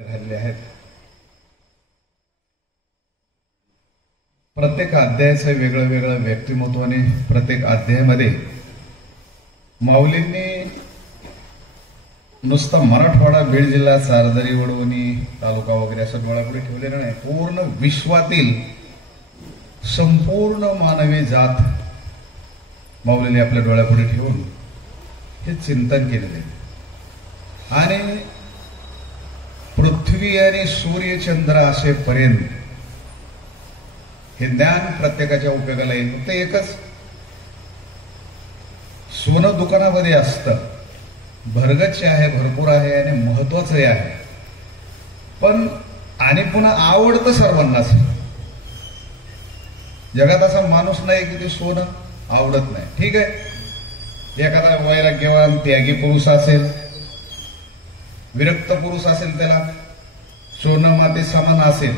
झालेले आहेत. प्रत्येक अध्यायाचं वेगळं वेगळं व्यक्तिमत्वाने प्रत्येक अध्यायामध्ये माऊलींनी नुसता मराठवाडा, बीड जिल्हा, सारदरी, वडवणी तालुका वगैरे असं डोळ्यापुढे ठेवलेलं नाही. पूर्ण विश्वातील संपूर्ण मानवी जात माऊलींनी आपल्या डोळ्यापुढे ठेवून हे चिंतन केलेले आहे. आणि पृथ्वी आणि सूर्य चंद्र असेपर्यंत हे ज्ञान प्रत्येकाच्या उपयोगाला येईल. फक्त एकच, सोनं दुकानामध्ये असतं, भरगच्च आहे, भरपूर आहे आणि महत्वाचं आहे, पण आणि पुन्हा आवडतं सर्वांनाच. जगात असा माणूस नाही की ते सोनं आवडत नाही. ठीक आहे, एखादा वैराग्यवान त्यागी पुरुष असेल, विरक्त पुरुष असेल, त्याला सोनं माती समान असेल,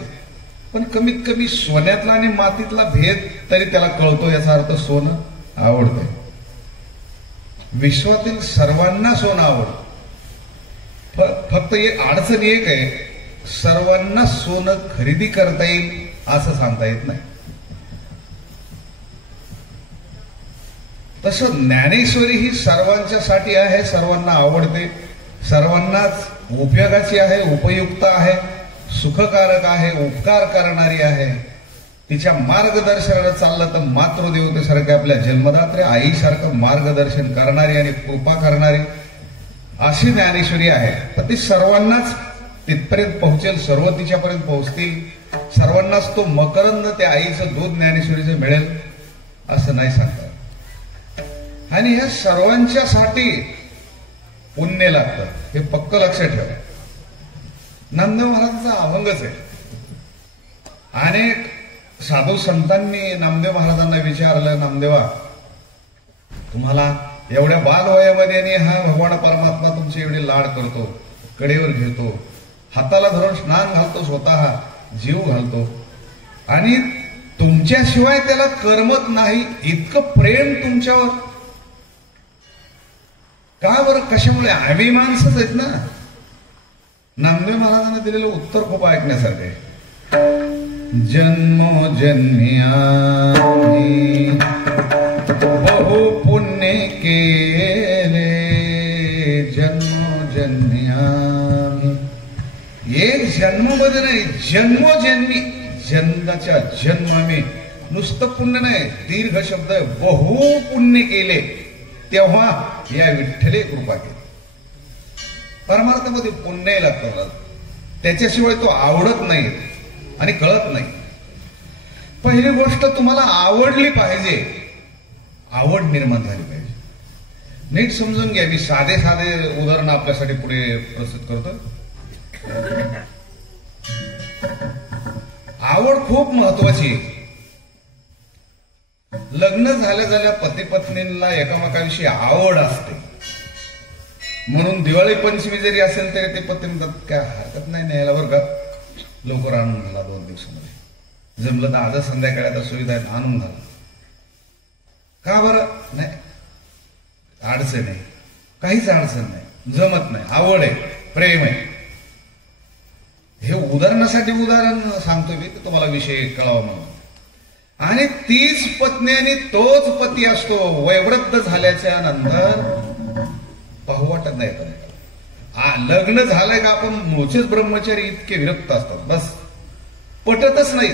पण कमीत कमी सोन्यातला आणि मातीतला भेद तरी त्याला कळतो. याचा अर्थ सोनं आवडतंय. विश्वातील सर्वांना सोनं आवडतं. फक्त एक अडचण एक आहे, सर्वांना सोनं खरेदी करता येईल असं सांगता येत नाही. तसं ज्ञानेश्वरी ही सर्वांच्यासाठी आहे, सर्वांना आवडते, सर्वांनाच उपयोगाची आहे, उपयुक्त आहे, सुखकारक आहे, उपकार करणारी आहे. तिच्या मार्गदर्शनाला चाललं तर मातृदेवतेसारखे आपल्या जन्मदात्रे आईसारखं मार्गदर्शन करणारी आणि कृपा करणारी अशी ज्ञानेश्वरी आहे. तर ती सर्वांनाच तिथपर्यंत पोहोचेल, सर्व तिच्यापर्यंत पोहोचतील, सर्वांनाच तो मकरंद त्या आईचं दूध ज्ञानेश्वरीचं मिळेल असं नाही सांगतात. आणि ह्या सर्वांच्यासाठी पुण्य लागतं, हे पक्क लक्षात ठेवा. नामदेव महाराजांचा अभंगच आहे. अनेक साधू संतांनी नामदेव महाराजांना विचारलं, नामदेवा, तुम्हाला एवढ्या बालवयामध्ये आणि हा भगवान परमात्मा तुमची एवढी लाड करतो, कडेवर घेतो, हाताला धरून स्नान घालतो, स्वतः जीव घालतो, आणि तुमच्याशिवाय त्याला करमत नाही, इतकं प्रेम तुमच्यावर का बरं, कशामुळे? आम्ही माणसंच आहेत ना. नामदेव महाराजांना दिलेलं उत्तर खूप ऐकण्यासारखं आहे. जन्मोजन्मी आम्ही बहु पुण्य केले, जन्मोजन्मी आम्ही, एक जन्मामध्ये नाही, जन्मोजन्मी, जन्माच्या जन्म आम्ही, नुसतं पुण्य नाही, दीर्घ शब्द आहे, बहु पुण्य केले, तेव्हा या विठ्ठले कृपा केली. परमार्थामध्ये पुण्य लागतं, त्याच्याशिवाय तो आवडत नाही आणि कळत नाही. पहिली गोष्ट, तुम्हाला आवडली पाहिजे, आवड निर्माण झाली पाहिजे. नीट समजून घ्या. मी साधे साधे उदाहरण आपल्यासाठी पुढे प्रस्तुत करतो. आवड खूप महत्वाची आहे. लग्न झाल्या झाल्या पती पत्नींना एकामेकाविषयी आवड असते, म्हणून दिवाळी पंचमी जरी असेल तरी ते पती म्हणतात काय हरकत नाही न्यायला बरं का, लवकर आणून घाला, 2 दिवसामध्ये जमलं तर आजच संध्याकाळी आता सुविधा आहे, आणून घाला. का बरं? नाही, अडचण आहे, काहीच अडचण नाही, जमत नाही, आवड आहे, प्रेम आहे. हे उदाहरणासाठी उदाहरण सांगतो मी, तुम्हाला विषय कळावा म्हणून. आणि तीच पत्नी आणि तोच पती असतो, वयवृद्ध झाल्याच्या नंतर पाहू वाटत नाही. लग्न झालंय का आपण मूळचेच ब्रह्मचारी इतके विरक्त असतात, बस पटतच नाही,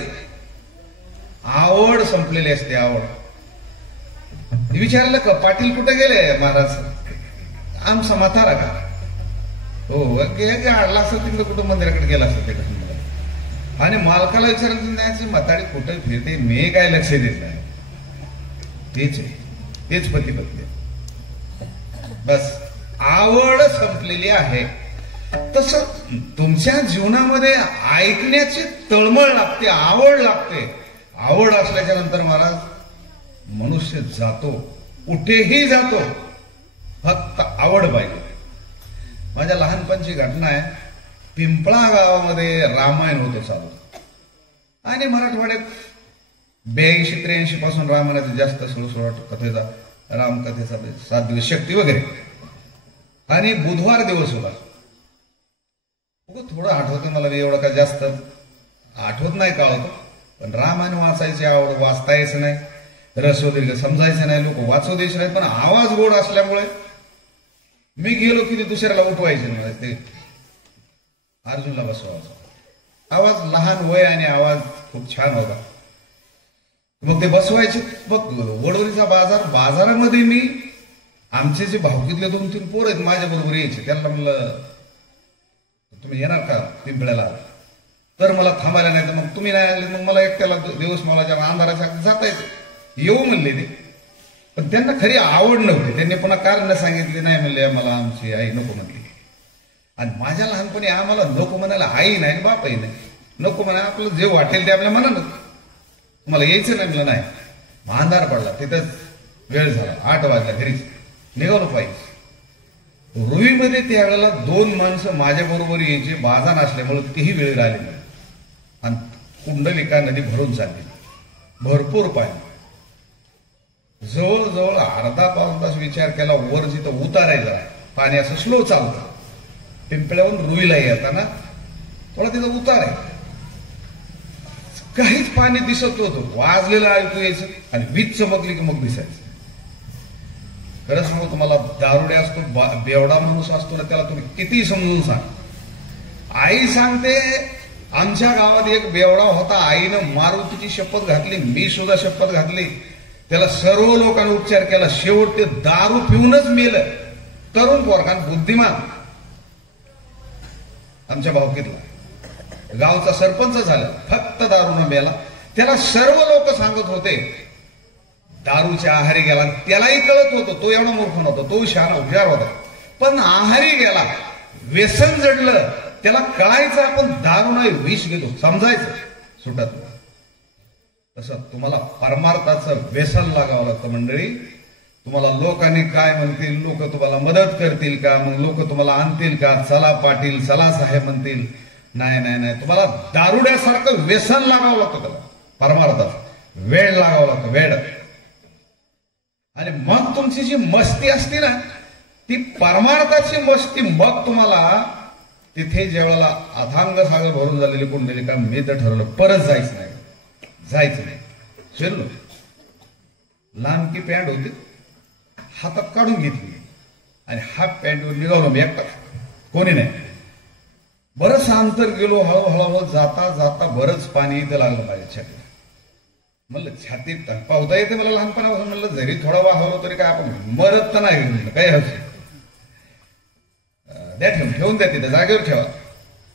आवड संपलेली असते. आवड विचारलं का, पाटील कुठे गेले महाराज? आमचा म्हातारा का? हो, आणला असं तिकडे कुठं मंदिराकडे गेला असं तिकडे. आणि मालकाला विचारायचं नाही, म्हातारी कुठं फिरते, मी काय लक्ष देत नाही. तेच आहे, तेच पती पत्नी, बस आवड संपलेली आहे. तसं तुमच्या जीवनामध्ये ऐकण्याची तळमळ लागते, आवड लागते. आवड असल्याच्या नंतर महाराज मनुष्य जातो, कुठेही जातो, फक्त आवड पाहिजे. माझ्या लहानपणची घटना आहे. पिंपळा गावामध्ये रामायण होतं चालू, आणि मराठवाड्यात 82-83 पासून रामायणाचा जास्त 16 कथेचा, रामकथेचा 7 दिवस शक्ती वगैरे, आणि बुधवार दिवस होता. थोडं आठवतं मला, एवढं का जास्त आठवत नाही का होतं, पण रामायण वाचायची आवड, वाचता यायचं नाही, रसोदीर्घ समजायचं नाही, लोक वाचू द्यायचे नाही, पण आवाज गोड असल्यामुळे मी गेलो की ते दुसऱ्याला उठवायचे नाही. ते अर्जुनला बसवायचं, आवाज लहान वय आणि आवाज खूप छान होता. मग ते बसवायचे. मग वडोलीचा बाजारामध्ये मी आमचे जे भावकीतले 2-3 पोर आहेत माझ्या बरोबर यायचे, त्यांना म्हणलं तुम्ही येणार का पिंपळ्याला, तर मला थांबायला नाही, तर मग तुम्ही नाही आले मग मला एकट्याला दिवस मालाच्या अंधाराच्या जाता येते, येऊ म्हणले ते. पण त्यांना खरी आवड नव्हती, त्यांनी पुन्हा कारण सांगितले, नाही म्हणले मला आमची आई नको म्हणली. आणि माझ्या लहानपणी आम्हाला नको म्हणायला आई नाही बापही नाही, नको म्हणा आपलं जे वाटेल ते आपल्या मनानं, तुम्हाला यायचं नाही म्हणलं नाही. मग अंधार पडला, तिथंच वेळ झाला, 8 वाजल्या, घरीच निघालो पाहिजे. रुईमध्ये त्यावेळेला 2 माणसं माझ्या बरोबर यायचे, बाजार असल्यामुळे तेही वेळ आले नाही. आणि कुंडलिका नदी भरून चालली, भरपूर पाणी, जवळजवळ अर्धा-पाऊण तास विचार केला. वर जिथं उतारायचा पाणी असं स्लो चालतं, पिंपळ्यावरून रुईला येताना थोडा तिथं उतार आहे, काहीच पाणी दिसत होतं, वाजलेलं ऐकू यायचं आणि वीज चमकली की मग दिसायचं. खरं सांगू तुम्हाला, दारुडे असतो, बेवडा माणूस असतो ना, त्याला तुम्ही किती समजून सांग. आई सांगते आमच्या गावात एक बेवडा होता, आईनं मारुतीची शपथ घातली, मी सुद्धा शपथ घातली, त्याला सर्व लोकांनी उपचार केला, शेवट ते दारू पिऊनच मेलं. तरुण पोरकान बुद्धिमान, आमच्या भावकीतला गावचा सरपंच झाला, फक्त दारूनं मेला. त्याला सर्व लोक सांगत होते दारूच्या आहारी गेला, त्यालाही कळत होतं, तो एवढा मूर्ख नव्हता, तो शहाणा हुशार होता, पण आहारी गेला, व्यसन जडलं, त्याला कळायचं आपण दारू नाही विष घेतो, समजायचं, सुटत नाही. तसं तुम्हाला परमार्थाचं व्यसन लागावं लागतं मंडळी. तुम्हाला लोकांनी काय म्हणतील, लोक तुम्हाला मदत करतील का, मग लोक तुम्हाला आणतील का, चला पाटील चला साहेब म्हणतील, नाही नाही नाही, तुम्हाला दारुड्यासारखं व्यसन लागावं लागतं, त्याला परमार्थाचं वेळ लागावं लागतं, वेळ. आणि मग तुमची जी मस्ती असते ना, ती परमार्थाची मस्ती, मग तुम्हाला तिथे ज्यावेळेला अथांग सागर भरून झालेली कुंडलिका, मी तर ठरवलं परत जायचं नाही. शिरलो, लांबकी पॅन्ट होती, हातात काढून घेतली आणि हाफ पॅन्टवर निघालो मी एकटा, कोणी नाही. बरंच अंतर गेलो, हळूहळू जाता जाता बरंच पाणी इथं लागलं माझ्या छातीत. म्हणलं छातीत पावता येते मला लहानपणापासून, म्हणलं जरी थोडा वाहवलो तरी काय आपण मरत तर नाही, म्हणलं काय हवं द्या, ठेवून द्या, तिथे जागेवर ठेवा,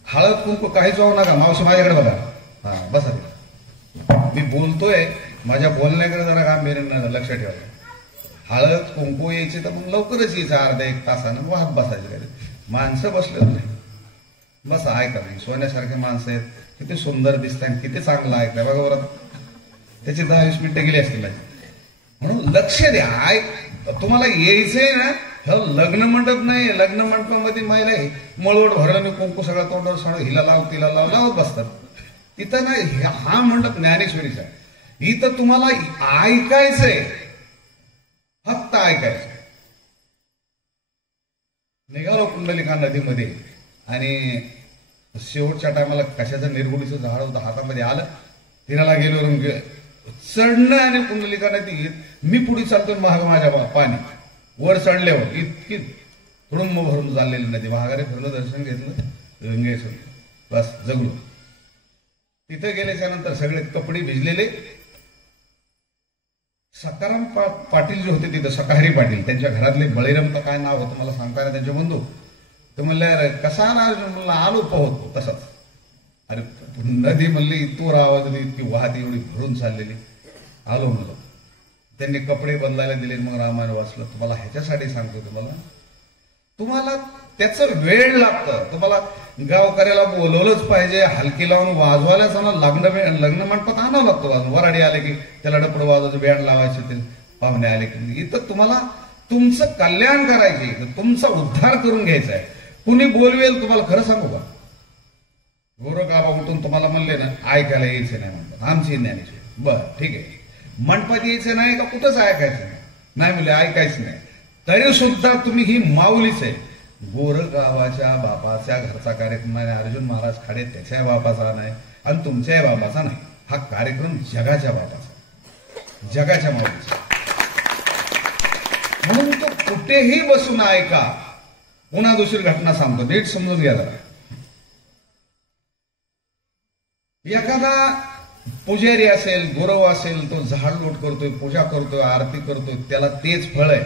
हळद कुंकू काहीच वाहू नका, मावशी माझ्याकडे बघा, हा बसा. मी बोलतोय, माझ्या बोलण्याकडे जरा गांभीर्यानं लक्ष ठेवायचं. हळद कुंकू यायचे तर मग लवकरच यायचं, अर्धा-1 तासानं वाहत बसायचं. काय माणसं बसले नाही, बस ऐका, सोन्यासारखे माणसं आहेत, किती सुंदर दिसतात, किती चांगलं ऐकलंय बघा बरं. त्याची 10-20 मिनिटं गेली असतील, म्हणून लक्ष द्या. तुम्हाला यायचंय ना, लग्न मंडप नाही, लग्न मंडपामध्ये महिला मळवट भरलं कुंकू सगळं तोंडावर सगळं हिला लाव तिला लाव लावत बसतात. तिथं नाही, हा मंडप ज्ञानेश्वरीचा, इथं तुम्हाला ऐकायचंय, फक्त ऐकायचं. निघालो कुंडलिका नदीमध्ये आणि शेवटच्या टायमाला कशाचं निर्गुडीचं झाड होतं हातामध्ये आलं, तिराला गेलो, चढणं आणि कुंडलिका नदी, मी पुढे चालतो, महाग माझ्या पाणी वर चढल्यावर इतकी तुडुंब भरून चाललेली नदी, महागारे फिरलं, दर्शन घेतलं, गंगेश्वर, बस जगलो. तिथं गेल्याच्या नंतर सगळे कपडे भिजलेले. सकाराम पाटील जे होते तिथं, सकाहरी पाटील, त्यांच्या घरातले बळीराम काय नाव होतं मला सांगता ना, त्यांचे बंधू, ते म्हणले अरे कसा म्हणलं आलो पोहतो तसाच. अरे नदी म्हणली तूर आवाज, इतकी वाहत एवढी भरून चाललेली, आलो म्हणलं. त्यांनी कपडे बदलायला दिले, मग रामायण वाचलं. तुम्हाला ह्याच्यासाठी सांगतो, तुम्हाला त्याचं वेळ लागतं. तुम्हाला गावकऱ्याला बोलवलंच पाहिजे, हलकी लावून वाजवायला लग्न मंडपात आणावं लागतं वाजून. वराडी आले की त्याला डपडं वाजवायचं, बँड लावायचे, ते पाहुणे आले की. इथं तुम्हाला तुमचं कल्याण करायचे, तुमचा उद्धार करून घ्यायचा आहे. कुणी बोलवेल तुम्हाला खरं सांगू का, गोरखाबाबूतून तुम्हाला म्हणले ना ऐकायला यायचं नाही म्हणतात, आमची ज्ञानेश्वरी, बरं ठीक आहे, मंडपात यायचं नाही का कुठंच ऐकायचं नाही, नाही म्हणले ऐकायचं नाही, तरी सुद्धा तुम्ही ही माऊलीच आहे. गोरगावाच्या बापाच्या घरचा कार्यक्रम आहे, अर्जुन महाराज खाडे त्याच्या बापाचा नाही आणि तुमच्याही बापाचा नाही. हा कार्यक्रम जगाच्या बापाचा, जगाच्या माऊलीचा. म्हणून तो कुठेही बसून ऐका. पुन्हा दुसरी घटना सांगतो, नीट समजून घ्या जरा. एखादा पुजारी असेल, गुरव असेल, तो झाड लोट करतोय, पूजा करतोय, आरती करतोय, त्याला तेच फळ आहे.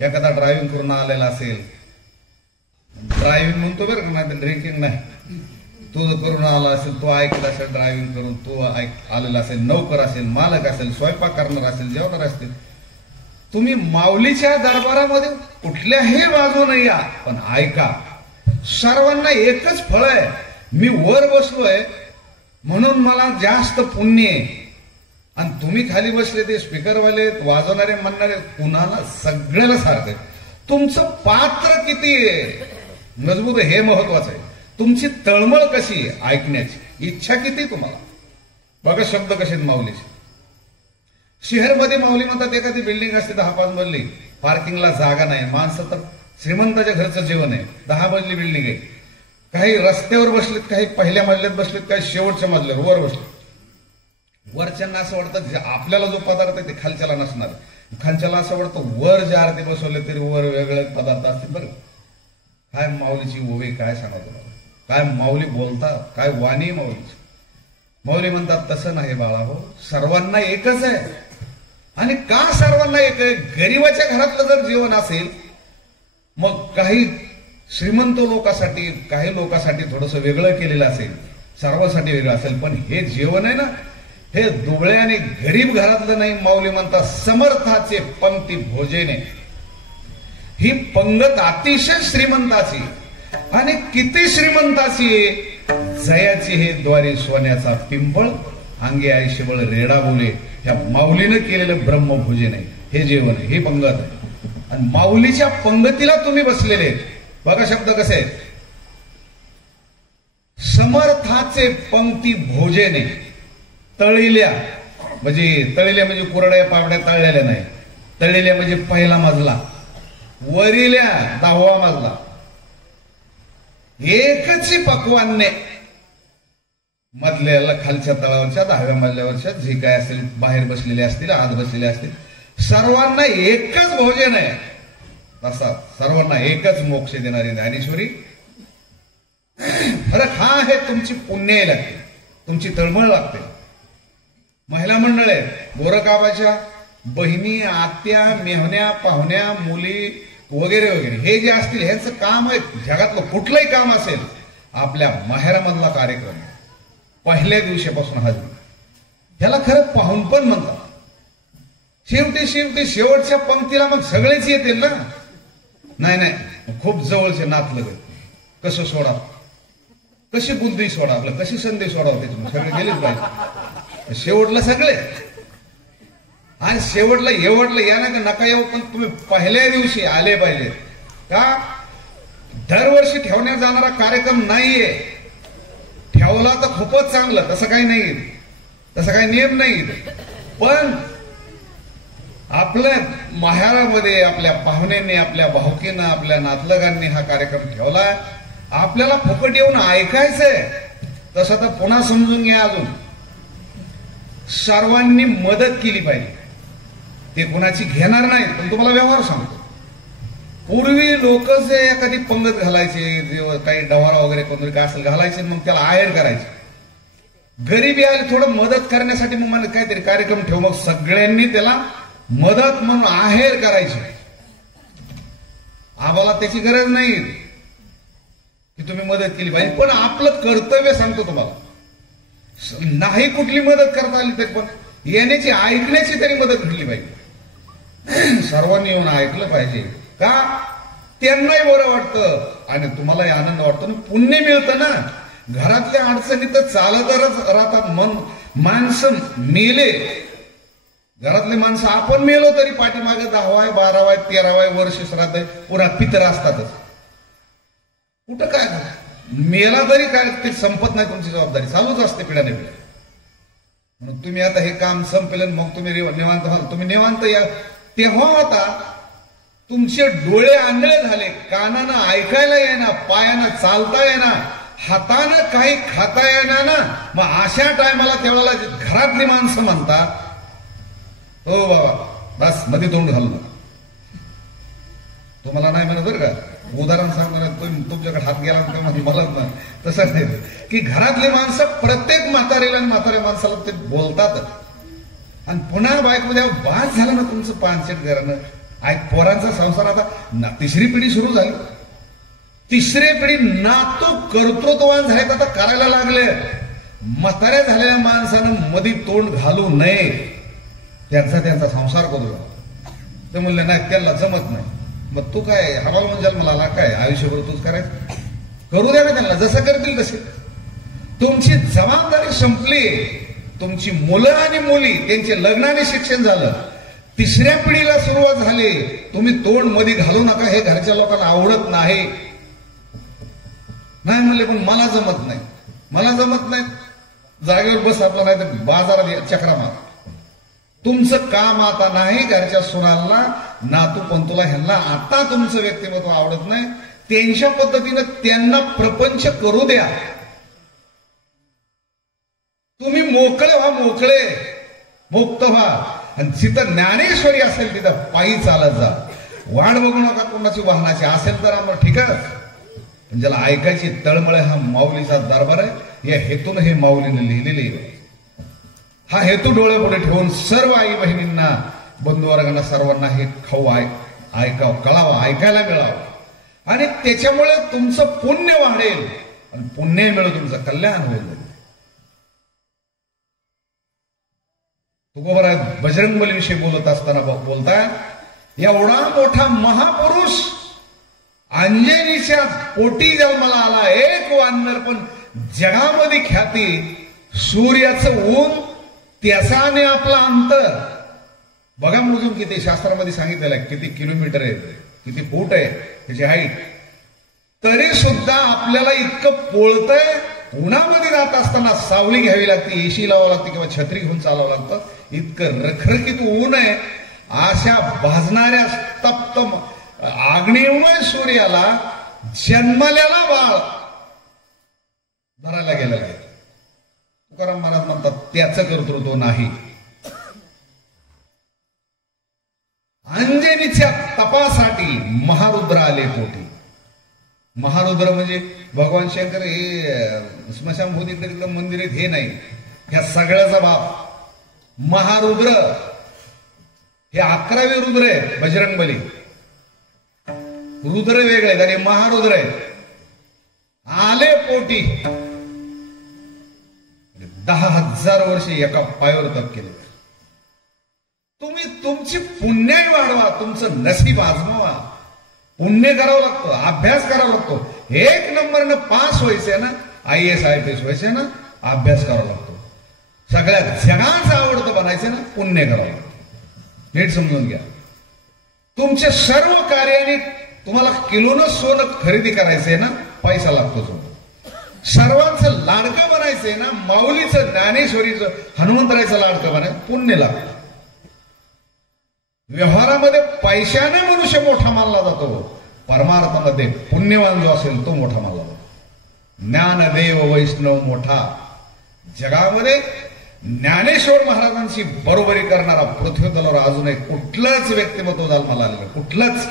एखादा ड्रायव्हिंग करून आलेला असेल, ड्रायव्हिंग म्हणतो बरं का, नाही ड्रिंकिंग नाही, तो करून आला असेल, तो ऐकला असेल ड्रायव्हिंग करून, तो आलेला असेल, नौकर असेल, मालक असेल, स्वयंपाक करणार असेल, जेवणार असतील, तुम्ही माऊलीच्या दरबारामध्ये कुठल्याही बाजूने या, पण ऐका, सर्वांना एकच फळ आहे. मी वर बसलोय म्हणून मला जास्त पुण्य आहे, आणि तुम्ही खाली बसले ते स्पीकरवाले, वाजवणारे, म्हणणारे, कुणाला सगळ्याला सारखं. तुमचं पात्र किती आहे मजबूत आहे हे महत्वाचं आहे. तुमची तळमळ कशी आहे ऐकण्याची, इच्छा किती तुम्हाला. बघा शब्द कसे माऊलीचे. शहरमध्ये माऊली म्हणतात एखादी बिल्डिंग असते 10-5 मजली, पार्किंगला जागा नाही, माणसं तर श्रीमंताच्या घरचं जीवन आहे, 10 मजली बिल्डिंग आहे. काही रस्त्यावर बसलेत, काही पहिल्या मजल्यात बसलेत, काही शेवटच्या मजल्यावर वर बसलेत. वरच्यांना असं वाटतं आपल्याला जो पदार्थ आहे ते खालच्याला नसणार, खालच्याला असं वाटतं वर जे आरती बसवले तरी वर वेगळे पदार्थ असतील. बरं काय माऊलीची ओवी, काय सांगा तुम्हाला, काय माऊली बोलतात, काय वाणी माऊलीची. माऊली म्हणतात तसं नाही बाळा, हो सर्वांना एकच आहे. आणि का सर्वांना एक आहे? गरीबाच्या घरातलं जर जीवन असेल, मग काही श्रीमंत लोकांसाठी, काही लोकांसाठी थोडंसं वेगळं केलेलं असेल, सर्वांसाठी वेगळं असेल, पण हे जीवन आहे ना, हे दुबळे आणि गरीब घरातलं नाही. माऊली म्हणतात समर्थाचे पंक्ती भोजने. ही पंगत अतिशय श्रीमंताची, आणि किती श्रीमंताची, जयाची हे द्वारे सोन्याचा पिंपळ, अंगे आयशेबळ रेडा बोले. ह्या माऊलीनं केलेलं ब्रह्मभोजन आहे हे जेवण आहे, ही पंगत आहे. आणि माऊलीच्या पंगतीला तुम्ही बसलेले. बघा शब्द कसे आहेत, समर्थाचे पंक्ती भोजने. तळलेल्या म्हणजे कुरड्या पापड्या तळलेल्या नाही, तळलेल्या म्हणजे पहिला मजला, वरिल्या 10वा मजला, एकच पक्वान्ने. मधल्याला खालच्या तळावरच्या 10व्या मजल्यावरच्या जे काय असेल, बाहेर बसलेले असतील, आत बसलेले असतील, सर्वांना एकच भोजन आहे. तसा सर्वांना एकच मोक्ष देणारी ज्ञानेश्वरी. फरक हा आहे, तुमची पुण्य लागते, तुमची तळमळ लागते. महिला मंडळ आहेत, गोरकाबाच्या बहिणी, आत्या, मेहण्या, पाहुण्या, मुली वगैरे वगैरे, हे जे असतील ह्यांचं काम आहे, जगातलं कुठलंही काम असेल, आपल्या माहेरामधला कार्यक्रम पहिल्या दिवशीपासून हजर. ह्याला खरं पाहुण पण म्हणतात. शेवटी शेवटच्या पंक्तीला मग सगळेच येतील ना. नाही, खूप जवळचे नातलं कसं सोडा, कशी बुद्धी सोडा, आपलं कशी संधी सोडावं, त्याच्यामुळे सगळे गेलेच पाहिजे. शेवटला सगळे, आणि शेवटला एवढलं या ना नका येऊ, पण तुम्ही पहिल्या दिवशी आले पाहिजे. का दरवर्षी ठेवण्यात जाणारा कार्यक्रम नाहीये. ठेवला तर खूपच चांगलं, तसं काही नाही, तसं काही नियम नाही. पण आपल्या माहेरामध्ये आपल्या पाहुण्यांनी, आपल्या भाऊकीनं, आपल्या नातलगांनी हा कार्यक्रम ठेवलाय. आपल्याला फुकट येऊन ऐकायचंय. तसं तर पुन्हा समजून घ्या, अजून सर्वांनी मदत केली पाहिजे. ते कुणाची घेणार नाही, पण तुम्हाला व्यवहार सांगतो. पूर्वी लोक जे एखादी पंगत घालायचे, काही डवारा वगैरे कोणतरी काय असेल घालायचे, मग त्याला आहेर करायचे. गरीबी आली थोडं मदत करण्यासाठी, मग मला काहीतरी कार्यक्रम ठेव, मग सगळ्यांनी त्याला मदत म्हणून आहेर करायची. आम्हाला त्याची गरज नाही की तुम्ही मदत केली पाहिजे, पण आपलं कर्तव्य सांगतो तुम्हाला. नाही कुठली मदत करता आली तरी पण येण्याची, ऐकण्याची तरी मदत घडली पाहिजे. सर्वांनी येऊन ऐकलं पाहिजे. का त्यांनाही बरं वाटतं आणि तुम्हालाही आनंद वाटतो, पुण्य मिळतं ना. घरातल्या अडचणी तर चालतच राहतात. माणसं मेले, घरातले माणसं आपण मेलो तरी पाठीमागे 10वाय 12वाय 13वाय वर्ष श्राद्ध पुन्हा पितर असतातच. कुठं काय मेला तरी काय ते संपत नाही, तुमची जबाबदारी चालूच असते पिढ्याने पिढ्या. म्हणून तुम्ही आता हे काम संपलं, मग तुम्ही निवांत व्हाल. तुम्ही निवांत या तेव्हा होता तुमचे डोळे आंधळे झाले, कानानं ऐकायला येणार, पायानं चालता येणार, हातानं काही खाता येणार ना. मग अशा टायमाला तेवढ्याला घरातली माणसं म्हणतात, हो बाबा बस मध्ये तोंड घालू. तुम्हाला नाही म्हणत बरं का, उदाहरण सांगणार तुमच्याकडे हात गेला मला ना तसं नाही की घरातली माणसं प्रत्येक म्हातारीला आणि म्हाताऱ्या माणसाला ते बोलतात. आणि पुन्हा बायकोमध्ये बास झालं ना तुमचं पानशेट घरानं. पोरांचा संसार आता तिसरी पिढी सुरू झाली, तिसरी पिढी नातू कर्तृत्ववान झालेत, आता करायला लागले. म्हाताऱ्या झालेल्या माणसानं मध्ये तोंड घालू नये, त्यांचा संसार करू. ते म्हणले नाही त्याला जमत नाही. मग तू काय हवाल म्हणजे मला काय आयुष्यभर तूच करायचं, करू द्या ना त्यांना, जसं करतील तसे. तुमची जबाबदारी संपली. तुमची मुलं आणि मुली त्यांचे लग्नाने शिक्षण झालं, तिसऱ्या पिढीला सुरुवात झाली. तुम्ही तोंड मध्ये घालू नका, हे घरच्या लोकांना आवडत नाही. नाही म्हणले पण मला जमत नाही, मला जमत नाही. जागेवर बस आपला, नाही तर बाजारात चक्रा मार. तुमचं काम आता नाही. घरच्या सुनाला नातू पंतूला ह्यांना आता तुमचं व्यक्तिमत्व आवडत नाही, त्यांच्या पद्धतीनं त्यांना प्रपंच करू द्या. तुम्ही मोकळे व्हा, मोकळे मुक्त व्हा. आणि जिथं ज्ञानेश्वरी असेल तिथं पायी चालत जा. वाट बघू नका कोणाची वाहनाची. असेल तर आम्हाला ठीक आहे, पण ज्याला ऐकायची तळमळ हा माऊलीचा दरबार आहे. या हेतून हे माऊलीने लिहिलेली आहे. हा हेतू डोळ्यापुढे ठेवून सर्व आई बहिणींना, बंधुवर्गांना, सर्वांना हे खाऊ ऐकावं, कळावं, ऐकायला मिळावं. आणि त्याच्यामुळे तुमचं पुण्य वाढेल आणि पुण्य मिळून तुमचं कल्याण होईल. तुकोबराय बजरंगबली विषयी बोलत असताना बोलताय, एवढा मोठा महापुरुष अंजनीच्या पोटी जन्माला आला, एक वानर, पण जगामध्ये ख्याती. सूर्याचं ऊन त्याचा आणि आपला अंतर बघा मोजून किती शास्त्रामध्ये सांगितलेलं आहे, किती किलोमीटर आहे, किती फूट आहे त्याची हाईट. तरी सुद्धा आपल्याला इतकं पोळतंय. उन्हामध्ये जात असताना सावली घ्यावी लागते, एसी लावावं लागते किंवा छत्री घेऊन चालावं लागतं. इतकं रखरखीत ऊन आहे. अशा भाजणाऱ्या तप्त आग्नेयमय सूर्याला जन्मलेला बाळ धरायला गेलेला आहे. तुकाराम महाराज म्हणतात त्याचं कर्तृत्व नाही. अंजनीच्या तपासाठी महारुद्र आले पोटी. महारुद्र म्हणजे भगवान शंकर हे स्मशानभूत इकडे तिकडे मंदिर आहेत हे नाही, ह्या सगळ्याचा बाप महारुद्र. हे 11वे रुद्र आहे बजरंगबली. रुद्र वेगळे आहेत आणि महारुद्र आहे. आले पोटी. 10,000 वर्षे एका पायावर तप केले. तुम्ही तुमची पुण्याई वाढवा, तुमचं नशीब आजमावा. पुण्य करावं लागतं, अभ्यास करावा लागतो. 1 नंबरनं पास व्हायचंय ना, IAS IPS व्हायचंय ना, अभ्यास करावा लागतो. सगळ्या जगाचं आवडतं बनायचं ना, पुण्य करावं लागतं. नीट समजून घ्या. तुमच्या सर्व कार्याने तुम्हाला किलोनं सोनं खरेदी करायचंय ना, पैसा लागतो. सर्वांचं लाडकं बनायचंय ना, माऊलीचं, ज्ञानेश्वरीचं, हनुमंतरायचं लाडकं बनायचं, पुण्य लागतं. व्यवहारामध्ये पैशाने मनुष्य मोठा मानला जातो, परमार्थामध्ये पुण्यवान जो असेल तो मोठा मानला जातो. ज्ञानदेव वैष्णव मोठा. जगामध्ये ज्ञानेश्वर महाराजांची बरोबरी करणारा पृथ्वी तलावर अजून एक कुठलंच व्यक्तिमत्व जन्माला आलेलं, कुठलंच.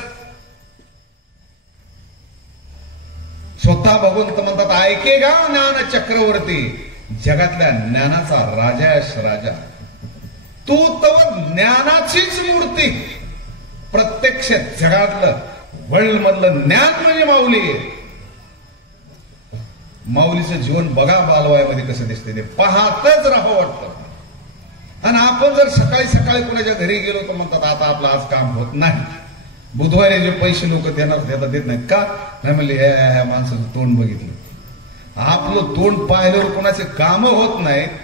स्वतः भगवंत म्हणतात ऐकेगा ज्ञान चक्रवर्ती, जगातल्या ज्ञानाचा राजायश राजा. तू तव ज्ञानाचीच मूर्ती. प्रत्यक्ष जगातलं वर्ल्ड मधलं ज्ञान म्हणजे माऊली. माऊलीचं जीवन बघा बालवायामध्ये कसं दिसते, ते पाहतच राहावं वाटतं. आणि आपण जर सकाळी सकाळी कुणाच्या घरी गेलो तर म्हणतात आता आपलं आज काम होत नाही. बुधवारी जे पैसे लोक देणार त्याला देत नाहीत का, नाही म्हणले ह्या माणसाचं तोंड बघितलं. आपलं तोंड पाहिल्यावर कोणाचे काम होत नाहीत.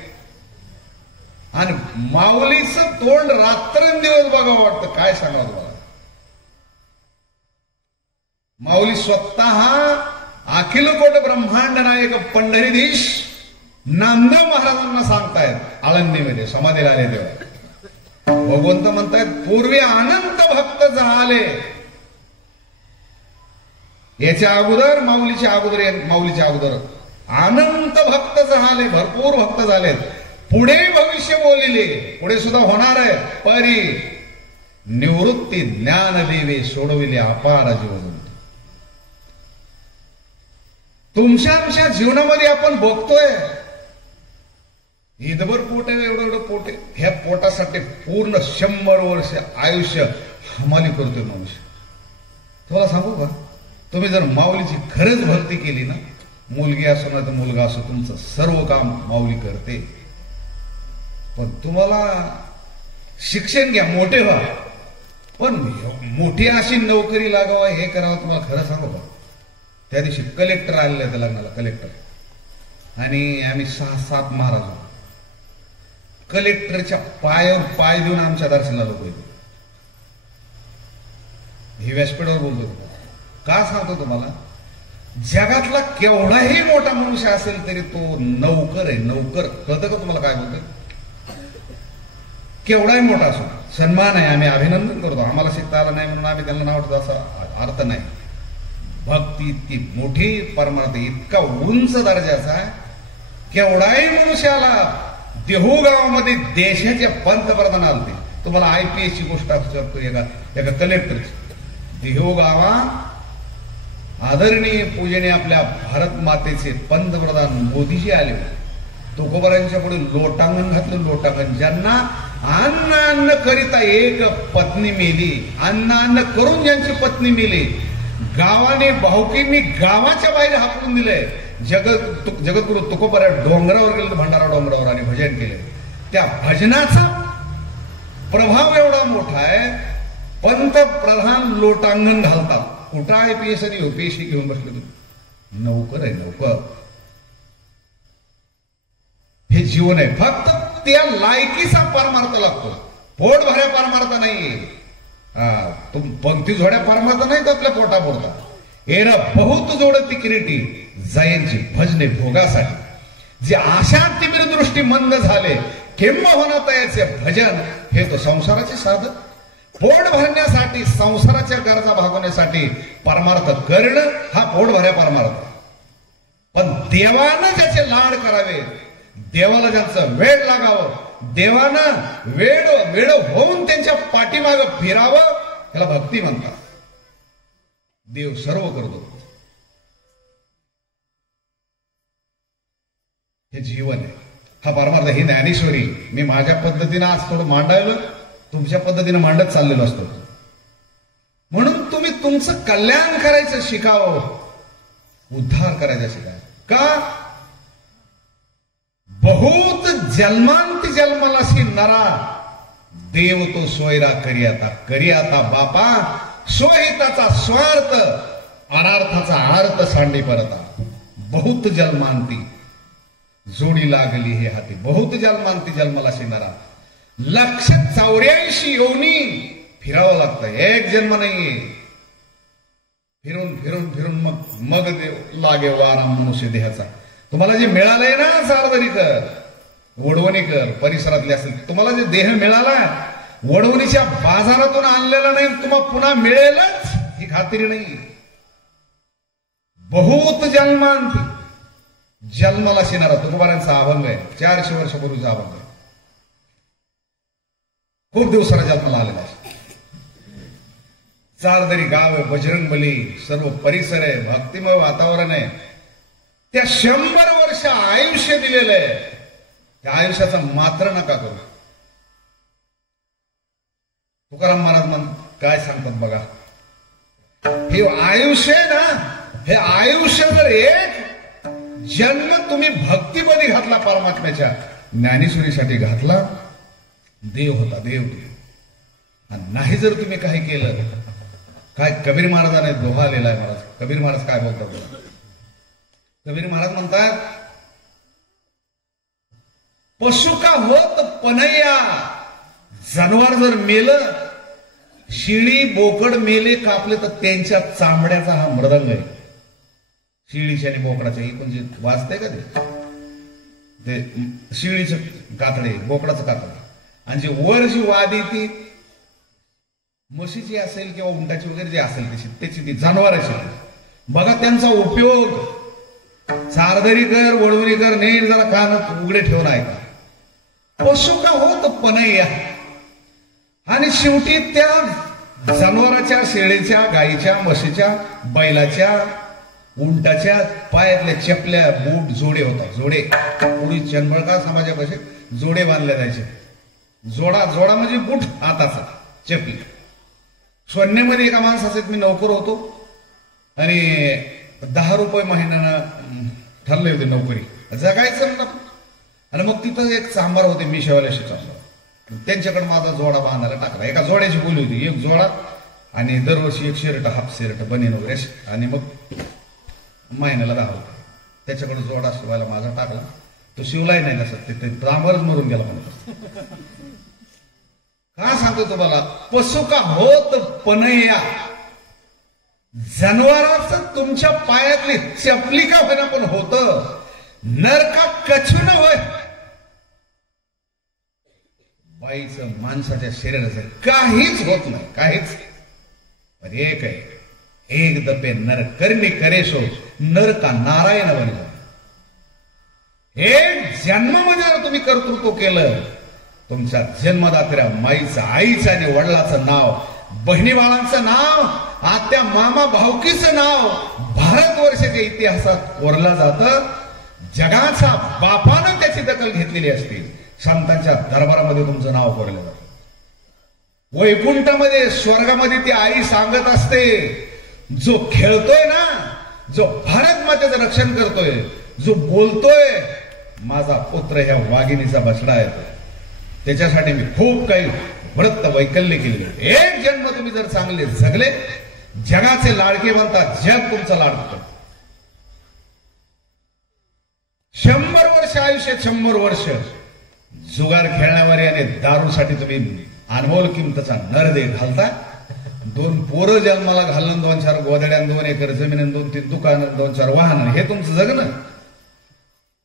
आणि माऊलीचं तोंड रात्रंदिवस बघावं वाटतं. काय सांगावं तुम्हाला. माऊली स्वतः अखिल कोट ब्रह्मांड नायक पंढरीधीश नामदेव महाराजांना सांगतायत आळंदीमध्ये समाधीला आले तेव्हा. भगवंत म्हणतायत पूर्वी अनंत भक्त झाले, याच्या अगोदर माऊलीच्या अगोदर अनंत भक्त झाले, भरपूर भक्त झालेत. पुढे भविष्य बोलिले, पुढे सुद्धा होणार आहे. परी निवृत्ती ज्ञान देवे सोडविले अपार जीवन. तुमच्या आमच्या जीवनामध्ये आपण बघतोय ईदभर पोट आहे, एवढं एवढं पोट आहे. ह्या पोटासाठी पूर्ण 100 वर्ष आयुष्य हमाली करतोय मनुष्य. तुम्हाला सांगू का, तुम्ही जर माऊलीची खरंच भक्ती केली ना, मुलगी असो ना तर मुलगा असो, तुमचं सर्व काम माऊली करते. पण तुम्हाला शिक्षण घ्या, मोठे व्हा, पण मोठी अशी नोकरी लागावा, हे करावं. तुम्हाला खरं सांगू का, त्या दिवशी कलेक्टर आलेले होते लग्नाला, कलेक्टर. आणि आम्ही 6-7 महाराज कलेक्टरच्या पायावर पाय देऊन आमच्या दर्शनाला लोक येते. हे व्यासपीठावर बोलतो. का सांगतो तुम्हाला, जगातला केवढाही मोठा मनुष्य असेल तरी तो नौकर आहे. नौकर कळतं का तुम्हाला काय बोलतोय? केवढाही मोठा असो, सन्मान आहे, आम्ही अभिनंदन करतो. आम्हाला शिकता आलं नाही म्हणून आम्ही त्यांना नाव ठेवतो असा अर्थ नाही. भक्ती इतकी मोठी, परमार्थ इतका उंच दर्जाचा आहे. केवढाही मनुष्याला देहू गावामध्ये देशाचे पंतप्रधान आलते. तुम्हाला IPS ची गोष्ट असू शकतो, एका कलेक्टरची. देहू गावात आदरणीय पूजनीय आपल्या भारत मातेचे पंतप्रधान मोदीजी आले. तुकोबारांच्या पुढे लोटांगण घातलं, लोटांगण. ज्यांना अन्न करिता एक पत्नी मेली, अन्न करून ज्यांची पत्नी मेली, गावाने भाऊकींनी गावाच्या बाहेर हाकलून दिलंय. जगद्गुरु तुकोबारा डोंगरावर गेले, भंडारा डोंगरावर, आणि भजन केले. त्या भजनाचा प्रभाव एवढा मोठा आहे, पंतप्रधान लोटांगण घालतात. कुठं IPS आणि UPSC घेऊन बसले तुम्ही? नौकर आहे, नौकर. हे जीवन आहे. फक्त त्या लायकीचा परमार्थ लागतो, पोट भऱ्या परमार्थ नाहीये. तुम पंक्ती जोड्या परमार्थ नाही तर आपल्या पोटा पोरता. एरा बहुत जोडती किरीटी जायची भजने भोगासाठी. जे आशा तिमिर दृष्टी मंद झाले, किंबहुना तयाचे भजन हे तो संसाराचे साधन. पोट भरण्यासाठी, संसाराच्या गरजा भागवण्यासाठी परमार्थ करणं हा पोट भऱ्या परमार्थ. पण देवानं ज्याचे लाड करावे, देवाला ज्यांचं वेळ लागावं, देवानं वेळ होऊन त्यांच्या पाठीमाग फिरावं, त्याला भक्ती म्हणतात. देव सर्व करतो. हे जीवन आहे, हा परमार्थ. ही ज्ञानेश्वरी मी माझ्या पद्धतीनं आज थोडं मांडायला, तुमच्या पद्धतीनं मांडत चाललेलो असतो. म्हणून तुम्ही तुमचं कल्याण करायचं शिकावं, उद्धार करायचा शिकावं. का? बहुत जन्मांती जन्मलासी नरा, देव तो सोयरा करी आता बापा, स्वहिताचा स्वार्थ, अनार्थाचा अर्थ सांडी परता. बहुत जन्मांती जोडी लागली हे हाती, बहुत जन्मांती जन्मलासी नरा. 184 योनी फिरावं लागतं, एक जन्म नाहीये. फिरून फिरून फिरून मग लागे आराम मनुष्य देहाचा. तुम्हाला जे मिळालंय ना, सारदरी कर, वडवणी कर, परिसरातले असेल. तुम्हाला जे देह मिळाला, वडवणीच्या बाजारातून आणलेला नाही, तुम्हाला पुन्हा मिळेलच ही खात्री नाही. बहुत जन्मांती जन्माला शिणारा तुकोबारांचा अभंग आहे, 400 वर्षापूर्वीचा अभंग आहे. खूप दिवसाला जन्माला आलेला आहे. चारदरी गाव आहे, बजरंगबली, सर्व परिसर आहे, भक्तिमय वातावरण आहे. त्या 100 वर्ष आयुष्य दिलेलं आहे. त्या आयुष्याचा मात्र नका करू. तुकाराम महाराज काय सांगतात बघा, हे आयुष्य आहे ना, हे आयुष्य जर एक जन्म तुम्ही भक्तीमध्ये घातला, परमात्म्याच्या ज्ञानेश्वरीसाठी घातला, देव होता, देव. आणि नाही जर तुम्ही काही केलं, काय कबीर महाराजाने दोहा लिहिलाय. महाराज कबीर महाराज काय बोलतात? कबीर महाराज म्हणतात, पशु का होत पनैया, जनावर जर मेलं, शिळी बोकड मेले कापले तर त्यांच्या चांबड्याचा हा मृदंग आहे. शिळीच्या आणि बोकडाच्या एकूण जे वाजतंय का ते शिळीचं कातडे, बोकडाचं कातडे. आणि जे वर जी वाद येते, म्हशीची असेल किंवा उंटाची वगैरे जे असेल त्याची ती जनावराची, बघा त्यांचा उपयोग. चारदरीकर वळवणीकर नीट जरा कान उघडे ठेवून ऐका. पशु का होत पनैया. आणि शेवटी त्या जनावराच्या, शेळीच्या, गाईच्या, म्हशीच्या, बैलाच्या, उंटाच्या पायातल्या चपल्या, बूट, जोडे होतात. जोडे पुढे चंदबळका समाजापाशी जोडे बांधले जायचे. जोडा जोडा म्हणजे बूट हाताचा, चपली. सोन्यामध्ये एका माणसाचे मी नोकर होतो आणि 10 रुपये महिन्यानं ठरले होते नोकरी. जगायचं ना. आणि मग तिथं एक चांबार होते मी शेवाल्याशी चांबार. त्यांच्याकडे माझा जोडा बांधायला टाकला. एका जोड्याची बोली होती, एक जोडा आणि दरवर्षी एक शर्ट, हाफ शर्ट, बनीन वगैरे. आणि मग महिन्याला 10 रुपये. त्याच्याकडे जोडा शिवायला माझा टाकला. तो शिवलाही नाही नसत, ते चांबारच मरून गेला म्हणून. का सांगतो तुम्हाला, पशु का होत पनैया. जनावराचं तुमच्या पायातली चपली का होईना पण होत. नर का कछू न होय. बाईचं, माणसाच्या शरीराचं काहीच होत नाही, काहीच. पण एक आहे, एक दपे नर करणी करेशो, नर का नारायण बनला. एक जन्मामध्ये तुम्ही कर्तृत्व केलं, तुमच्या जन्मदात्या माईचं, आईचं आणि वडिलाचं नाव, बहिणी बाळांचं नाव, आत्या मामा भावकीचं नाव भारतवर्षाच्या इतिहासात कोरलं जातं. जगाच्या बापानं त्याची दखल घेतलेली असते. संतांच्या दरबारामध्ये तुमचं नाव कोरलं जातं. वैकुंठामध्ये, स्वर्गामध्ये ती आई सांगत असते, जो खेळतोय ना, जो भारत मातेचं रक्षण करतोय, जो बोलतोय, माझा पुत्र ह्या वाघिणीचा बछडा आहे, त्याच्यासाठी मी खूप काही व्रत वैकल्य केले. एक जन्म तुम्ही जर चांगले जगले, जगाचे लाडके बनतात, जग तुमचं लाडकं. 100 वर्ष आयुष्य, 100 वर्ष जुगार खेळण्यावर आणि दारूसाठी तुम्ही अनमोल किमतीचा नरदे घालता. 2 पोरं जन्माला घालून, 2-4 गोदड्या, 2 एकर जमीन, 2-3 दुकान, 2-4 वाहन, हे तुमचं जगणं.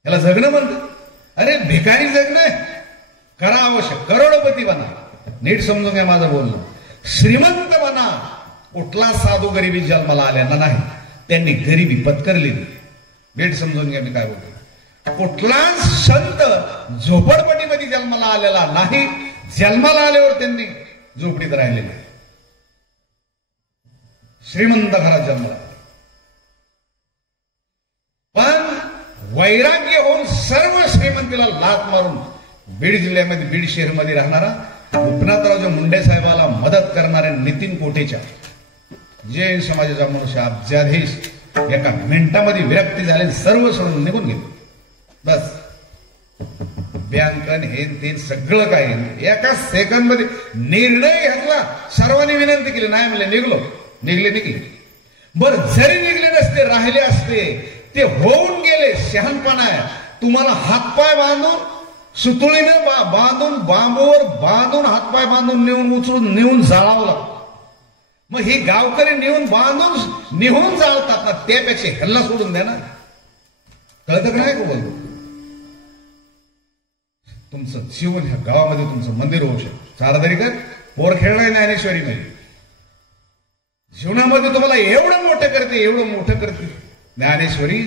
याला जगणं म्हणतात. अरे भिकारी जगणं करा आवश्यक. करोडपती बना. नीट समजून घ्या माझं बोलणं. श्रीमंत बना. कुठला साधू गरिबी जन्माला आल्याना नाही, त्यांनी गरिबी पत्करलेली. नीट समजून घ्या मी काय बोलतो. कुठला संत झोपडपट्टीमध्ये जन्माला आलेला नाही, जन्माला आल्यावर त्यांनी झोपडीत राहिलेले. श्रीमंत घरात जन्माला. पण वैराग्य होऊन सर्व श्रीमंतीला लाथ मारून बीड जिल्ह्यामध्ये, बीड शहरमध्ये राहणारा गोपीनाथरावच्या मुंडे साहेबाला मदत करणाऱ्या नितीन कोटेच्या जैन समाजाचा मनुष्य अब्जाधीश एका मिनिटामध्ये विरक्ती झाले, सर्व सोडून निघून गेले. बस बँकन हे ते सगळं काही एका सेकंड मध्ये निर्णय घेतला. सर्वांनी विनंती केली, नाही म्हणले, निघले. बर जरी निघले नसते, राहिले असते, ते होऊन गेले. शहाणपणा आहे. तुम्हाला हातपाय बांधून, सुतुळीने बांधून, बांबूवर बांधून, हातपाय बांधून नेऊन, उचलून नेऊन जाळावं. मग ही गावकरी नेऊन बांधून निहून जाळतात ना, त्यापेक्षा ह्याला सोडून द्या ना. कळतं का नाही का बोलतो. तुमचं जीवन ह्या गावामध्ये तुमचं मंदिर होऊ शकतं. चारदरीकर पोरखेड नाही, ज्ञानेश्वरी मध्ये जीवनामध्ये तुम्हाला एवढं मोठं करते ज्ञानेश्वरी.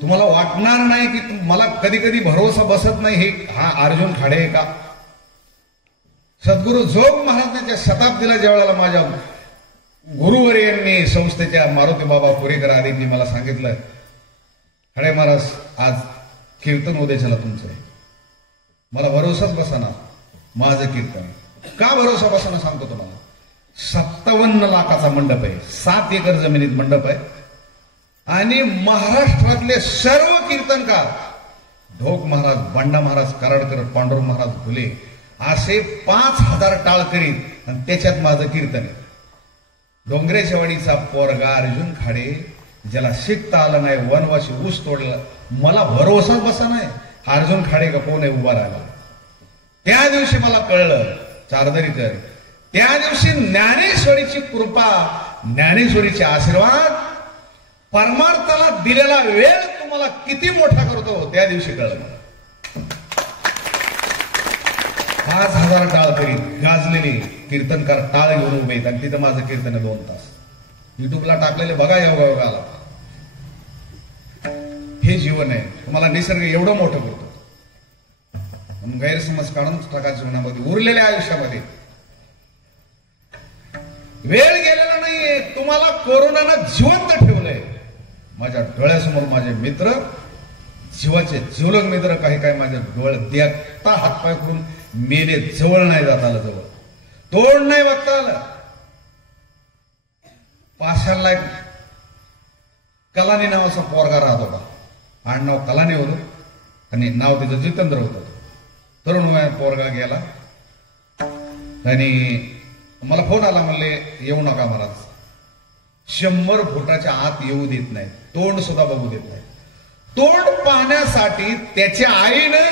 तुम्हाला वाटणार नाही की मला कधी कधी भरोसा बसत नाही, हे हा अर्जुन खाडे आहे का. सद्गुरू जोग महाराजांच्या शताब्दीला ज्यावेळेला माझ्या गुरुवर्यांनी, संस्थेच्या मारुती बाबा पुरेकर आदींनी मला सांगितलं, खडे महाराज आज कीर्तन उद्याच्याला तुमचं आहे. मला भरोसाच बसाना माझं कीर्तन. का भरोसा बसाना सांगतो तुम्हाला. 57 लाखाचा मंडप आहे, 7 एकर जमिनीत मंडप आहे. आणि महाराष्ट्रातले सर्व कीर्तनकार, ढोक महाराज, बंडा महाराज, कराडकर, पांडुरंग महाराज, घुले, असे 5000 टाळकरीत, आणि त्याच्यात माझं कीर्तन आहे. डोंगरेशवाडीचा पोरगा अर्जुन खाडे, ज्याला शिकता आलं नाही, वनवाशी ऊस तोडला, मला भरोसाच बसा नाही अर्जुन खाडे का कोण आहे उभा राहिला. त्या दिवशी मला कळलं, चारदरीकर, त्या दिवशी ज्ञानेश्वरीची कृपा, ज्ञानेश्वरीचे आशीर्वाद, परमार्थाला दिलेला वेळ तुम्हाला किती मोठा करतो, त्या दिवशी कळलं. 5000 टाळकरी गाजलेली कीर्तनकार टाळ घेऊन उभे आहेत, आणि तिथं माझं कीर्तन 2 तास. युट्यूबला टाकलेले बघा योगायोगाला. हे जीवन आहे. तुम्हाला निसर्ग एवढं मोठं करतो. गैरसमज काढून टाका जीवनामध्ये, उरलेल्या आयुष्यामध्ये. वेळ गेलेला नाहीये. तुम्हाला कोरोनानं जिवंत ठेवलंय. माझ्या डोळ्यासमोर माझे मित्र, जीवाचे जिवलग मित्र, काही काही माझ्या डोळे देखता हातपाय करून मेले. जवळ नाही जात आलं, जवळ तोंड नाही बघता आलं. पाषाणला एक कलानी नावाचा पोरगा राहत होता. आडनाव कलानी होतं आणि नाव तिचं जितेंद्र होतं. तरुण वयात पोरगा गेला आणि मला फोन आला, म्हणले येऊ नका महाराज, 100 फुटाच्या आत येऊ देत नाही, तोंड सुद्धा बघू देत नाही. तोंड पाहण्यासाठी त्याच्या आईनं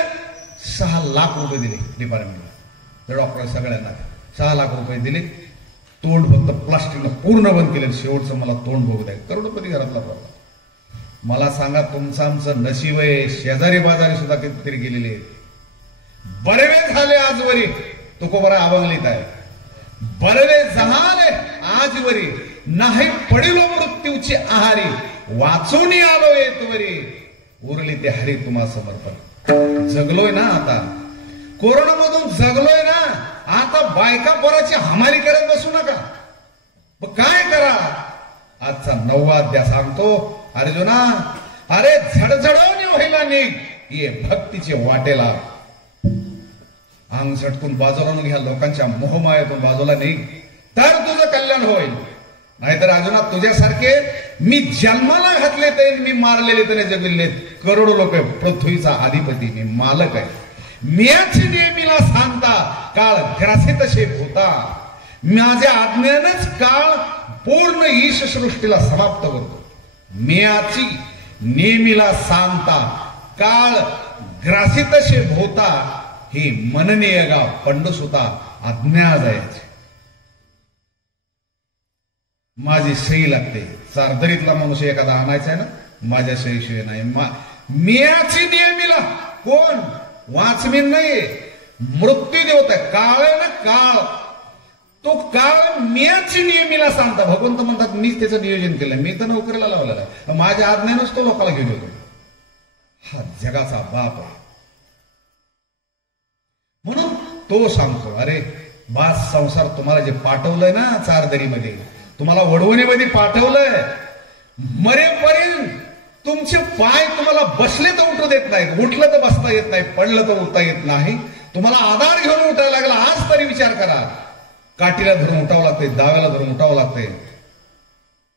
6 लाख रुपये दिले डिपार्टमेंटला. त्या डॉक्टर सगळ्यांना 6 लाख रुपये दिले. तोंड फक्त प्लास्टिकनं पूर्ण बंद केलं. शेवटचं मला तोंड बघू द्या. करोडपती घरातला प्रॉब्लेम. मला सांगा, तुमचं आमचं नशीब आहे. शेजारी बाजारी सुद्धा कितीतरी गेलेले. बडवे झाले आजवरी तुकोबरा अवंगलीत आहे. बडवे झाले आजवरी, नाही पडिलो मृत्यूची आहारी, वाचून आलो येतवरी, उरली ते हरी तुम्हा समर्पण. जगलोय ना आता, कोरोनामधून जगलोय ना आता. बायका पोराची हमारी करत बसू नका. मग काय करा? आजचा 9वा अध्याय सांगतो. अर्जुना, अरे झडझडवून व्हायला निघ, ये भक्तीचे वाटेला. अंग झटकून बाजूला घ्या, लोकांच्या मोहमायातून बाजूला निघ, तर तुझं कल्याण होईल. नाहीतर अर्जुना, तुझ्यासारखे मी जन्माला घातले ते, मी मारलेले तर जगलेले करोडो लोक. पृथ्वीचा अधिपती मी, मालक आहे. मियाची नेहमीला सांगता, काळ ग्रासे तसे होता. माझ्या आज्ञेनंच काळ पूर्ण ईश सृष्टीला समाप्त करतो. मियाची नेहमीला सांगता, काळ ग्रासी तसे भोता, हे मननीय गाव पंडूस होता आज्ञा जायची. माझी सही लागते. चारदरीतला मनुष्य एखादा आणायचा आहे ना, माझ्या सहीशिवाय नाही. मियाची नियमीला कोण वाचमीन नाही, मृत्यू देवता काळ आहे ना, काळ. तो काळ मियाची नियमीला सांगता. भगवंत म्हणतात, मीच त्याचं नियोजन केलं, मी तर नोकरीला लावलेला आहे, माझ्या आज्ञेनंच तो लोकांना घेऊन येतो. हा जगाचा बाप आहे. म्हणून तो सांगतो, अरे बास संसार तुम्हाला जे पाठवलंय ना चारदरीमध्ये, तुम्हाला वडवणीमध्ये पाठवलंय, मरेपर्यंत तुमचे पाय तुम्हाला बसले तर उठू देत नाहीत, उठलं तर बसता येत नाही, पडलं तर उठता येत नाही. तुम्हाला आधार घेऊन उठायला लागला. आज तरी विचार करा. काठीला धरून उठावं लागते, दाव्याला धरून उठावं लागते,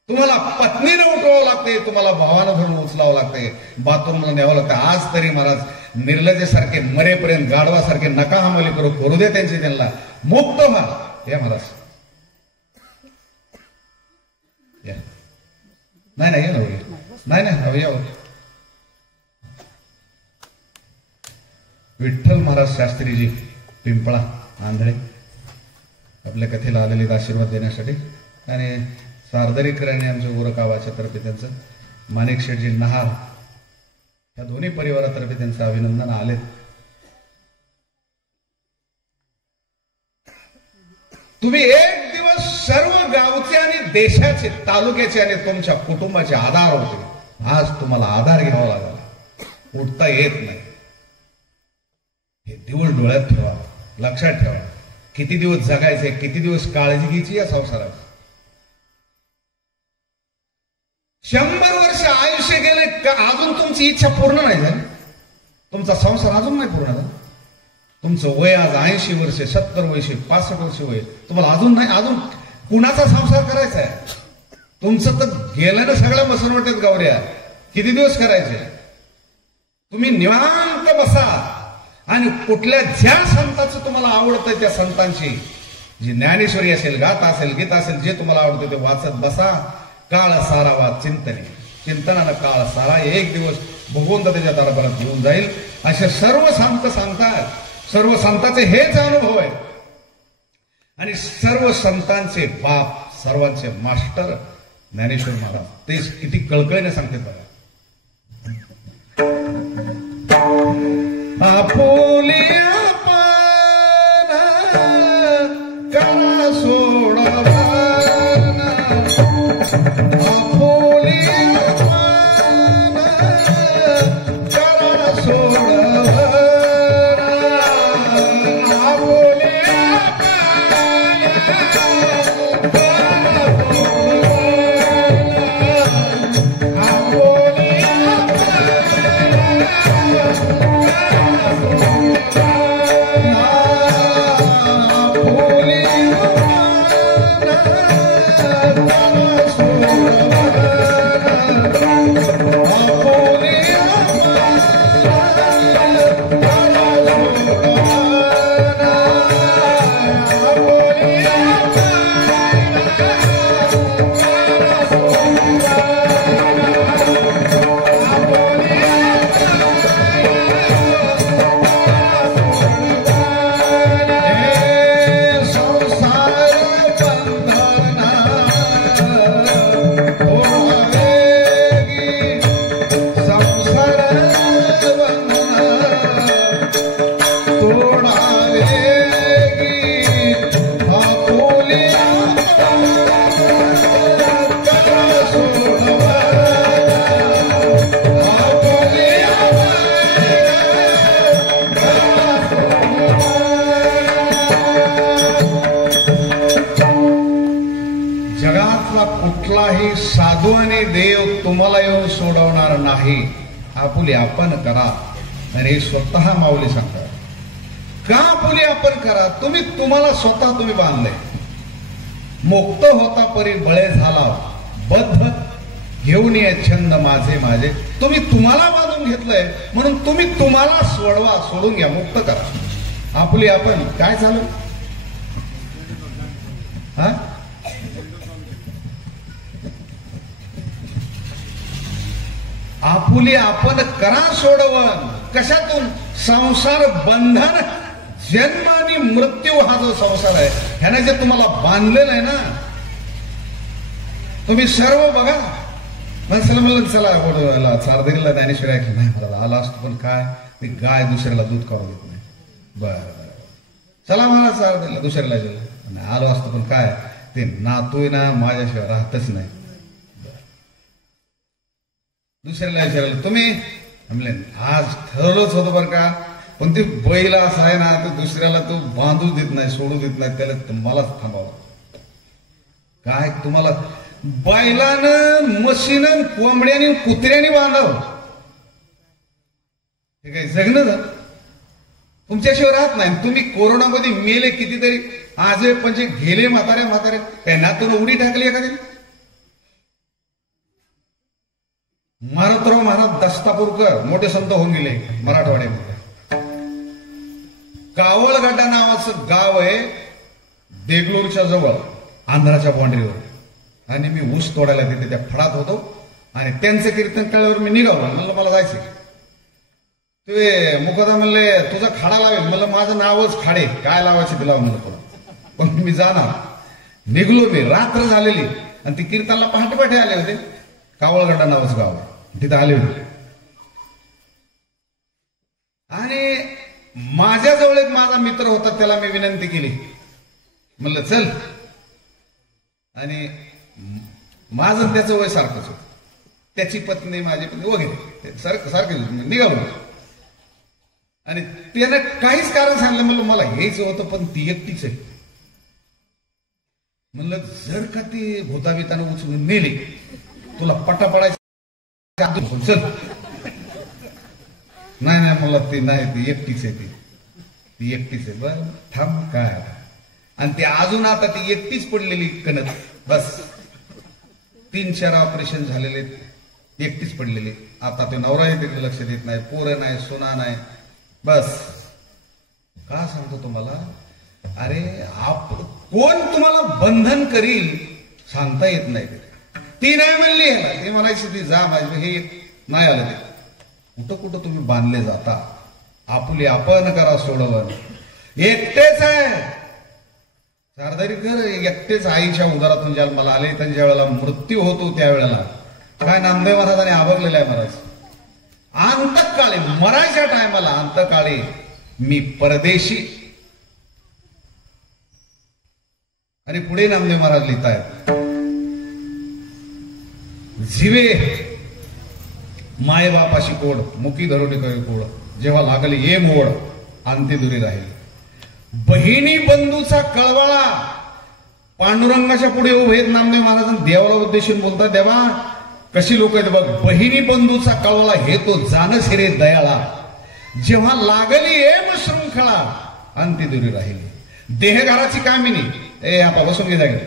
तुम्हाला पत्नीने उठवावं लागते, तुम्हाला भावानं धरून उचलावं लागते, बाथरूमला न्यावं लागतं. आज तरी महाराज निर्लजेसारखे मरेपर्यंत गाढवासारखे नका हमले करू दे त्यांचे, त्यांना मुक्त व्हा. हे महाराज नाही नाही नाही नाही यावं. विठ्ठल महाराज शास्त्रीजी पिंपळा आंधळे आपल्या कथेला आलेले आशीर्वाद देण्यासाठी, आणि सारदरीकर आणि आमच्या गोरकावाच्या तर्फे त्यांचं, माणिक शेठजी नहार या दोन्ही परिवारातर्फे त्यांचं अभिनंदन आले. तुम्ही एक दिवस सर्व गावचे आणि देशाचे, तालुक्याचे आणि तुमच्या कुटुंबाचे आधार होते. आज तुम्हाला आधार घ्यावा लागला, उठता येत नाही. हे दिवस डोळ्यात ठेवा, लक्षात ठेवा. किती दिवस जगायचे, किती दिवस काळजी घ्यायची या संसारात. 100 वर्ष आयुष्य गेले का अजून तुमची इच्छा पूर्ण नाही झाली, तुमचा संसार अजून नाही पूर्ण झाला. तुमचं वय आज 80 वर्ष, 70 वर्ष, 65 वर्ष वय, तुम्हाला अजून नाही, अजून कुणाचा संसार करायचा आहे? तुमचं तर गेलं ना सगळ्या मसनवट्यात गावऱ्या. किती दिवस करायचे? तुम्ही निवांत बसा आणि कुठल्या ज्या संताचं तुम्हाला आवडतं त्या संतांची जी ज्ञानेश्वरी असेल, गाथा असेल, गीता असेल, जे तुम्हाला आवडतं ते वाचत बसा. काळ सारावा चिंतने, चिंतनानं काळ सारा. एक दिवस भगवंत त्याच्या दरबारात घेऊन जाईल. असे सर्व संत सांगतात. सर्व संतांचे हेच अनुभव आहे. आणि सर्व संतांचे बाप, सर्वांचे मास्टर ज्ञानेश्वर महाराज, ते किती कळकळीने सांगते बघा. आपुलिया पाना करा सोडवाना, कुठलाही साधू आणि देव तुम्हाला येऊन सोडवणार नाही. आपुले आपण करा. आणि हे स्वतः माऊली सांगतात. का आपुले आपण करा? तुम्हाला स्वतः तुम्ही बांधले. मुक्त होता परी बळे झाला, बद्ध घेऊन ये छंद माझे माझे. तुम्हाला बांधून घेतलंय म्हणून तुम्हाला सोडवा, सोडून घ्या, मुक्त करा. आपुले आपण काय झालं? हा, आपुले आपण करा सोडवण. कशातून? संसार बंधन, जन्म आणि मृत्यू हा जो संसार आहे ह्याने जे तुम्हाला बांधलेलं आहे ना, तुम्ही सर्व बघा. माणसाला म्हणलं चला वडवायला चारदेला ज्ञानेश्वर ऐकलं नाही, मला आला असतो पण काय ती गाय दुसऱ्याला दूध काढून देत नाही. बरं चला मला चारदेला दुसऱ्याला गेलं आलो असतो पण काय ते नातू ना माझ्याशिवाय राहतच नाही. दुसऱ्याला विचारलं तुम्ही म्हणले आज ठरवलंच होतं बरं का, पण ते बैल असं आहे ना तो दुसऱ्याला तो बांधू देत नाही, सोडू देत नाही, त्याला मलाच थांबावं. काय तुम्हाला बैलानं, म्हशीनं, कोंबड्याने, कुत्र्याने बांधावं हे काही जगणं झालं? तुमच्याशिवाय राहत नाही. तुम्ही कोरोनामध्ये मेले कितीतरी, आज म्हणजे गेले म्हाताऱ्या काय नातून उडी टाकली एखादी. मारुतराव महाराज दस्तापूरकर मोठे संत होऊन गेले मराठवाड्यामध्ये. कावळगड्डा नावाचं गाव आहे देगलूरच्या जवळ, आंध्राच्या बाउंड्रीवर. आणि मी ऊस तोडायला तिथे त्या फळात होतो आणि त्यांचं कीर्तन कळल्यावर मी निघालो. म्हणलं मला जायचं. ते मुकदा म्हणले तुझा खाडा लावेल. म्हणलं माझं नावच खाडे, काय लावायचं ते लाव म्हणलं. पण मी जाणार. निघलो मी. रात्र झालेली आणि ती कीर्तनला पहाटे आले होते. कावळगड्डा नावाचं गाव तिथे आले होते. आणि माझ्याजवळ एक माझा मित्र होता, त्याला मी विनंती केली. म्हणलं चल. आणि माझं त्याचं वय सारखंच होतं, त्याची पत्नी माझी पत्नी वगैरे सारखे निघालो. आणि त्यानं काहीच कारण सांगलं. म्हणलं मला हेच होतं पण ती एकटीच आहे. म्हणलं जर का ती भूताबितानं उचलून नेली तुला पटा पडायचं चल. नाही मला ती नाही, ती एकटीच आहे, ती एकटीच आहे. बर थांब काय. आणि ती अजून आता ती एकटीच पडलेली कणत. बस 3-4 ऑपरेशन झालेले, एकटीच पडलेली. आता ते नवरा तिकडे लक्ष देत नाही, पोरं नाही, सोना नाही. बस का सांगतो तुम्हाला, अरे कोण तुम्हाला बंधन करील सांगता येत नाही. ती नाही म्हणली ह्याला, ती म्हणायची ती जा माझी, हे नाही आलं. ते कुठं तुम्ही बांधले जाता. आपुले आपण करा सोडवण. एकटेच आहे सारदारीकर, एकटेच आईच्या उदरातून जन्माला आले. त्यांच्या वेळेला मृत्यू होतो त्यावेळेला काय नामदेव महाराजांनी आबगलेला आहे महाराज. अंतकाळी मरायच्या टायमाला अंतकाळी मी परदेशी. आणि पुढे नामदेव महाराज लिहितायत झिवे माय बापाशी कोड मुकी धरोडी करी कोड जेव्हा लागली ये मोड अंती दुरी राहील. बहिणी बंधूचा कळवळा पांडुरंगाच्या पुढे उभे नामदेव महाराज देवाला उद्देशून बोलतात. देवा कशी लोक आहेत बघ. बहिणी बंधूचा कळवळा हे तो जानस रे दयाळा जेव्हा लागली एम शृंखला अंती दुरी राहिली. देहघराची कामिनी ए आपा बसून घे जागे.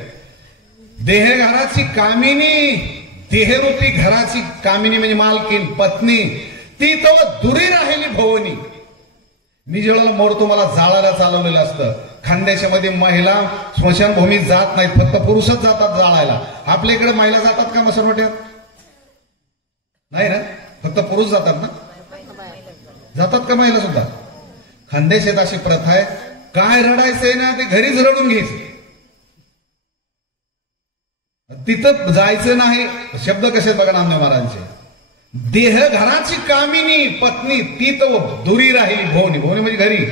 देहघराची कामिनी देहरूपी घराची कामिनी म्हणजे मालकीन पत्नी ती तो दुरी राहिली भवनी. मी जेव्हा मोरतो मला जाळायला चालवलेलं असतं. खानदेशामध्ये मध्ये महिला स्मशानभूमीत जात नाहीत फक्त पुरुषच जातात जाळायला. आपल्या इकडे महिला जातात का मसरवट्यात? नाही ना फक्त पुरुष जातात ना. जातात का महिला सुद्धा? खानदेशात अशी प्रथा आहे. काय रडायचंय ना ते घरीच रडून घ्यायचं. तिथं जायचं नाही. शब्द कसे बघा नामदेव महाराजांचे. देह घराची कामिनी पत्नी ती तो दुरी राहिली भोवनी. भोवनी म्हणजे घरी.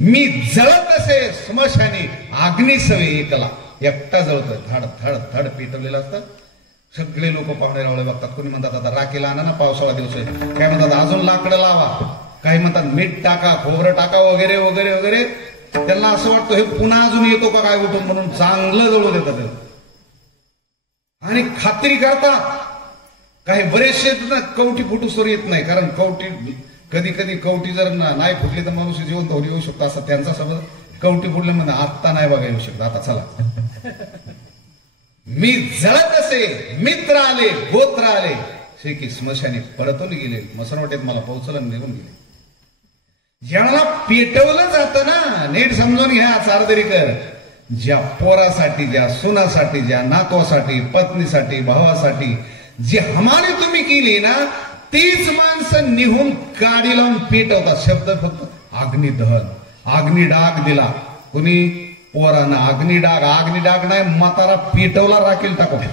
मी जळत असे स्मशानी अग्नी सवे एकला. एकटा जळतोय धड धड धड पेटवलेलं असतं. सगळे लोक पाहुणे रावळे बघतात. कोणी म्हणतात आता राखेला आणा ना पावसाळा दिवस आहे. काय म्हणतात अजून लाकडं लावा. काही म्हणतात मीठ टाका खोबरं टाका वगैरे वगैरे वगैरे. त्यांना असं वाटतं हे पुन्हा अजून येतो का काय उठून म्हणून चांगलं जळू देतात आणि खात्री करतात. काही बरेचसे कवटी फुटूसवर येत नाही कारण कवटी कधी कधी कवटी जर नाही फुटली तर मनुष्य जिवंत होऊ येऊ शकतो असा त्यांचा समज. कवटी फुटले म्हणजे आत्ता नाही बघा येऊ शकतो. आता चला मी जळत असे मित्र आले गोत्र आले से की स्मशाने परतून गेले. मसरवट्यात मला पोहोचलं निघून गेले. ज्याला पेटवलं जातं ना नीट समजून घ्या चारदरीकर. ज्या पोरासाठी ज्या सुनासाठी ज्या नातवासाठी पत्नीसाठी भावासाठी जी हमारी तुम्ही केली ना तीच माणसं निहून गाडी लावून पेटवतात. शब्द फक्त अग्निदहन अग्निडाग दिला कुणी पोरानं. अग्निडाग अग्निडाग नाही म्हातारा पेटवला राखेल टाकून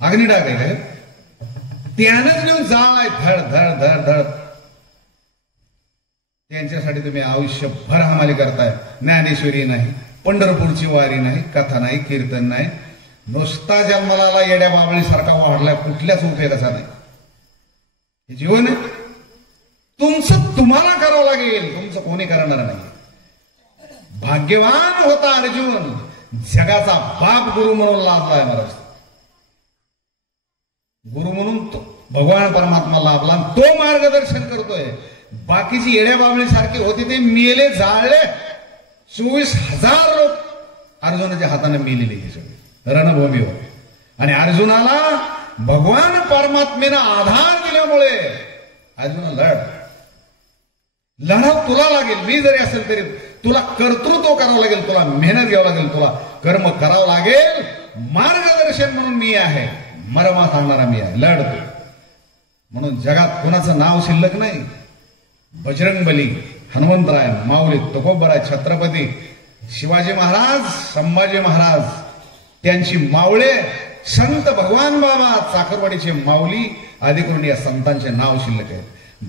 अग्निडाग आहे काय. त्यानंच नेऊन जाळ आहे धड धड धड धड. त्यांच्यासाठी तुम्ही आयुष्यभर हमाली करताय. ज्ञानेश्वरी नाही पंढरपूरची वारी नाही कथा नाही कीर्तन नाही. नुसता जन्माला येड्या बाबळी सारखा वाढलाय कुठल्याच उपयोगाचा नाही. हे जीवन आहे तुमचं तुम्हाला करावं लागेल. तुमचं कोणी करणार नाही. भाग्यवान होता अर्जुन जगाचा बाप गुरु म्हणून लाभलाय महाराज. गुरु म्हणून भगवान परमात्मा लाभला तो मार्गदर्शन करतोय. बाकीची येड्या बाबळी सारखी होती ते मेले जाळले. 24,000 लोक अर्जुनाच्या हाताने मेलेले हे सगळे रणभूमीवर. आणि अर्जुनाला भगवान परमात्मेनं आधार दिल्यामुळे अर्जुना लढाव तुला लागेल. मी जरी असेल तरी तुला कर्तृत्व करावं लागेल. तुला मेहनत घ्यावं लागेल. तुला कर्म करावं लागेल. मार्गदर्शन म्हणून मी आहे. मरमा सांगणारा मी आहे. लढतो म्हणून जगात कोणाचं नाव शिल्लक नाही. बजरंगबली हनुमंतराय माऊली तुकोबराय छत्रपती शिवाजी महाराज संभाजी महाराज त्यांची मावळे संत भगवान बाबा चाकरवाडीचे माऊली अधिकरून या संतांचे नाव शिल्लक आहे.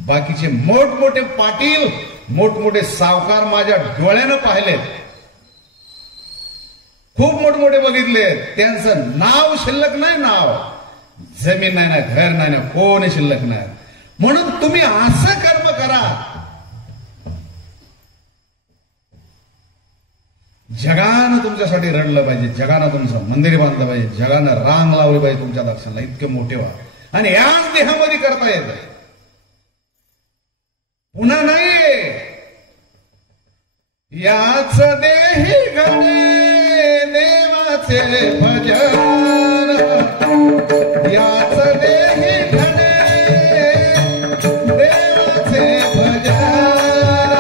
बाकीचे मोठमोठे पाटील मोठमोठे सावकार माझ्या डोळ्यानं पाहिलेत. खूप मोठमोठे बघितले. त्यांचं नाव शिल्लक नाही. नाव जमीन नाही ना घर नाही ना कोण शिल्लक नाही. म्हणून तुम्ही असं कर्म करा जगानं तुमच्यासाठी रडलं पाहिजे. जगानं तुमचं मंदिर बांधलं पाहिजे. जगानं रांग लावली पाहिजे तुमच्या दर्शनाला. इतके मोठे व्हा. आणि याच देहामध्ये करता येत पुन्हा नाही. याच देही घडे देवाचे भजन. याच देही घडे देवाचे भजन.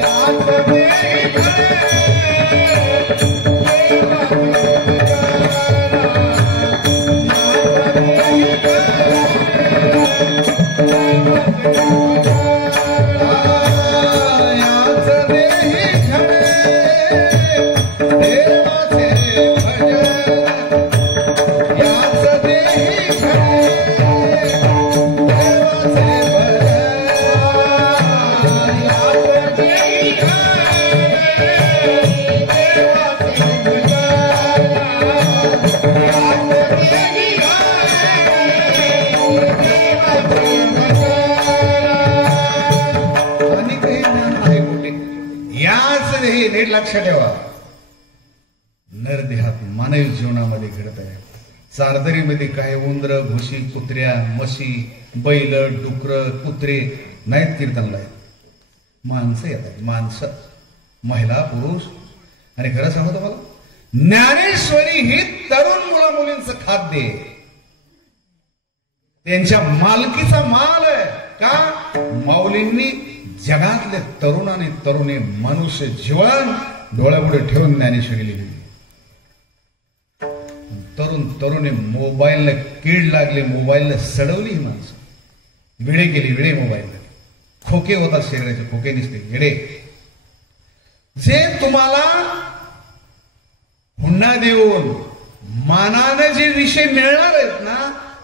याच देही घडे देवाचे भजन. आहे हे नीट लक्षात ठेवा. नरदेहात मानवी जीवनामध्ये घडत आहे. चारदरीमध्ये काही उंदर, घुशी, कुत्र्या, म्हशी, बैल, डुकर, कुत्रे नाहीत कीर्तनला आहेत. माणसं येतात, माणसं, महिला, पुरुष. आणि खरं सांगू तुम्हाला, ज्ञानेश्वरी ही तरुण मुला मुलींचं खाद्य आहे. त्यांच्या मालकीचा माल आहे. का? माऊलींनी जगातले तरुण आणि तरुणी मनुष्य जीवन डोळ्यापुढे ठेवून ज्ञानेश्वरी लिहिली. तरुण तरुणी मोबाईलला कीड लागले, मोबाईलला सडवली ही माणसं, विडे केली, विडे मोबाईलला. खोके होतात शरीराचे, खोके निसते, विडे. जे तुम्हाला हुंडा देऊन मानाने जे विषय मिळणार आहेत ना,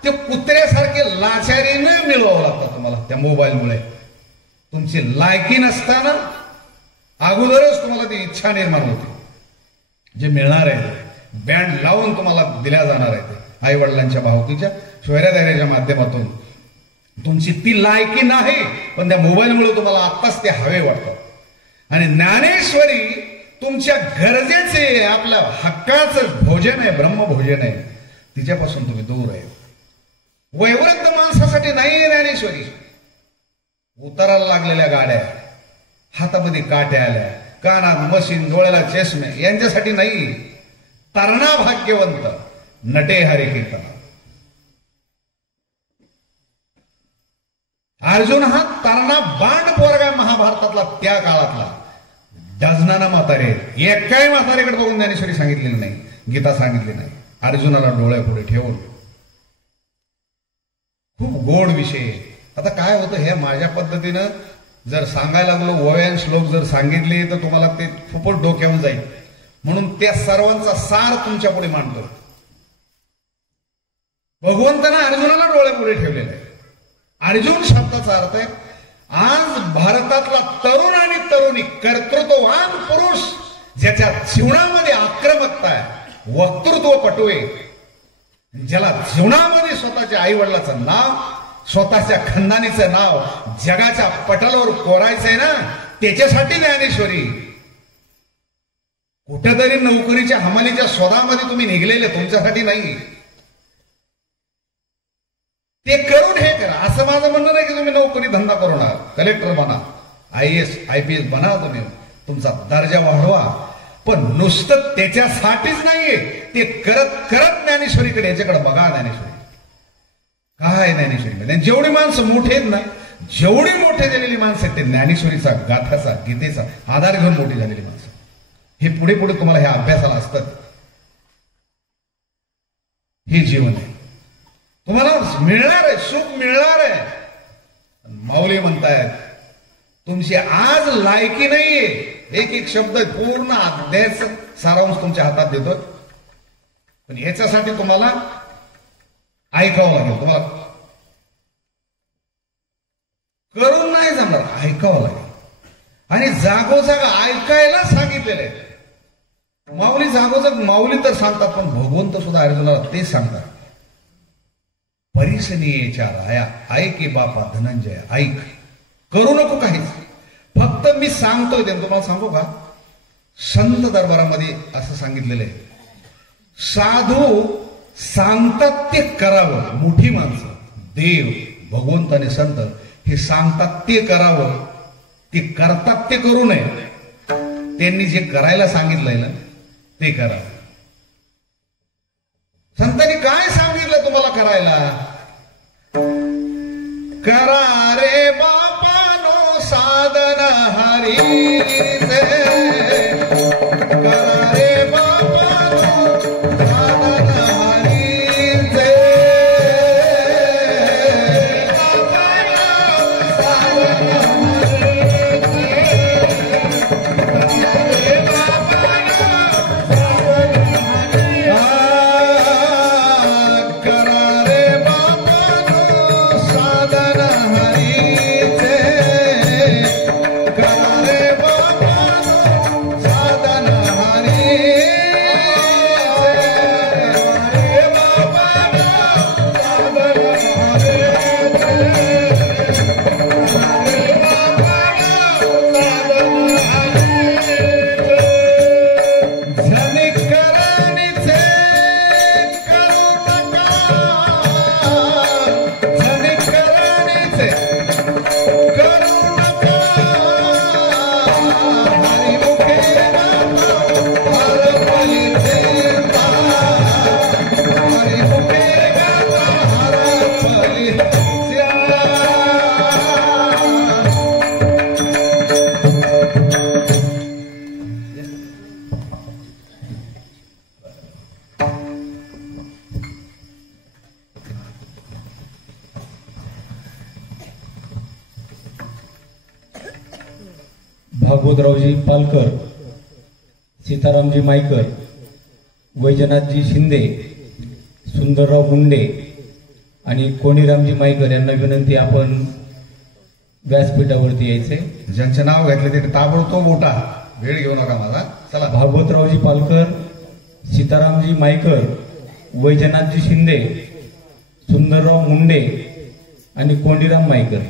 ते कुत्र्यासारखे लाचारीने मिळवावं लागतं तुम्हाला त्या मोबाईलमुळे. तुमची लायकी नसताना अगोदरच तुम्हाला ती इच्छा निर्माण होते. जे मिळणार आहे बँड लावून तुम्हाला दिल्या जाणार आहे, आई वडिलांच्या भावकीच्या सोयऱ्यादाऱ्याच्या माध्यमातून. तुमची ती लायकी नाही, पण त्या मोबाईलमुळे तुम्हाला आत्ताच ते हवे वाटतात. आणि ज्ञानेश्वरी तुमच्या गरजेचे, आपल्या हक्काचं भोजन आहे, ब्रह्मभोजन आहे. तिच्यापासून तुम्ही दूर आहे. वैवृद्ध माणसासाठी नाहीये ज्ञानेश्वरी. उताराला लागलेल्या गाड्या, हातामध्ये काट्या आल्या, कानात मशीन, डोळ्याला चष्मे, यांच्यासाठी नाही. तरणा भाग्यवंत नटे हरी कीर्तन. अर्जुन हा तरणा बांड पोरगा महाभारतातला, त्या काळातला. डझनाना म्हातारे, एकाही म्हातारेकडे बघून ज्ञानेश्वरी सांगितलेली नाही, गीता सांगितली नाही. अर्जुनाला डोळ्यापुढे ठेवून. खूप गोड विषय. आता काय होतं, हे माझ्या पद्धतीनं जर सांगायला लागलो, ओव्यान श्लोक जर सांगितले तर तुम्हाला ते खूपच डोक्यावर जाईल. म्हणून त्या सर्वांचा सार तुमच्या पुढे मांडतो. भगवंतानं अर्जुनाला डोळ्यापुढे ठेवलेलं आहे. अर्जुन शब्दाचा अर्थ आहे, आज भारतातला तरुण आणि तरुणी, कर्तृत्ववान पुरुष, ज्याच्या जीवनामध्ये आक्रमकता आहे, वक्तृत्वपटू आहे, ज्याला जीवनामध्ये स्वतःच्या आई वडिलाचं नाव, स्वतःच्या खंदानीचं नाव जगाच्या पटलावर कोरायचंय ना, त्याच्यासाठी ज्ञानेश्वरी. कुठेतरी नोकरीच्या हमालीच्या शोधामध्ये तुम्ही निघलेले, तुमच्यासाठी नाही. ते करून हे करा, असं माझं म्हणणं नाही की तुम्ही नोकरी धंदा करू नका. कलेक्टर बना, IAS IPS बना, तुम्ही तुमचा दर्जा वाढवा. पण नुसतं त्याच्यासाठीच नाहीये, ते करत करत ज्ञानेश्वरीकडे, याच्याकडे बघा. ज्ञानेश्वरी काय? ज्ञानेश्वरी जेवढी माणसं मोठी आहेत ना, जेवढी मोठे झालेली माणसं आहेत, ते ज्ञानेश्वरीचा, गाथाचा, गीतेचा आधार घेऊन मोठी झालेली माणसं. हे पुढे पुढे तुम्हाला ह्या अभ्यासाला असतात. हे जीवन आहे, तुम्हाला मिळणार आहे, सुख मिळणार आहे. माऊली म्हणतायत, तुमची आज लायकी नाहीये. एक एक शब्द पूर्ण अध्यायाचा सारांश तुमच्या हातात देतो, पण याच्यासाठी तुम्हाला ऐकावं लागेल. तुम्हाला करून नाही जमणार, ऐकावं लागेल. आणि जागोजाग ऐकायला सांगितलेले आहे माऊली. जागोजाग माऊली तर सांगतात, पण भगवंत सुद्धा अर्जुनाला तेच सांगतात. परिसनीयेच्या राया ऐके बापा धनंजय, ऐक, करू नको काहीच, फक्त मी सांगतोय ते. तुम्हाला सांगू का, संत दरबारामध्ये असं सांगितलेलं आहे, साधू सांगतात ते करावं. मोठी माणसं, देव, भगवंत आणि संत हे सांगतात ते करावं, ते करतात ते करू नये. त्यांनी जे करायला सांगितलंय ना, ते करावं. संतांनी काय सांगितलं तुम्हाला करायला? करा रे बापानो साधन हरीचे, करा रे बापानो साधन हरीचे, साधन हरी भागवतरावजी पालकर, सीतारामजी मायकर, वैजनाथजी शिंदे, सुंदरराव मुंडे आणि कोणीरामजी मायकर यांना विनंती आपण व्यासपीठावरती यायचे. ज्यांचे नाव घेतले ते ताबडतोब उठा, वेळ घेऊ नका माझा. चला. भागवतरावजी पालकर, सीतारामजी मायकर, वैजनाथजी शिंदे, सुंदरराव मुंडे आणि कोंडीराम मायकर.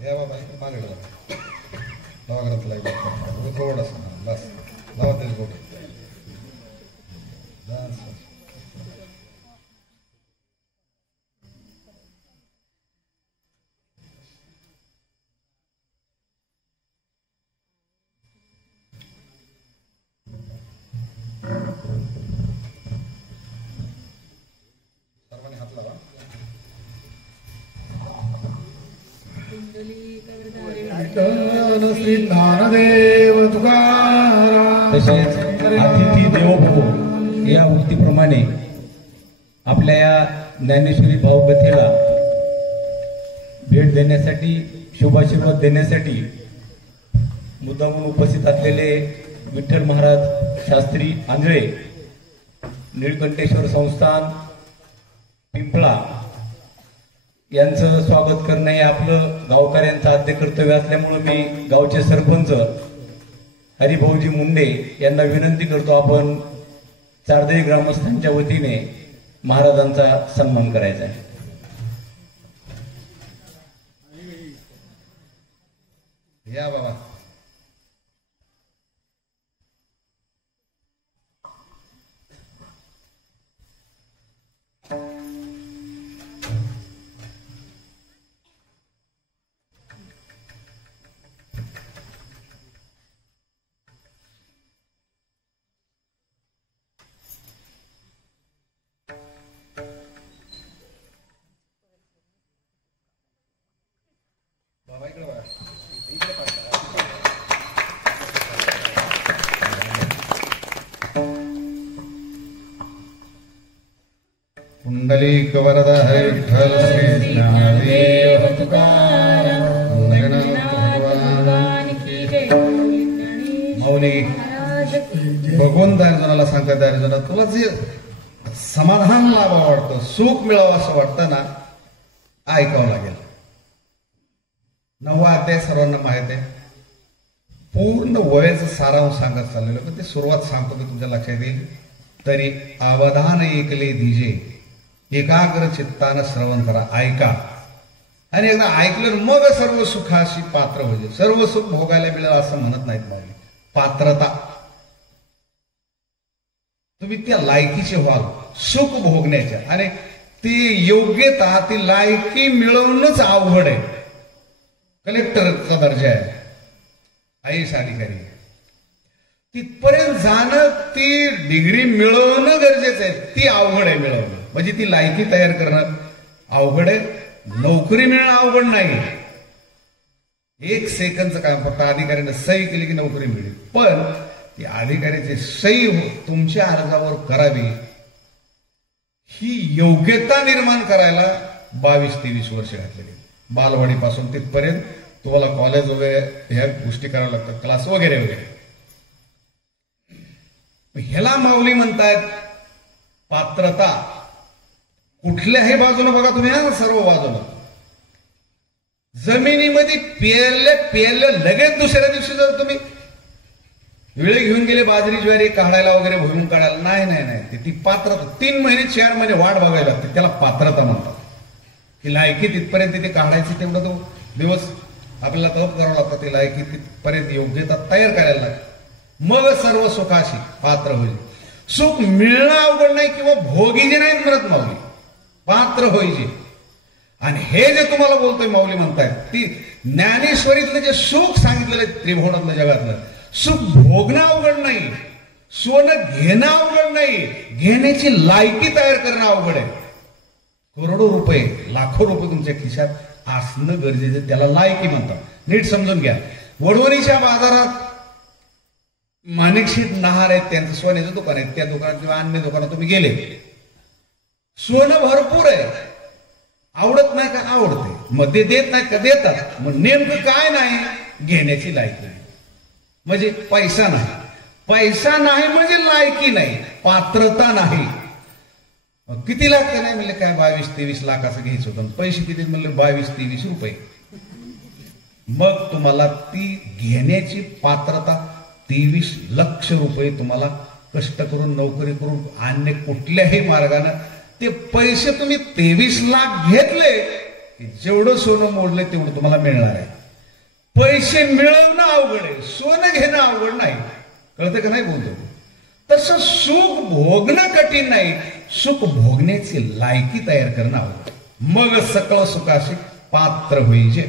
या बाबा मागे दवाखान्यातला थोडस बस लावा त्याला गोट. सर्वांनी हात लावा. श्री ज्ञानदेव तुकाराम. तसेच अतिथी देवो भव या उक्तीप्रमाणे आपल्या या ज्ञानेश्वरी भावकथेला भेट देण्यासाठी, शुभाशीर्वाद देण्यासाठी मुद्दामून उपस्थित असलेले विठ्ठल महाराज शास्त्री आंधळे, निळकंठेश्वर संस्थान पिंपळा यांचं स्वागत करणं हे आपलं गावकऱ्यांचं आद्य कर्तव्य असल्यामुळे मी गावचे सरपंच हरिभाऊजी मुंडे यांना विनंती करतो, आपण चारदेवी ग्रामस्थांच्या वतीने महाराजांचा सन्मान करायचा आहे. या बाबा. बाबा इकडे बघा. इकडे पाठवा. पुंडलिक वरद हरे विठ्ठल श्री ज्ञानदेव तुकाराम. माऊली भगवंत अर्जुनाला सांगतात, अर्जुना तुला जे समाधान लावा वाटतं, सुख मिळावं असं वाटतं ना, ऐकावं लागेल. 9वा अध्याय सर्वांना माहित आहे. पूर्ण वयाचं सारांश सांगत चाललेलं, पण ते सुरुवात सांगतो मी, तुमच्या लक्षात येईल. तरी अवधान ऐकले दिजे, एकाग्र चित्तानं श्रवण करा, ऐका. आणि एकदा ऐकलं मग सर्व सुखाशी पात्र होईल. सर्व सुख भोगायला मिळेल असं म्हणत नाहीत माऊली. पात्रता, तुम्ही त्या लायकीचे व्हाल सुख भोगण्याच्या, आणि ती योग्यता, ती लायकी मिळवणंच अवघड आहे. कलेक्टरचा दर्जा आहे, आयएस अधिकारी, तिथपर्यंत जाणं, ती डिग्री मिळवणं गरजेचं आहे. ती अवघड आहे मिळवणं, म्हणजे ती लायकी तयार करणं अवघड आहे. नोकरी मिळणं अवघड नाही. 1 सेकंदचं काम, फक्त अधिकाऱ्याने सही केली की नोकरी मिळेल. पण ती अधिकाऱ्याची सही तुमच्या अर्जावर करावी, ही योग्यता निर्माण करायला 22-23 वर्ष घातलेली. बालवाडीपासून तिथपर्यंत तुम्हाला कॉलेज वगैरे ह्या गोष्टी कराव्या लागतात, क्लास वगैरे वगैरे. ह्याला माऊली म्हणतायत पात्रता. कुठल्याही बाजूने बघा तुम्ही, सर्व बाजूला जमिनीमध्ये पेरलं लगेच दुसऱ्या दिवशी जर तुम्ही वेळे घेऊन गेले बाजरी ज्वारी काढायला वगैरे, भुईमुग काढायला, नाही नाही नाही, ती पात्रता. 3 महिने 4 महिने वाट बघायला लागते, त्याला पात्रता म्हणतात. की लायकी तिथपर्यंत ते काढायची, तेवढा तो दिवस आपल्याला तप करावं लागतं. ती लायकी तिथपर्यंत योग्यता तयार करायला लागते, मग सर्व सुखाशी पात्र होईल. सुख मिळणं अवघड नाही, किंवा भोगी जे नाहीत म्हणत माऊली, पात्र होईचे. आणि हे जे तुम्हाला बोलतोय माऊली म्हणतायत, ती ज्ञानेश्वरीतलं जे सुख सांगितलेलं त्रिभुवनातलं जगातलं सुख भोगणं अवघड नाही, सोनं घेणं अवघड नाही, घेण्याची लायकी तयार करणं अवघड आहे. करोडो रुपये, लाखो रुपये तुमच्या खिशात असणं गरजेचं, त्याला लायकी म्हणतात. नीट समजून घ्या. वडवणीच्या बाजारात माणिकशीत नहार आहेत, त्यांचं सोन्याचं दुकान आहे, त्या दुकानात किंवा अन्य दुकानात तुम्ही गेले, सोनं भरपूर आहे, आवडत नाही का? आवडते. मग ते देत नाही का? देतात. मग नेमकं काय नाही? घेण्याची लायकी नाही, म्हणजे पैसा नाही. पैसा नाही म्हणजे लायकी नाही, पात्रता नाही. मग किती लागते? नाही म्हणले काय 22-23 लाखाचं घ्यायचं होतं. पैसे किती म्हणले? 22-23 रुपये. मग तुम्हाला ती घेण्याची पात्रता 23 लक्ष रुपये तुम्हाला कष्ट करून, नोकरी करून, अन्य कुठल्याही मार्गाने ते पैसे तुम्ही 23 लाख घेतले की जेवढं सोनं मोडलं तेवढं तुम्हाला मिळणार आहे. पैसे मिळवणं अवघड आहे, सोनं घेणं अवघड नाही. कळतं का नाही बोलतो? तसं सुख भोगणं कठीण नाही, सुख भोगण्याची लायकी तयार करणं अवघड. मग सकळ सुखाशी पात्र होईजे.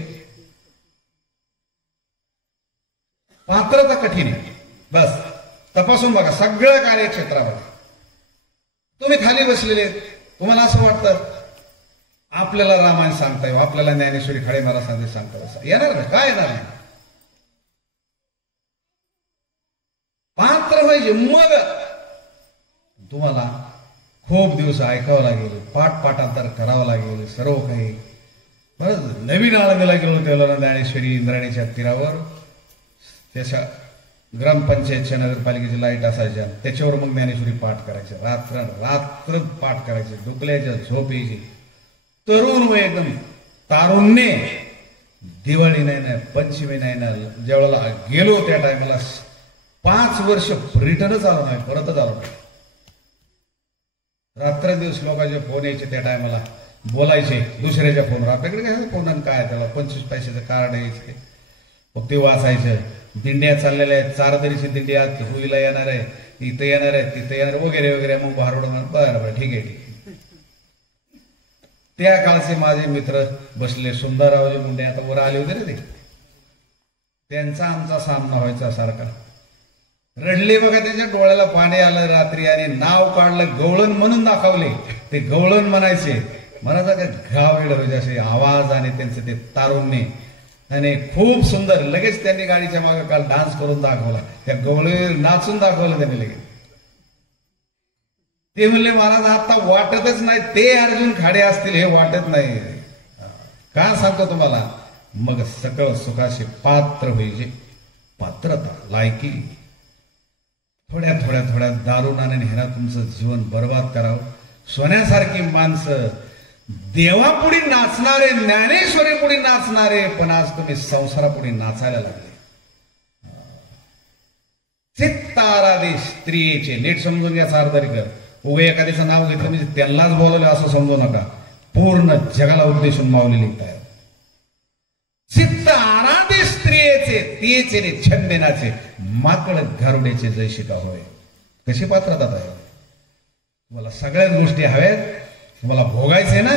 पात्रता कठीण आहे. बस तपासून बघा सगळ्या कार्यक्षेत्रामध्ये. तुम्ही खाली बसलेले, तुम्हाला असं वाटतं आपल्याला रामायण सांगता येईल, आपल्याला ज्ञानेश्वरी खडे महाराज सांगता येणार ना? काय येणार नाही? पात्र पाहिजे. मग तुम्हाला खूप दिवस ऐकावं लागेल, पाठांतर करावं लागेल, सर्व काही. बरं, नवीन आळंदीला गेलो तेव्हा ज्ञानेश्वरी इंद्राणीच्या तीरावर त्याच्या ग्रामपंचायतच्या नगरपालिकेची लाईट असायच्या, त्याच्यावर मग ज्ञानेश्वरी पाठ करायचे, रात्र रात्र पाठ करायचे, डुकल्याच्या झोप यायची. तरुण वय एकदम तारुण्य. दिवाळी नाही ना, पंचमी नाही ना, ज्यावेळेला गेलो त्या टायमाला 5 वर्ष रिटर्नच आलो नाही, परतच आलो नाही. रात्रदिवस लोकांचे फोन यायचे त्या टायमाला, बोलायचे दुसऱ्याच्या फोनवर. आपल्याकडे काय फोन काय, त्याला 25 पैशाचं कार्ड यायचे, मग ते वाचायचं. दिंड्या चाललेल्या आहेत, चारदरीची दिंडी आज होळीला येणार आहे, इथं येणार आहे, तिथं येणार वगैरे वगैरे. मग भारुड बरं ठीक आहे. त्या काळचे माझे मित्र बसले, सुंदररावजी मुंडे, आता वर आले होते रे ते, त्यांचा आमचा सामना व्हायचा सारखा. रडले बघा, त्याच्या डोळ्याला पाणी आलं रात्री, आणि नाव काढलं, गवळण म्हणून दाखवले. ते गवळण म्हणायचे, म्हणायचं काय गाव वेळ व्हायचे असे आवाज आणि त्यांचं ते तारुण्य. आणि खूप सुंदर. लगेच त्यांनी गाडीच्या मागे काल डान्स करून दाखवला, त्या गवळे नाचून दाखवलं त्यांनी लगेच. ते म्हणले महाराज आता वाटतच नाही ते अर्जुन खाडे असतील, हे वाटत नाही. का सांगतो तुम्हाला? मग सकळ सुखाशी पात्र होईजे. पात्रता, लायकी. थोड्या थोड्या थोड्या दारुणाने ह्याला तुमचं जीवन बर्बाद करावं. सोन्यासारखी माणसं, देवापुढे नाचणारे, ज्ञानेश्वरीपुढे नाचणारे, पण आज तुम्ही संसारापुढे नाचायला लागले. चित्ताराधे स्त्रियेचे. नीट समजून घ्या सार्वजनिक. उभे एखाद्याचं नाव घेतलं म्हणजे त्यांनाच बोलवलं असं समजू नका. पूर्ण जगाला उद्देशून माऊली लिहिताय. चित्त आराधे स्त्रियेचे, तियेचे रे छंदेनाचे, माकड गारुड्याचे जय शिका होय. कशी पात्रता आहे? तुम्हाला सगळ्याच गोष्टी हव्यात, तुम्हाला भोगायचंय ना.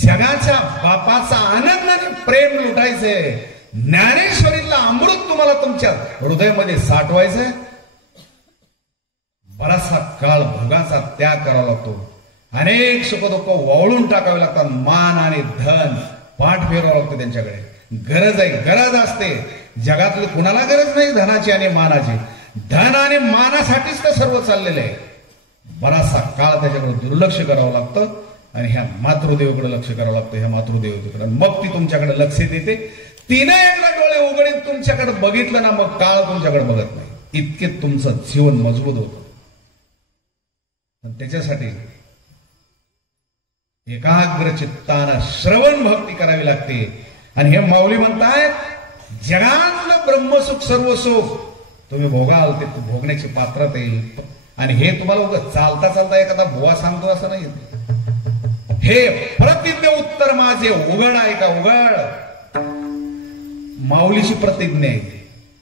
जगाच्या बापाचा आनंद आणि प्रेम लुटायचंय. ज्ञानेश्वरीतला अमृत तुम्हाला तुमच्या हृदयामध्ये साठवायचंय. बराचसा काळ भोगाचा त्याग करावा लागतो. अनेक सुखदुःख वावळून टाकावे लागतात. मान आणि धन पाठ फिरवावं लागतं त्यांच्याकडे. गरज आहे, गरज असते. जगातली कुणाला गरज नाही धनाची आणि मानाची. धन आणि मानासाठीच तर सर्व चाललेलं आहे. बराचसा काळ त्याच्याकडे दुर्लक्ष करावं लागतं आणि ह्या मातृदेवीकडे लक्ष करावं लागतं. ह्या मातृदेवतेकडे मग ती तुमच्याकडे लक्ष देते. तिने एकदा डोळे उघडीत तुमच्याकडे बघितलं ना, मग काळ तुमच्याकडे बघत नाही. इतके तुमचं जीवन मजबूत होतं. त्याच्यासाठी एकाग्र चित्तानं श्रवण भक्ती करावी लागते. आणि हे माऊली म्हणतायत जगातलं ब्रह्मसुख सर्व सुख तुम्ही भोगाल, ते भोगण्याची पात्रता येईल. आणि हे तुम्हाला उगाच चालता चालता एखादा बुवा सांगतो असं नाही. हे प्रतिज्ञ उत्तर माझे उघड आहे का? उघड. माऊलीची प्रतिज्ञा आहे.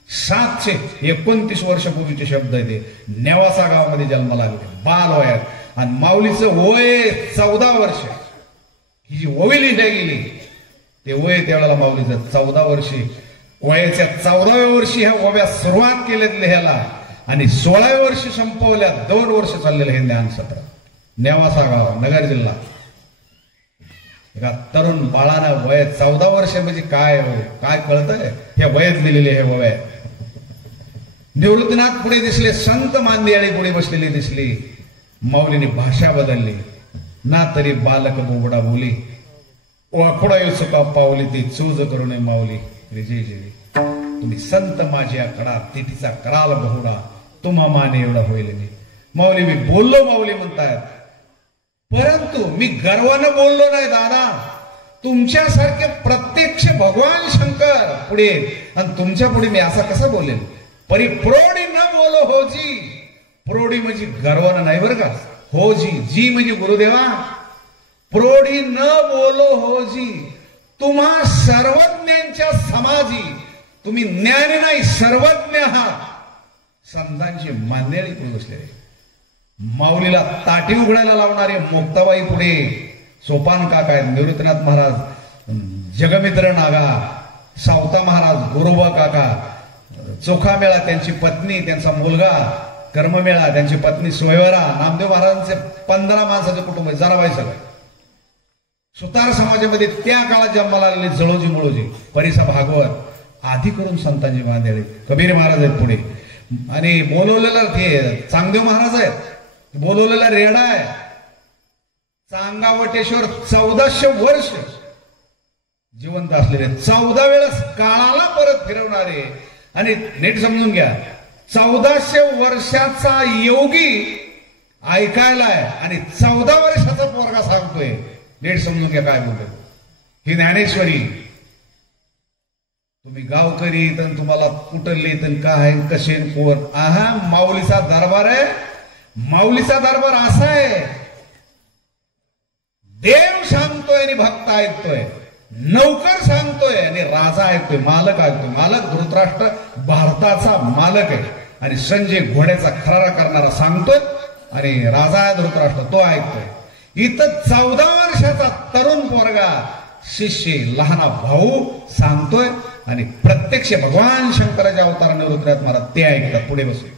729 वर्षापूर्वीचे शब्द आहे ते. नेवासा गावामध्ये जन्माला लागले बाल वयात. आणि माऊलीचं वय 14 वर्ष. ही जी ओवी लिहिल्या गेली ते वय त्यावेळेला माऊलीचं 14 वर्षी. वयाच्या 14व्या वर्षी ह्या ओव्या सुरुवात केल्यात लिहायला आणि 16व्या वर्षी संपवल्या. 2 वर्ष चाललेलं हे ज्ञान सत्र. नेवासा गाव, नगर जिल्हा. एका तरुण बाळानं वय 14 वर्ष म्हणजे काय हो, काय कळतंय हे वयात लिहिलेले हे वय. निवृत्तीनाथ पुढे दिसले, संत मांदियाळी पुढे बसलेली दिसली. माऊलीने भाषा बदलली. ना तरी बालक बोबडा बोली, वाकुडा चुका पावली ती चूज करू नये माऊली रिजे जेवी. तुम्ही संत माझी आकडा तिथीचा कराल बहुडा, तुम्हा माने एवढा होईल मी. माऊली मी बोललो माऊली म्हणतायत, परंतु मी गर्वानं बोललो नाही दादा. तुमच्यासारखे प्रत्यक्ष भगवान शंकर पुढे आणि तुमच्या पुढे मी असा कसा बोलेल. परिप्रोडी न बोलो होजी. प्रोडी म्हणजे गर्वानं नाही बरं का. होजी जी म्हणजे गुरुदेवा. प्रोढी न बोलो होजी. तुम्हा सर्वज्ञांच्या समाजी. तुम्ही ज्ञानी नाही सर्वज्ञ आहात. संतांची मांदेळी पुढे बसलेले. माऊलीला ताटी उघडायला लावणारे मुक्ताबाई पुढे सोपान काका आहेत, निवृत्तीनाथ महाराज, जगमित्र नागा, सावता महाराज, गुरुबा काका, चोखा मेळा त्यांची पत्नी, त्यांचा मुलगा, कर्ममेळा त्यांची पत्नी सोयवरा, नामदेव महाराजांचे 15 माणसाचे कुटुंब आहे, जनाबाई सगळं. सुतार समाजामध्ये त्या काळात जन्माला आलेले जळोजी मुळोजी, परिसा भागवत आधी करून संतांची मांदेळी, कबीर महाराज आहेत पुढे. आणि बोलवलेला ते चांगदेव महाराज आहेत, बोलवलेला रेडा आहे. चांगावटेश्वर 1400 वर्ष जिवंत असलेले, 14 वेळेस काळाला परत फिरवणारे. आणि नीट समजून घ्या, 1400 वर्षाचा योगी ऐकायलाय आणि 14 वर्षाचा पोरगा सांगतोय. नीट समजून घ्या काय बोलतोय. ही ज्ञानेश्वरी. तुम्ही गावकरी तर तुम्हाला कुठले तर काय कसे कोण. आहा, माऊलीचा दरबार आहे. माऊलीचा दरबार असा आहे, देव सांगतोय आणि भक्त ऐकतोय, नौकर सांगतोय आणि राजा ऐकतोय, मालक ऐकतोय. मालक धृतराष्ट्र भारताचा मालक आहे आणि संजय घोड्याचा खरारा करणारा सांगतोय आणि राजा आहे धृतराष्ट्र, तो ऐकतोय. इथं 14 वर्षाचा तरुण पोरगा शिष्य लहाना भाऊ सांगतोय आणि प्रत्यक्ष भगवान शंकराच्या अवतार निवृत्तीनाथ महाराज ते ऐकतात पुढे बसून.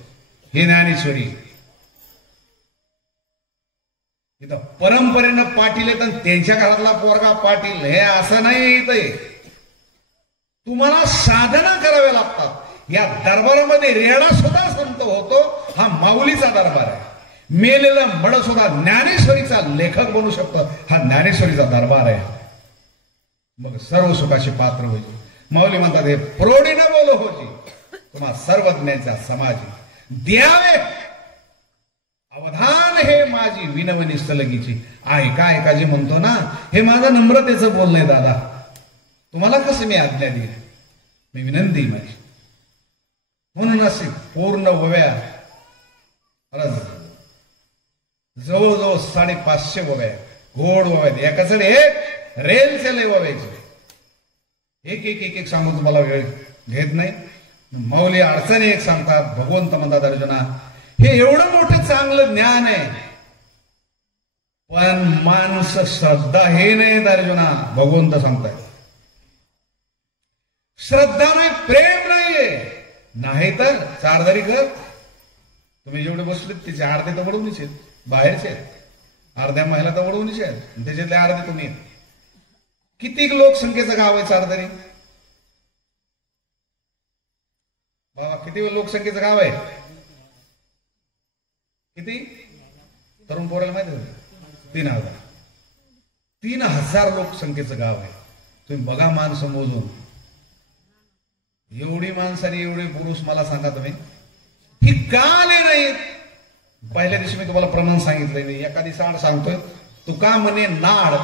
हे ज्ञानेश्वरी. इथं परंपरेनं पाटील येत आणि त्यांच्या घरातला पोरगा पाटील हे असं नाही. इथं तुम्हाला साधना कराव्या लागतात. या दरबारामध्ये रेडा सुद्धा संत होतो. हा माऊलीचा दरबार आहे. मेलेला मड सुद्धा ज्ञानेश्वरीचा लेखक बनू शकतो. हा ज्ञानेश्वरीचा दरबार आहे. मग सर्व सुखाचे पात्र होईल. माऊली म्हणतात, हे प्रोढी न बोलो होती, तुम्हा सर्वज्ञांचा समाजी द्यावे अवधान हे माझी विनवणी सलगीची. ऐका ऐका जे म्हणतो ना, हे माझं नम्रतेचं बोलणं आहे दादा. तुम्हाला कसं मी आज्ञा देईल, मी विनंती माझी. म्हणून असे पूर्ण वव्या, जवळजवळ 550 वव्या, घोड वव्या, एकाच एक रेलचे लय वव्याचे. एक एक एक एक सांगून तुम्हाला वेळ घेत नाही. माऊली अडचणी एक सांगतात, भगवंत म्हणतात अर्जुना हे एवढं मोठं चांगलं ज्ञान आहे, पण माणसं श्रद्धा हे नाही अर्जुना. भगवंत सांगताय श्रद्धा नाही, प्रेम नाहीये. नाही तर चारदारी कर. तुम्ही जेवढे बसले तिचे अर्धे तर वडवणीचे आहेत, बाहेरचे आहेत. अर्ध्या महिला तर वडवणीचे आहेत, त्याच्यातले अर्धे तुम्ही. किती लोकसंख्येचं गाव आहे चारदारी बाबा? किती लोकसंख्येचं गाव आहे? किती? तरुण पोराला माहिती आहे? 3000. 3000 लोकसंख्येचं गाव आहे. तुम्ही बघा माणसं मोजून. एवढी माणसं आणि एवढे पुरुष मला सांगा तुम्ही, ही का आले नाहीत? पहिल्या दिवशी मी तुम्हाला प्रमाण सांगितलंय नाही. एखादी साड सांगतोय, तू का म्हणे नाड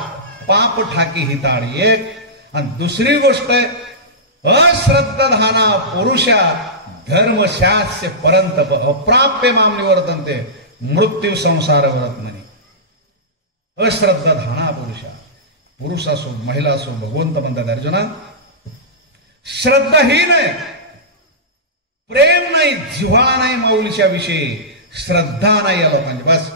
पाप ठाकी हिताड एक. आणि दुसरी गोष्ट आहे, अश्रद्धाना पुरुषा धर्मशास्य परंतप अप्राप्य मामनी वर्तनते मृत्यू संसार व्रत म्हणे. अश्रद्धाना पुरुषा, पुरुष असो महिला असो, भगवंत म्हणतात अर्जुना श्रद्धाहीन आहे, प्रेम नाही, जिव्हाळा नाही माऊलीच्या विषयी, श्रद्धा नाही या लोकांची. बस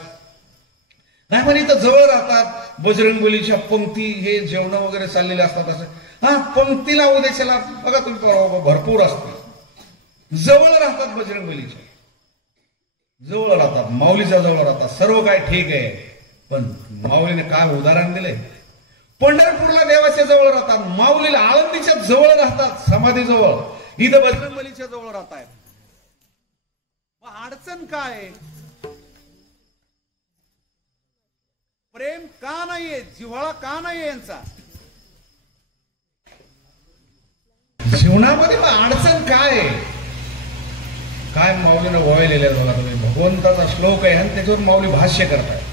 नाही म्हणे इथं जवळ राहतात, बजरंगबलीच्या पंक्ती हे जेवण वगैरे चाललेले असतात. असं हा पंक्तीला उद्याच्याला बघा तुम्ही भरपूर असते. जवळ राहतात, बजरंगबलीच्या जवळ राहतात, माऊलीच्या जवळ राहतात, सर्व काय ठीक आहे. पण माऊलीने काय उदाहरण दिलंय? पंढरपूरला देवाच्या जवळ राहतात, माऊलीला आळंदीच्या जवळ राहतात, समाधीजवळ, इथं बजरंगबलीच्या जवळ राहतात. अडचण काय? प्रेम का नाहीये, जिव्हाळा का नाहीये यांचा जीवनामध्ये? मग अडचण काय? काय माऊलीनं वळलेले बघा तुम्ही, भगवंताचा श्लोक आहे आणि त्याच्यावर माऊली भाष्य करतायत.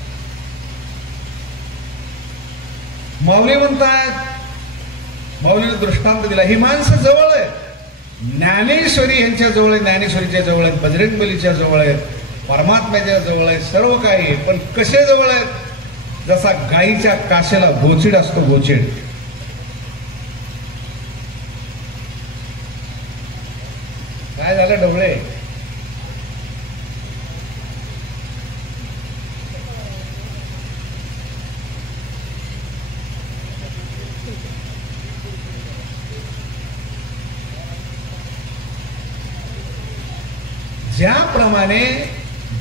माऊली म्हणतात, माऊलीने दृष्टांत दिला, ही माणसं जवळ आहे, ज्ञानेश्वरी यांच्या जवळ आहे, ज्ञानेश्वरीच्या जवळ आहेत, बजरंगबलीच्या जवळ आहेत, परमात्म्याच्या जवळ आहे, सर्व काही. पण कसे जवळ आहेत? जसा गाईच्या काशेला गोचिड असतो, गोचिड. काय झालं ढवळे? ज्याप्रमाणे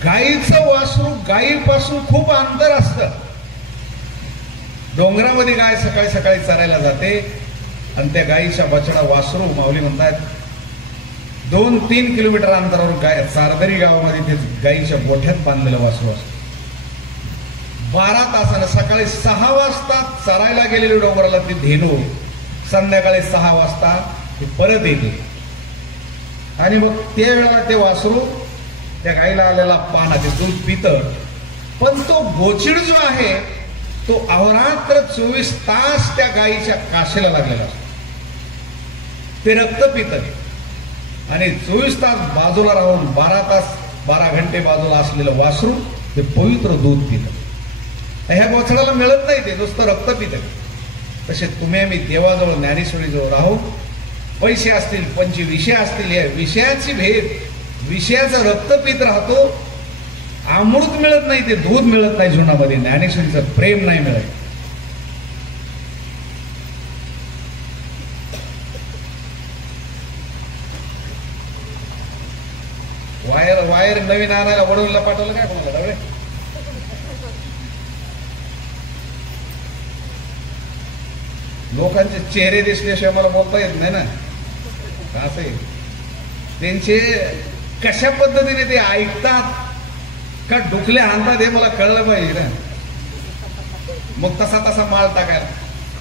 गायीचं वासरू गायीपासून खूप अंतर असतं. डोंगरामध्ये गाय सकाळी सकाळी चरायला जाते आणि त्या गायीच्या बछडा वासरू, माऊली म्हणतात 2-3 किलोमीटर अंतरावर गाय, सारदरी गावामध्ये ते गायीच्या गोठ्यात बांधलेलं वासरू असतं. 12 तासानं सकाळी 6 वाजता चरायला गेलेले डोंगराला ती धेनू संध्याकाळी 6 वाजता ती परत येते. आणि मग त्या वेळेला ते वासरू त्या गाईला आलेला पाना ते दूध पितं. पण तो गोचिड जो आहे तो अहोरात्र 24 तास त्या गाईच्या काशेला लागलेला असतो. ते रक्त पितं आणि 24 तास बाजूला राहून 12 घंटे बाजूला असलेलं वासरू ते पवित्र दूध पितं. ह्या गोचडाला मिळत नाही, ते नुसतं रक्त पितं. तसे तुम्ही आम्ही देवाजवळ, ज्ञानेश्वरीजवळ राहून पैसे असतील, विषय असतील, या विषयाची भेद, विषयाचं रक्त पित राहतो. अमृत मिळत नाही, ते दूध मिळत नाही जीवनामध्ये, ज्ञानेश्वरीचं प्रेम नाही मिळत. वायर नवीन आणायला वडवलीला पाठवलं काय कोणाला डबळे? लोकांचे चेहरे दिसल्याशिवाय मला बोलता येत नाही ना. असं आहे त्यांचे, कशा पद्धतीने ते ऐकतात का डुकले आणतात हे मला कळलं पाहिजे ना. मग तसा माल टाकायला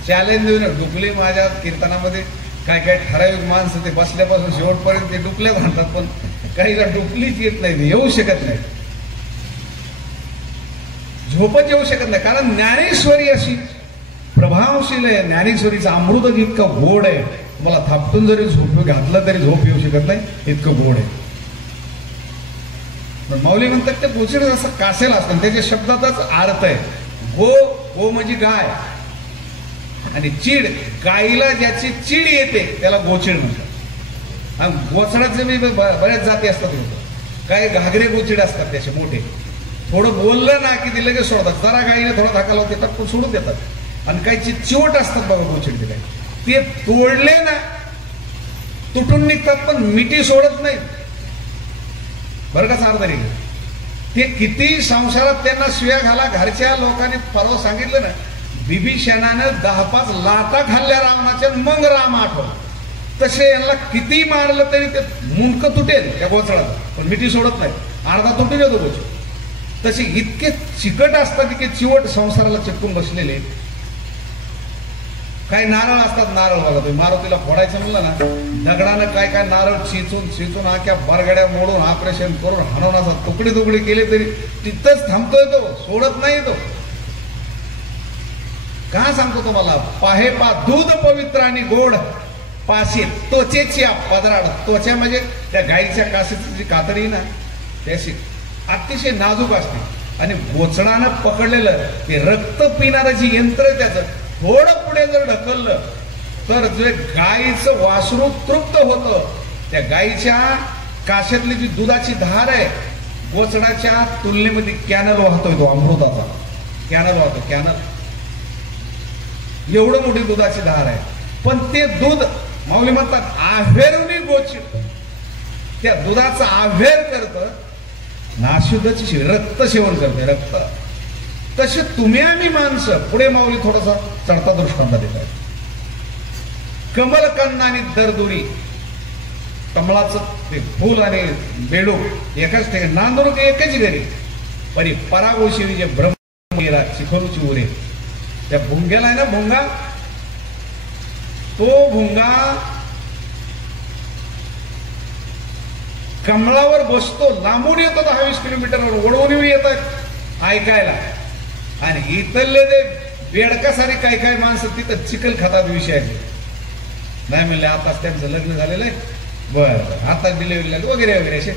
चॅलेंज देऊन डुकली. माझ्या कीर्तनामध्ये काय ठराविक माणसं ते बसल्यापासून शेवटपर्यंत ते डुकल्याच आणतात, पण काहीला डुकलीच येत नाही, ते येऊ शकत नाही, झोपच येऊ शकत नाही. कारण ज्ञानेश्वरी अशी प्रभावशील आहे, ज्ञानेश्वरीचं अमृत इतकं गोड आहे, मला थापटून जरी झोप घातलं तरी झोप येऊ शकत नाही, इतकं गोड आहे. पण माऊली म्हणतात ते गोचिड असं कासेला असतं, त्याच्या शब्दाचाच अर्थ आहे. गो म्हणजे गाय, आणि चीड, गाईला ज्याची चीड येते त्याला गोचिड म्हणतात. आणि गोचडाचे मी बऱ्याच जाती असतात, काही घागरे गोचिड असतात त्याचे मोठे. थोडं बोललं ना की ते लगेच सोडतात, जरा गाईने थोडा धाका लावून देतात पण सोडून देतात. आणि काहीची चिवट असतात बघा गोचिड, ते तोडले ना तुटून निघतात पण मिठी सोडत नाही, बरं का सारदारी. ते किती संसारात त्यांना शिव्या घाला, घरच्या लोकांनी परवा सांगितलं ना, बिभीषणानं 10-5 लाटा खाल्ल्या रावणाच्या, मग राम आठवला. तसे यांना किती मारलं तरी ते मुंडकं तुटेल त्या गोचडाचं, पण मिठी सोडत नाही, अर्धा तुटून येतो गोचड. तसे इतके चिकट असतात की चिवट संसाराला चिटकून बसलेले. काही नारळ असतात, नारळ बघा तुम्ही, मारुतीला फोडायचं म्हणलं ना, दगडानं काय नारळ चिचून आख्या बरगड्या मोडून ऑपरेशन करून हाणून असं तुकडे केले तरी तिथंच थांबतोय तो, सोडत नाही तो. का सांगतो तुम्हाला? पाहे पा दूध पवित्र आणि गोड, पाशी त्वचेची पदराड. त्वचा म्हणजे त्या गाईच्या कासेची जी कातडी ना, त्याची अतिशय नाजूक असते. आणि गोचडानं पकडलेलं ते रक्त पिणारं जी यंत्र आहे त्याचं थोडं पुढे जर ढकललं तर जे गाईचं वासरू तृप्त होतं. त्या गाईच्या काशेतली जी दुधाची धार आहे, गोचडाच्या तुलनेमध्ये कॅनल वाहतोय तो, अमृताचा कॅनल वाहतो, कॅनल. एवढं मोठी दुधाची धार आहे. पण ते दूध माऊली म्हणतात आव्हेरुनी गोचिड, त्या दुधाचा आव्हेर करतं, नाशुद्धची रक्त सेवन करते, रक्त. तसे तुम्ही आम्ही माणसं. पुढे माऊली थोडासा चढता दृष्टांत देत आहेत. कमल कन्ना आणि दरदुरी, कमळाचं ते फूल आणि बेडूक एकाच ठिकाणी, नांदून एकच घरी. परी परागोशी जे ब्रह्म चिखलूची उरे, त्या भुंग्याला आहे ना भुंगा, तो भुंगा कमळावर बसतो, लांबून येतो 10-20 किलोमीटरवर, ओढवून येतात ऐकायला. आणि इथले ते बेडकासारी काय माणसं तिथं चिखल खातात. विषय नाही म्हणले आताच त्यांचं लग्न झालेलं आहे, बरं आता डिलिव्हरी लागली वगैरे वगैरे असे.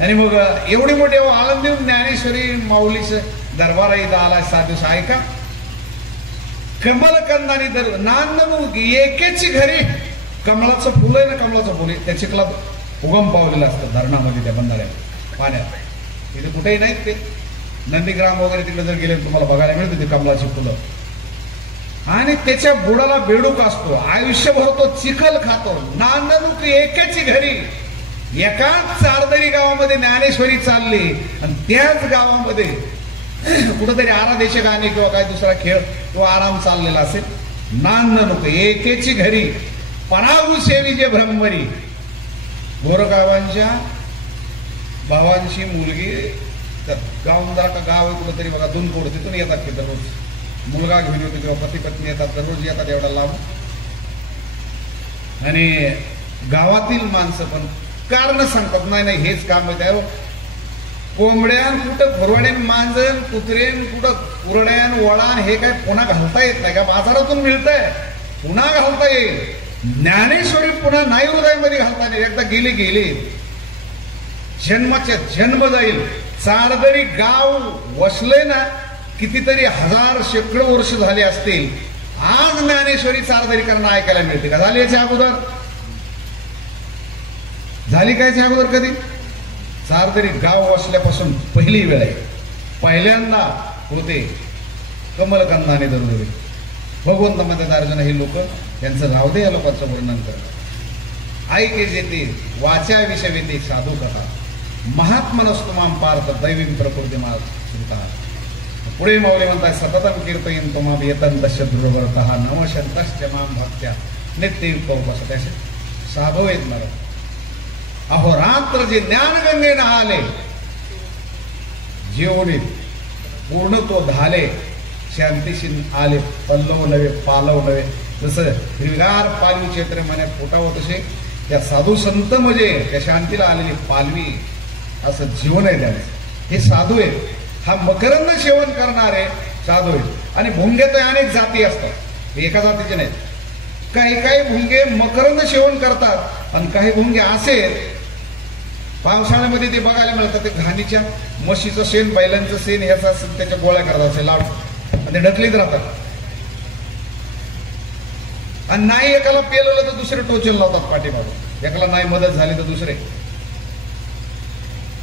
आणि मग एवढी मोठी आनंद देऊन ज्ञानेश्वरी माऊलीच दरबार इथं आला 7 दिवस. ऐका, कमल कंदानी दर नांद एकेची घरी, कमळाचं फुल आहे ना, कमळाचं फुल त्या चिखलात उगम पावलेलं असतं धरणामध्ये, त्या बंधाऱ्यात पाण्यात. तिथे कुठेही नाहीत ते. नंदीग्राम वगैरे तिकडे जर गेले तुम्हाला बघायला मिळते ते कमळाची फुलं. आणि त्याच्या बुडाला बेडूक असतो, आयुष्यभर तो चिखल खातो. नांदणूक एकेची घरी, एकाच चारदरी गावामध्ये ज्ञानेश्वरी चालली आणि त्याच गावामध्ये कुठंतरी आराधेचे गाणे किंवा काय दुसरा खेळ तो आराम चाललेला असेल. नांदणूक एकेची घरी, परागू सेवी जे ब्रह्मरी. गोरगावांच्या भावांची मुलगी, गावून जरा का गाव आहे कुठंतरी बघा, दुनकोड, तिथून येतात की दररोज मुलगा घेऊन येतो किंवा पती पत्नी येतात, दररोज येतात एवढा लांब. आणि गावातील माणसं पण कारण सांगतात, नाही हेच काम आहे. कोंबड्यान कुठं खुरवाड्यान, मांजन कुत्रेन कुठं कुरड्यान वळान, हे काय पुन्हा घालता येत नाही का? बाजारातून मिळतंय, पुन्हा घालता येईल. ज्ञानेश्वरी पुन्हा नाही हृदयामध्ये घालता येईल. एकदा गेली जन्माच्या जन्म जाईल. चारदरी गाव वसले ना, कितीतरी हजार शेकडो वर्ष झाले असतील. आज ज्ञानेश्वरी चारदरी करणं ऐकायला मिळते का? झाली याच्या अगोदर? झाली का याच्या अगोदर कधी? चारदरी गाव वसल्यापासून पहिली वेळ आहे. पहिल्यांदा होते कमलकंदाने दरदुरी. भगवंत म्हणतात अर्जुन, हे लोक त्यांचं राहू दे, या लोकांचं वर्णन करतात. ऐके जेते वाचा विषयते साधू कथा, महात्मनस्तुमाम पार्थ दैवीम प्रकृती माता. पुढे माऊली म्हणतात, सततम कीर्तयन तुमाम येतन दश दुर्वर्तः नवशंतश्च माम भक्त्या नित्ययुक्त उपसते. असे साधू आहेत मला. अहोरात्र जे ज्ञानगंगे नहाले, जेवणे पूर्ण तो झाले, शांतीशी आले, पल्लव नव्हे पालव नव्हे. जसं हिरगार पालवी क्षेत्र म्हणे फुटावं, तसे त्या साधू संत म्हणजे त्या शांतीला आलेली पालवी, असं जीवन आहे त्याने. हे साधू आहेत. हा मकरंद सेवन करणारे साधू आहेत. आणि भुंगे तर अनेक जाती असतात, एका जातीचे नाहीत. काही भुंगे मकरंद सेवन करतात आणि काही भुंगे असे पावसाळ्यामध्ये ते बघायला मिळतात. ते घाणीच्या म्हशीचं शेण, बैलांचं शेण ह्याचा त्याच्या गोळ्या करतात असे लावून, आणि ते ढकलीत राहतात. आणि नाही एकाला पेलवलं तर दुसरे टोचन लावतात पाठीमागून, एकाला नाही मदत झाली तर दुसरे.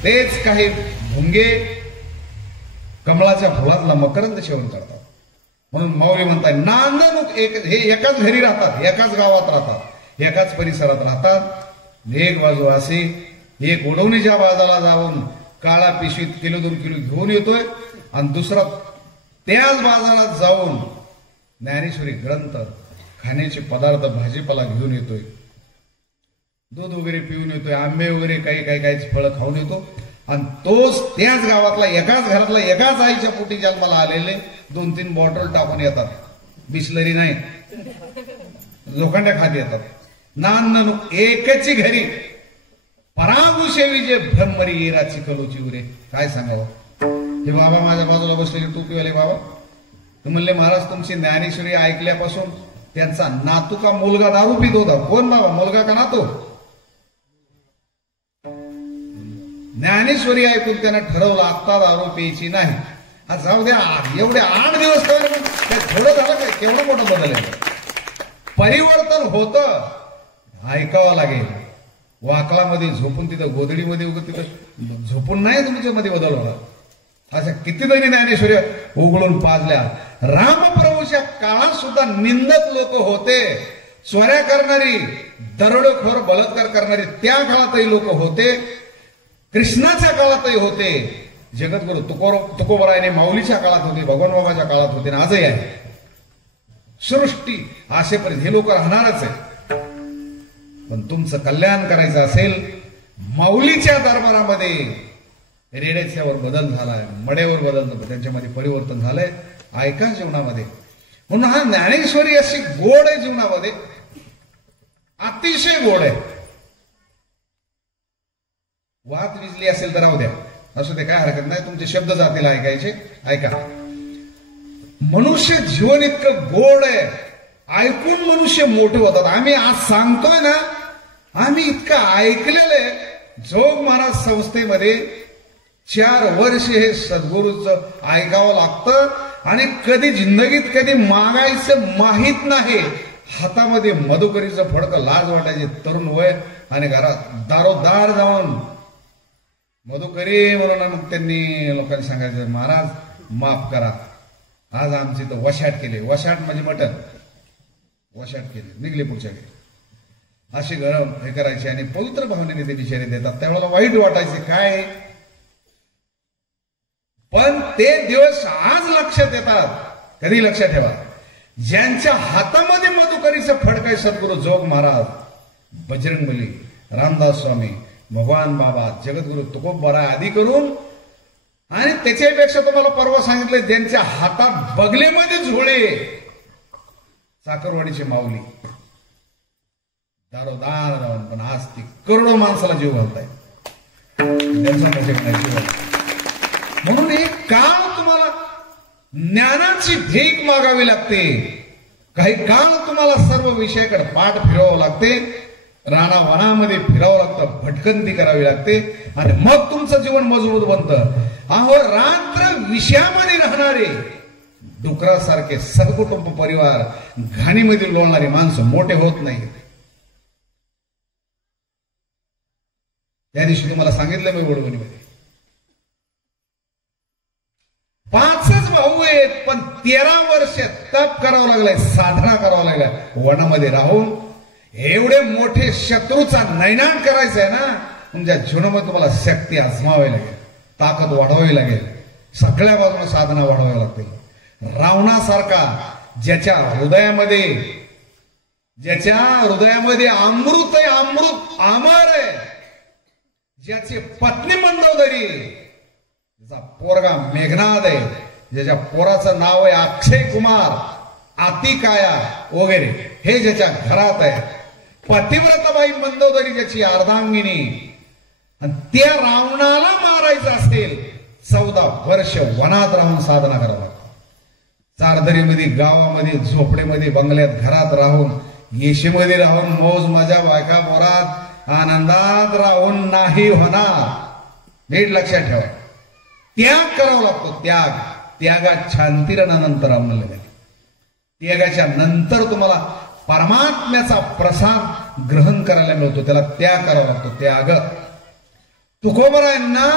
तेच काही भुंगे कमळाच्या फुलातला मकरंद सेवन करतात. म्हणून माऊली म्हणतात, नांदणूक हे एकाच घरी राहतात, एकाच गावात राहतात, एकाच परिसरात राहतात. एक बाजू असे, एक उडवणीच्या बाजाला जाऊन काळा पिशवीत किलो 2 किलो घेऊन येतोय, आणि दुसरा त्याच बाजारात जाऊन ज्ञानेश्वरी ग्रंथ, खाण्याचे पदार्थ, भाजीपाला घेऊन येतोय, दूध वगैरे पिऊन येतोय, आंबे वगैरे काही फळं खाऊन येतो. आणि तोच त्याच गावातला, एकाच घरातला, एकाच आईच्या पोटी जन्माला आलेले 2-3 बॉटल टाकून येतात. बिस्लरी नाही, लोखंड्या खात येतात. नांदणूक एकेची घरी, परागू सेवी जे ब्रह्मरी येरा चिखलोची उरे. काय सांगावं? हे बाबा माझ्या बाजूला बसलेले टोपीवाले बाबा, ते म्हणले, महाराज तुमची ज्ञानेश्वरी ऐकल्यापासून त्यांचा नातू का मुलगा दारू पित होता. कोण बाबा, मुलगा का नातू? ज्ञानेश्वरी ऐकून त्यानं ठरवलं आता दारू प्यायची नाही. आज जाऊ द्या, एवढे 8 दिवस काय थोडं झालं काय? केवढं मोठं बदल आहे. परिवर्तन होतं, ऐकावं लागेल. वाकळामध्ये झोपून तिथं गोधडीमध्ये तिथं झोपून नाही तुमच्यामध्ये बदल होणार. अशा कितीतरी ज्ञानेश्वरी उघडून पाजल्या. रामप्रभूच्या काळात सुद्धा निंदक लोक होते, चोऱ्या करणारी, दरोडेखोर, बलात्कार करणारी त्या काळातही लोक होते, कृष्णाच्या काळातही होते. जगद्गुरु तुकोबरायने माऊलीच्या काळात होते, भगवान बाबाच्या काळात होते आणि आजही आहे. सृष्टी असेपर्यंत हे लोक राहणारच आहे. पण तुमचं कल्याण करायचं असेल, माऊलीच्या दरबारामध्ये रेड्याच्यावर बदल झालाय, मड्यावर बदल, त्यांच्यामध्ये परिवर्तन झालंय. ऐका जीवनामध्ये. म्हणून हा ज्ञानेश्वरी अशी गोड आहे जीवनामध्ये, अतिशय गोड आहे. वात विजली असेल तर राहू द्या, असू दे, काय हरकत नाही, तुमचे शब्द जातील ऐकायचे. ऐका, मनुष्य जीवन इतकं गोड आहे, ऐकून मनुष्य मोठे होतात. आम्ही आज सांगतोय ना, आम्ही इतकं ऐकलेलं आहे. जोग महाराज संस्थेमध्ये 4 वर्ष हे सद्गुरूचं ऐकावं लागतं आणि कधी जिंदगीत कधी मागायचं माहीत नाही. हातामध्ये मधुकरीचं फडकं, लाज वाटायचे तरुण वय, आणि घरात दारोदार जाऊन मधुकरी म्हणून मग त्यांनी लोकांनी सांगायचं, महाराज माफ करा, आज आमची तर वशाट केली. वशाट म्हणजे मटण, वशाट केली, निघले पुढच्या घरी. अशी गरम हे करायची आणि पवित्र भावनेने ते बिचारे देतात. त्यावेळेला वाईट वाटायचे काय, पण ते दिवस आज लक्षात येतात. कधी लक्षात ठेवा, ज्यांच्या हातामध्ये मधुकरीचं फडकं, सद्गुरू जोग महाराज, बजरंगबली, रामदास स्वामी, भगवान बाबा, जगद्गुरु तुकोबराय आदी करून, आणि त्याच्यापेक्षा तुम्हाला परवा सांगितलं, ज्यांच्या हातात बगलेमध्ये झोळे, साखरवाडीची माऊली, दारोदार जाऊन, पण आज ती करोडो माणसाला जीव घालताय. म्हणून एक काळ तुम्हाला ज्ञानाची भीक मागावी लागते. काही काळ तुम्हाला सर्व विषयाकडे पाठ फिरवावं लागते, रानावनामध्ये फिरावं लागतं, भटकंती करावी लागते, आणि मग तुमचं जीवन मजबूत बनतं. अहो, रात्र विषयामध्ये राहणारे डुकरासारखे सहकुटुंब परिवार, घाणीमध्ये लोळणारी माणसं मोठे होत नाही. त्या दिवशी तुम्हाला सांगितलं मी वडवणीमध्ये 5च भाऊ आहेत, पण 13 वर्ष तप करावं लागलंय, साधना करावं लागलाय वनामध्ये राहून. एवढे मोठे शत्रूचा नैनाट करायचा आहे ना, तुमच्या जीवनामध्ये तुम्हाला शक्ती आजमावी लागेल, ताकद वाढवावी लागेल, सगळ्या बाजूने साधना वाढवावी लागतील. रावणासारखा ज्याच्या हृदयामध्ये अमृत आहे, अमृत अमर आहे, ज्याची पत्नी मंदोदरी, ज्याचा पोरगा मेघनाद आहे, ज्याच्या पोराचं नाव आहे अक्षय कुमार, आतिकाया वगैरे, हे ज्याच्या घरात आहे, पतिव्रताबाई मंदोदरी ज्याची अर्धांगिनी, आणि त्या रावणाला मारायचं असेल 14 वर्ष वनात राहून साधना करावं लागतं. चारदरीमध्ये, गावामध्ये, झोपडीमध्ये, बंगल्यात, घरात राहून, येशीमध्ये राहून, मौज मजा, बायका बोरात, आनंदात राहून नाही होणार. नीट लक्षात ठेवा, त्याग करावा लागतो. त्यागात शांतीरणानंतर म्हणलं, त्यागाच्या नंतर तुम्हाला परमात्म्याचा प्रसाद ग्रहण करायला मिळतो, त्याला त्याग करावा लागतो. त्याग. तुकोबरायांना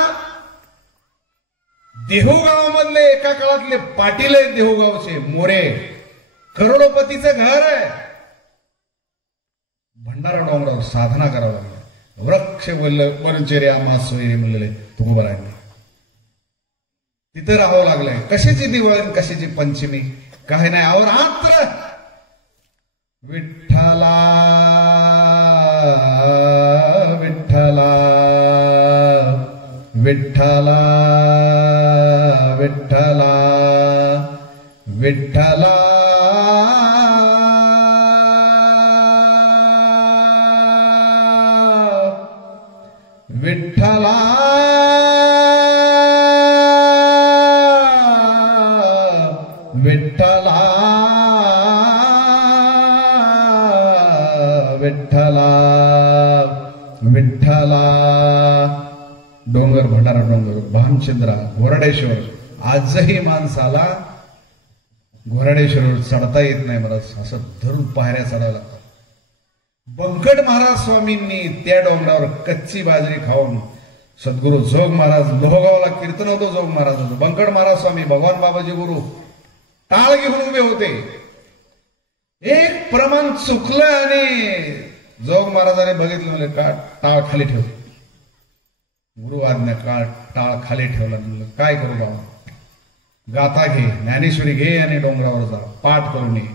देहूगावामधले एका काळातले पाटील आहेत, देहूगावचे मोरे, करोडोपतीचं घर आहे. भंडारा डोंगरावर साधना करावं लागली. वृक्ष वनचर्या मासोयरी म्हणलेले तुकोबरायांनी तिथं राहावं लागलंय. कशाची दिवाळी, कशाची पंचमी, काय नाही, अहो रात्र विठ्ठला विठ्ठला विठ्ठला विठ्ठला विठ्ठला विठ्ठला विठ्ठला विठ्ठला विठ्ठला. डोंगर, भंडारा डोंगर, भामचंद्रा, घोरडेश्वर. आजही माणसाला घोरडेश्वर चढता येत नाही, मला असं धरून पायऱ्या चढायला लागतात. बंकट महाराज स्वामींनी त्या डोंगरावर कच्ची बाजरी खाऊन, सद्गुरू जोग महाराज, लोहगावला कीर्तन होतो, जोग महाराज होतो, बंकट महाराज स्वामी, भगवान बाबाजी गुरु टाळ घेऊन उभे होते. एक प्रमाण चुकलं आणि जोग महाराजाने बघितलं, म्हणजे का टाळ खाली ठेवले. गुरु आज्ञा टाळ खाली ठेवला. म्हणलं काय करू बाबा, गाथा घे, ज्ञानेश्वरी घे आणि डोंगरावर जा, पाठ करून ये.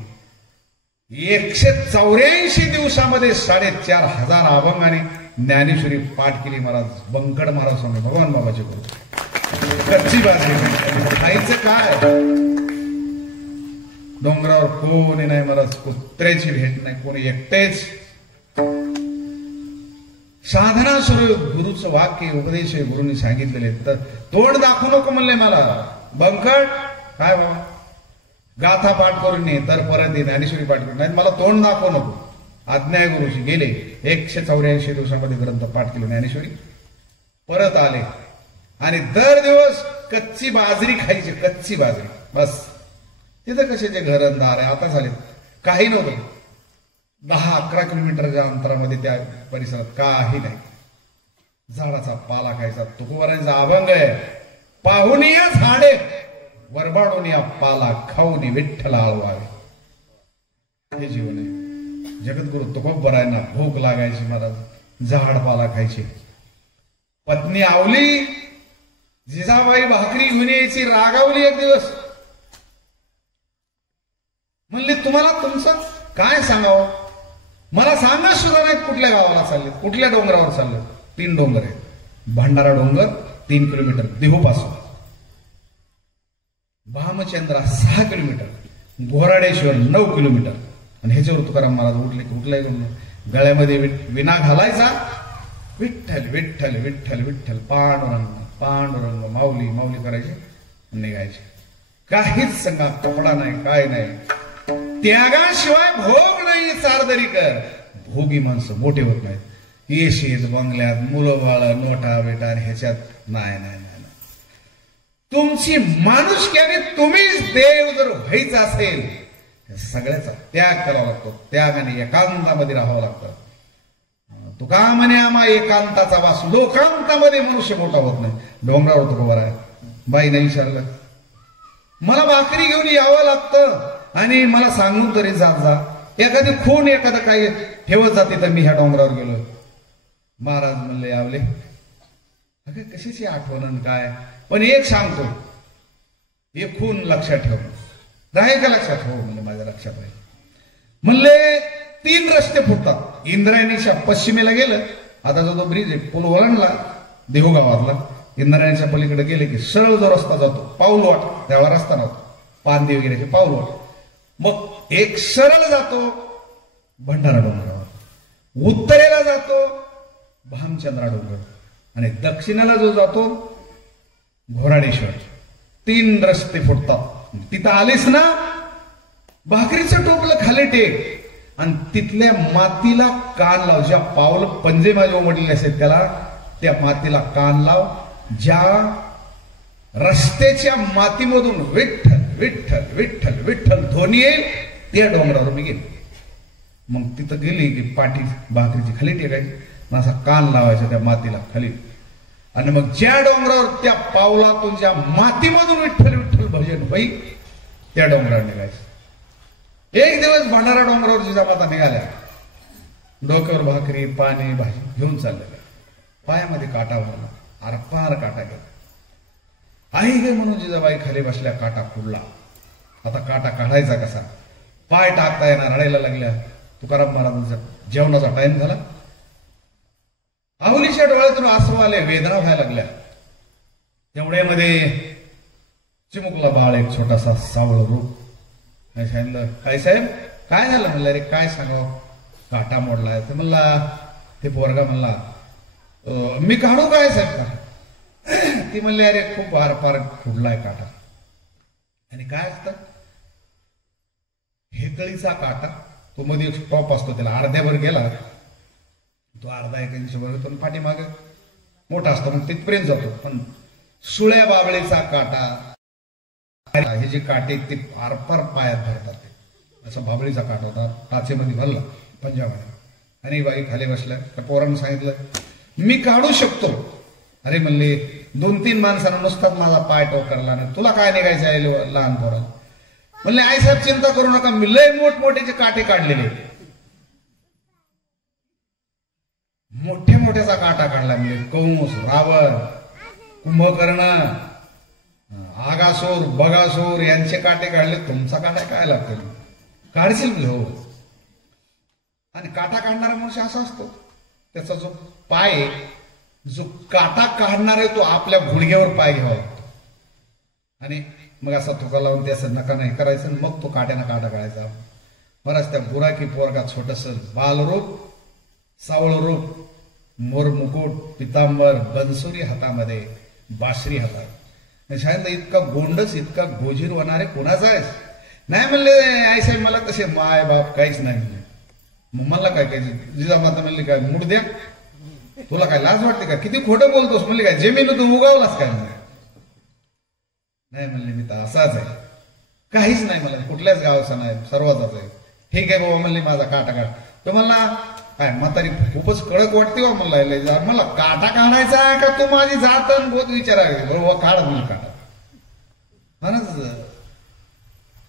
184 दिवसामध्ये 4,500 अभंगाने ज्ञानेश्वरी पाठ केली महाराज. बंकड महाराज स्वामी भगवान बाबाचे गुरु. कच्ची बाजरी खायचं काय, डोंगरावर कोणी नाही महाराज, कुत्र्याची भेट नाही, कोणी एकटेच साधना सुरू. गुरुचं वाक्य उपदेश आहे, गुरुनी सांगितलेले. तर तोंड दाखवू नको म्हणले मला. बंकट काय बाबा, गाथा पाठ करून ये तर परत ये, ज्ञानेश्वरी पाठ करून, नाही मला तोंड दाखवू नको. आज्ञा आहे गुरुची. गेले 184 दिवसामध्ये ग्रंथ पाठ केले ज्ञानेश्वरी. परत आले आणि दर दिवस कच्ची बाजरी खायची, कच्ची बाजरी बस. तिथं कशाचे घर अंधार आहे, आता झाले काही नव्हतं. 10-11 किलोमीटरच्या अंतरामध्ये त्या परिसरात काही नाही. झाडाचा पाला खायचा. तुकोबारांचा अभंग आहे, पाहून या झाडे वरबाडून या पाला, खाऊन विठ्ठला आळवावे. हे जीवन आहे. जगद्गुरु तुकोबारांना भूक लागायची महाराज, झाड पाला खायचे. पत्नी आवली, जिजाबाई भाकरी घेऊन यायची, रागावली एक दिवस. म्हणले तुम्हाला तुमचं काय सांगावं, मला सांगा सुद्धा नाही कुठल्या गावाला चालले, कुठल्या डोंगरावर चालले. 3 डोंगर आहेत. भंडारा डोंगर 3 किलोमीटर देहूपासून, भामचंद्रा 6 किलोमीटर, घोराडेश्वर 9 किलोमीटर. आणि ह्याच्यावर तुकाराम महाराज उठले की कुठलाही गळ्यामध्ये विना घालायचा, विठ्ठल विठ्ठल विठ्ठल विठ्ठल, पांडुरंग पांडुरंग, माऊली माऊली करायचे, निघायचे. काहीच संगा कपडा नाही, काय नाही. त्यागाशिवाय भोग नाही चारदरीकर. भोगी माणसं मोठे होत नाहीत. येशीत बंगल्यात मुलं बाळ नोटा बेटा ह्याच्यात नाही नाही नाही. तुमची माणुसकीने तुम्हीच देव जर व्हायचं असेल, सगळ्याचा त्याग करावा लागतो. त्यागाने एकांतामध्ये राहावं लागतं. तुका म्हणे आम्हा एकांताचा वास, लोकांतामध्ये मनुष्य मोठा होत नाही. डोंगरावर तुकोबार आहे. बाईने विचारलं, मला भाकरी घेऊन यावं लागतं आणि मला सांगून तरी जात जा, एखादी खून एखादं काही ठेवत जाते तर मी ह्या डोंगरावर गेलो. महाराज म्हणले, आवले अगं कशाची आठवण काय, पण एक सांगतो, एक खून लक्षात ठेव. राहील का लक्षात? हो म्हणले, माझ्या लक्षात राहील. म्हणले 3 रस्ते फुटतात. इंद्रायणीच्या पश्चिमेला गेलं, आता जो तो ब्रिज आहे, पूल ओलांडला देहू गावातला, इंद्रायणीच्या पलीकडे गेले की सरळ जो रस्ता जातो, पाऊलवाट, त्यावेळा रस्ता नव्हता, पांदे वगैरे पाऊलवाट. मग एक सरळ जातो भंडारा डोंगरावर, उत्तरेला जातो भामचंद्रा डोंगर, आणि दक्षिणेला जो जातो घोराडेश्वर. 3 रस्ते फुटतात. तिथं आलेस ना, भाकरीचं टोपलं खाली टेक आणि तिथल्या मातीला कान लाव. ज्या पावलं पंजे माझे उमटलेले असतात त्याला, त्या मातीला कान लाव. ज्या रस्त्याच्या मातीमधून विठ्ठल विठ्ठल विठ्ठल विठ्ठल ध्वनी येईल, त्या डोंगरावर मी गेलो. मग तिथं गेली की पाठी भाकरीची खाली टेकायची, असा कान लावायचा त्या मातीला खाली. आणि मग ज्या डोंगरावर त्या पावलातून ज्या मातीमधून विठ्ठल विठ्ठल भजन होईल, त्या डोंगरावर निघायचं. एक दिवस भंडारा डोंगरावर जिजामाता निघाल्या, डोक्यावर भाकरी पाणी भाजी घेऊन चाललेल्या. पायामध्ये काटा भरला, आरपार काटा गेला. आई गे म्हणून जिजाबाई खाली बसल्या, काटा फुडला. आता काटा काढायचा कसा, पाय टाकता येणार, रडायला लागल्या. तुकाराम महाराजांचा जेवणाचा टाइम झाला. आवलीच्या डोळ्यातून आसू आले, वेदना व्हायला लागल्या. तेवढ्यामध्ये चिमुकला बाळ, एक छोटासा सावळ रूप. सांगितलं, काय साहेब काय झालं? म्हणलं, अरे काय सांगावं, काटा मोडलाय. ते म्हणला, ते पोरगा म्हणला, मी काढू काय साहेब का? ती म्हणले, अरे खूप आरपार फुडलाय काटा. आणि काय असतं, हेकळीचा काटा, तो मध्ये एक स्टॉप असतो, त्याला अर्ध्यावर गेला, तो अर्धा 1 इंचवर येतो, पाठीमागे मोठा असतो, मग तिथपर्यंत जातो. पण सुळ्या बाबळीचा काटा, हे जे काटे ते आरपार पायात भरतात. ते असं बाबळीचा काटा होता, टाचेमध्ये भरला पंजामध्ये. आणि बाई खाली बसल्या. त्या पोरानं सांगितलं, मी काढू शकतो. अरे म्हणले, 2-3 माणसांना नुसताच माझा पाय टोकरला ना, तुला काय निघायचं आहे लहान पोराला? म्हणले, आई साहेब चिंता करू नका, मी लय मोठमोठे काटे काढलेले. मोठ्या मोठ्याचा काटा काढला म्हणजे कंस, रावण, कुंभकर्ण, आगासूर, बगासूर यांचे काटे काढले. तुमचा काटा काय लागतो? काढशील म्हणजे हो. आणि काटा काढणारा मनुष्य असा असतो, त्याचा जो पाय, जो काटा काढणार आहे तो आपल्या गुडघ्यावर पाय घ्यावा लागतो आणि मग असा तुका लावून त्याचं नका नाही करायचं आणि मग तो काट्यानं काटा काढायचा. बराच त्या बुराकी पोरगा छोटस बालरूप, सावळ रूप, मोर मुकुट, पितांबर, बनसुरी हातामध्ये, बासरी हातात. शायद इतका गोंडस, इतका गोजीर होणारे कोणाचा आहे? नाही म्हणले आईसाहेब मला तसे माय बाप काहीच नाही म्हणले. मग मला काय काय जिजामाता म्हणली काय मूड द्या, तुला काय लाज वाटते का? किती खोटं बोलतोस म्हणले. काय जमीन तू उगावलास काय? नाही म्हणले मी तर असाच आहे, काहीच नाही मला, कुठल्याच गावाचा नाही, सर्वाचाच आहे. ठीक आहे बाबा म्हणले माझा काटा काढ. तर मला काय म्हातारी खूपच कडक वाटते वा मला, मला काटा काढायचा आहे का तू माझी जात बोध विचारायला? बरोबर काढ म्हणून काटा. म्हणूनच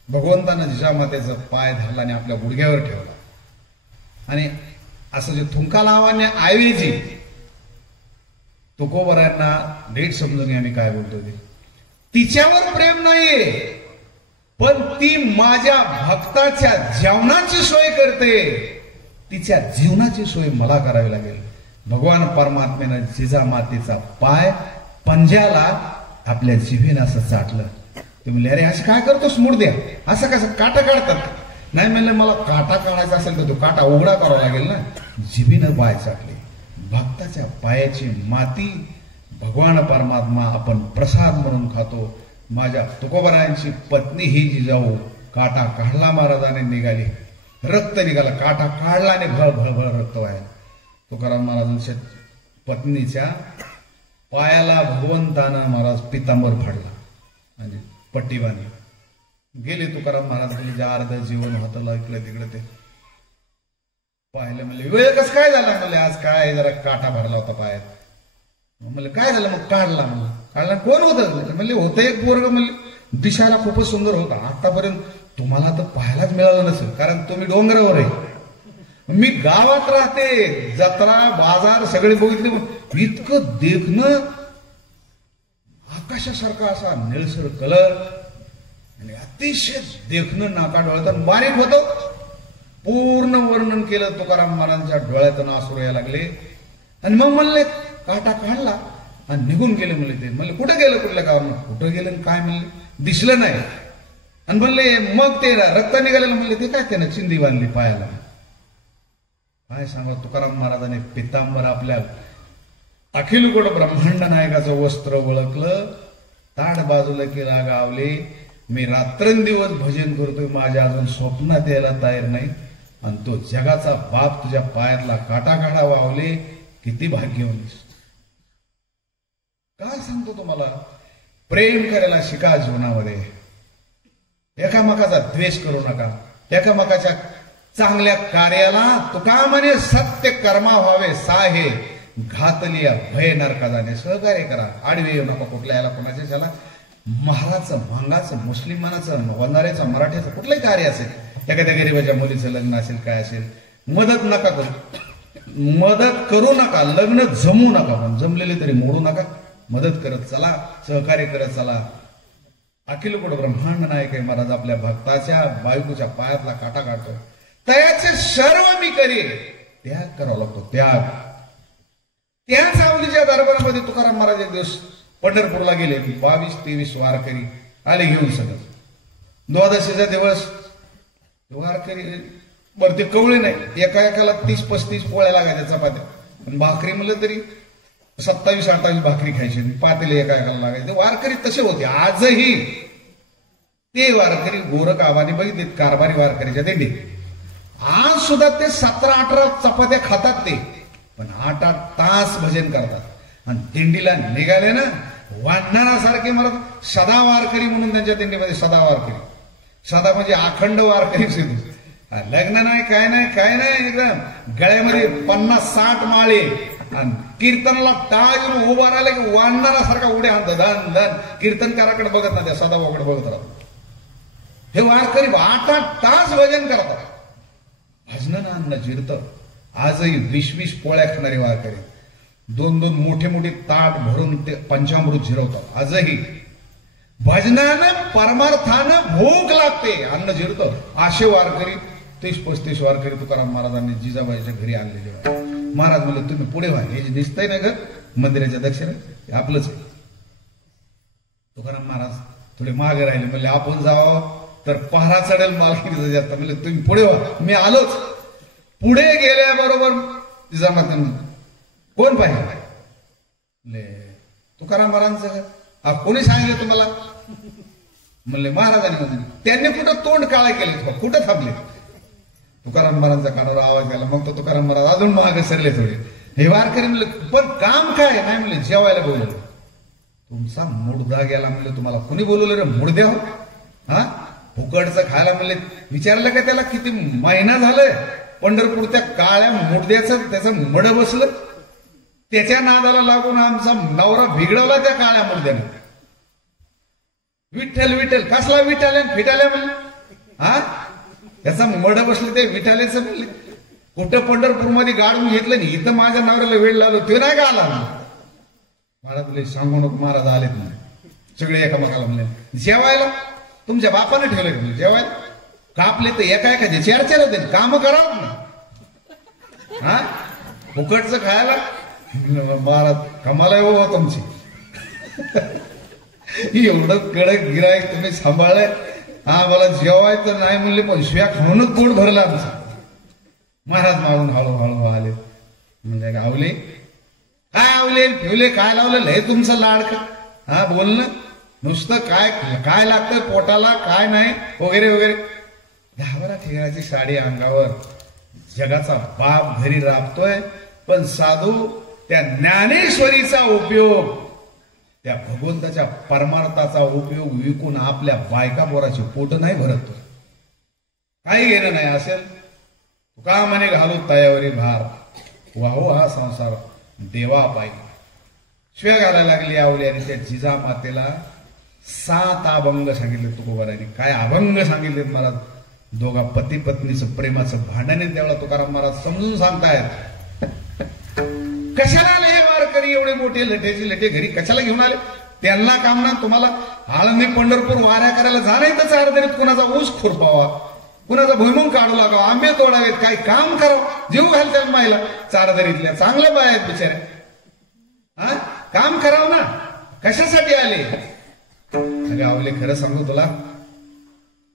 भगवंतानं जिजामातेचा पाय धरला आणि आपल्या गुडघ्यावर ठेवला आणि असं जे थुंका लावण्याऐवजी तुकोबरांना नीट समजून घ्या मी काय बोलतो ते. तिच्यावर प्रेम नाहीये, पण ती माझ्या भक्ताच्या जेवणाची सोय करते, तिच्या जीवनाची सोय मला करावी लागेल. भगवान परमात्म्यानं जिजामातेचा पाय पंजाला आपल्या जिभेनं असं चाटलं. ते म्हणले अरे असं काय करतोस? मूड द्या, असं कसं काटा काढतात? नाही म्हणलं मला काटा काढायचा असेल तर तो काटा उघडा करावा लागेल ना. जिभेनं पाय चाटले. भक्ताच्या पायाची माती भगवान परमात्मा आपण प्रसाद म्हणून खातो. माझ्या तुकोबरायांची पत्नी ही जिजाऊ काटा काढला महाराजाने निघाली, रक्त निघाला, काटा काढला आणि भळ भळ भळ रक्त व्हायला. तुकाराम महाराजांच्या पत्नीच्या पायाला भगवंतानं महाराज पितांबर फाडला म्हणजे पट्टी बांधली. गेले तुकाराम महाराज म्हणजे अर्ध जीवन होतं ऐकलं तिकडे. ते पाहिलं म्हणले वेळ कसं काय झाला? म्हणले आज काय जरा काटा भरला होता पायात. म्हणलं काय झालं? मग काढला. म्हणलं काढला. कोण होतं? म्हणले होतं एक पोरग, म्हणले दिसायला खूपच सुंदर होता. आतापर्यंत तुम्हाला तर पाहायलाच मिळालं नसेल कारण तुम्ही डोंगरावर आहे, मी गावात राहते, जत्रा बाजार सगळे बघितले, इतकं देखणं आकाशासारखा असा निळसर कलर आणि अतिशय देखणं नाका डोळ्यातून बारीक होतं. पूर्ण वर्णन केलं तुकाराम महाराजांच्या डोळ्यातून आसरू यायला लागले आणि मग म्हणले काटा काढला आणि निघून गेले. म्हणले ते म्हणले कुठे गेलं? कुठल्या गावानं? कुठं गेलं काय? म्हणले दिसलं नाही. आणि म्हणले मग ते रक्त निघालेलं. म्हणले ते काय? त्यानं चिंदी बांधली पायाला. काय सांगा तुकाराम महाराजांनी पितांबर आपल्या अखिल गोड ब्रह्मांड नायकाचं वस्त्र ओळखलं, ताड बाजूला केला, गावले मी रात्रंदिवस भजन करतोय, माझ्या अजून स्वप्नात यायला तयार नाही आणि तो जगाचा बाप तुझ्या पायातला काटा काढा वावले, किती भाग्यवान. काय सांगतो तुम्हाला? प्रेम करायला शिका जीवनामध्ये. एकामेकाचा द्वेष करू नका. एकामेकाच्या चांगल्या कार्याला तुका म्हणे सत्य कर्मा व्हावे साहे घातलिया भय नरका जाणे. सहकार्य करा, आडवे येऊ नका कुठल्या याला कोणाच्या ज्याला महाराचं, भांगाचं, मुस्लिमानाचं, वंजाऱ्याचं, मराठ्याचं कुठलंही कार्य असेल, एखाद्या गरीबाच्या मुलीचं लग्न असेल, काय असेल, मदत नका करू, मदत करू नका, लग्न जमू नका, पण जमलेले तरी मोडू नका, मदत करत चला, सहकार्य करत चला. अखिल गोड ब्रह्मांड नायक आहे महाराज आपल्या भक्ताच्या बायकोच्या पायातला काटा काढतो. त्याचे सर्व मी करेन. त्याग करावा लागतो, त्याग. त्या सावलीच्या दरबारामध्ये तुकाराम महाराज एक दिवस पंढरपूरला गेले. 22-23 वारकरी आले घेऊन सगळं. द्वादशीचा दिवस वारकरी बरं ते कवळे नाही, एका एकाला 30-35 पोळ्या लागायच्या चपात्या, पण भाकरी म्हणलं तरी 27-28 भाकरी खायची, पातेले एका एकाला लागायचे. वारकरी तसे होते आजही. ते वारकरी गोरख आबाने बघितले कारभारी वारकरीच्या दिंडी, आज सुद्धा ते 17-18 चपात्या खातात ते, पण 8-8 तास भजन करतात. आणि दिंडीला निघाले ना वाढणारासारखे मला सदा वारकरी म्हणून त्यांच्या दिंडीमध्ये सदा वारकरी. सदा म्हणजे अखंड वारकरी सिद्ध. लग्न नाही, काय नाही, काय नाही, एकदम गळ्यामध्ये 50-60 माळे आणि कीर्तनाला टाळ येऊन उभा राहिला की वाढणारासारखा उड्या आणतात. धन धन कीर्तनकाराकडे बघत ना, त्या सदाभाऊकडे बघत राहतात. हे वारकरी 8-8 तास भजन करतात. भजनानं अन्न जिरतं, आजही 20-20 पोळ्या खाणारे वारकरी 2-2 मोठे मोठे ताट भरून ते पंचामृत झिरवतात. आजही भजनानं परमार्थानं भूक लागते, अन्न जिरतं. असे वारकरी 30-35 वारकरी तुकाराम महाराजांनी जिजाबाईच्या घरी आणलेले. महाराज म्हणले तुम्ही पुढे व्हा, हे जे दिसतंय ना घर मंदिराच्या दक्षिणेत आपलंच आहे. तुकाराम महाराज थोडे मागे राहिले, म्हणले आपण जावं तर पहारा चढेल मालकीचं जास्त. म्हणजे तुम्ही पुढे व्हा, मी आलोच. पुढे गेल्याबरोबर जिजामाता कोण पाहिजे? तुकाराम महाराजांचं. कोणी सांगितलं तुम्हाला? म्हणले महाराजांनी. म्हणले त्यांनी कुठं तोंड काळे केले, कुठं थांबले? तुकाराम महाराजांच्या कानावर आवाज गेला. मग तो तुकाराम महाराज अजून मागे सरले थोडे. हे वारकरी म्हणले पण काम काय नाही? म्हणले जेवायला बोलवलं. तुमचा मुडदा गेला. म्हणले तुम्हाला कोणी बोलवलं रे मुडद्या? हा फुकटचं खायला. म्हणले विचारलं का त्याला किती महिना झालाय पंढरपूरच्या काळ्या मुडद्याचं त्याचं मड बसलं. त्याच्या नादाला लागून आमचा नवरा बिघडवला त्या काळ्या मुडद्याने. विठ्ठल विठ्ठल कसला विठाल्या फिटाल्या म्हणले. हा त्याचा मड बसलं ते विठाल्याचं. म्हणले कुठं पंढरपूरमध्ये गाडून घेतलं नाही, इथं माझ्या नवऱ्याला वेळ लावलो तो नाही का आला? महाराज बोले सांगू नको, महाराज आलेत नाही. सगळे एकामेकाला म्हणले जेवायला तुमच्या बापाने ठेवले का जेवायला? कापले तर एका चार होते, काम करावं ना. हा फुकटचं खायला. महाराज कमाला हो तुमची. एवढं कडक गिराईक तुम्ही सांभाळलंय. हा मला जेवायचं नाही म्हणले पण शिव्या खाऊनच पोट भरला आमचं. महाराज मागून हळूहळू आले. म्हणजे आवले काय आवले ठेवले काय लावलेलं हे तुमचं लाडक. हा बोल ना नुसतं काय काय लागतं पोटाला काय नाही वगैरे वगैरे. 10 ठिकाणाची साडी अंगावर, जगाचा बाप घरी राबतोय. पण साधू त्या ज्ञानेश्वरीचा उपयोग, त्या भगवंताच्या परमार्थाचा उपयोग विकून आपल्या बायका पोराची पोट नाही भरत. काही घेणं नाही असेल तुका म्हणे घालू तयावरी भार, वाहू हा संसार देवा पाहिजे. शिव्या घालायला लागली आवली. आणि त्या जिजा मातेला 7 अभंग सांगितले तुकोबारांनी. काय अभंग सांगितलेत महाराज. दोघा पती पत्नीचं प्रेमाचं भांडण त्यावेळेला तुकाराम महाराज समजून सांगतायत. कशाला आले हे वारकरी एवढे मोठे लटेचे लटे घरी कशाला घेऊन आले? त्यांना काम ना तुम्हाला आळंदी पंढरपूर वाऱ्या करायला जाणं तर चारदरीत कुणाचा ऊस खुरपावा, कुणाचा भुईमुंग काढू लागावा, आंबे तोडावेत, काही काम करावं, जीव घालत्या मायला चारदरीतल्या चांगल्या बाय आहेत बिचाऱ्या. हा काम करावं ना. कशासाठी आले? अगं आवले खरं सांगू तुला,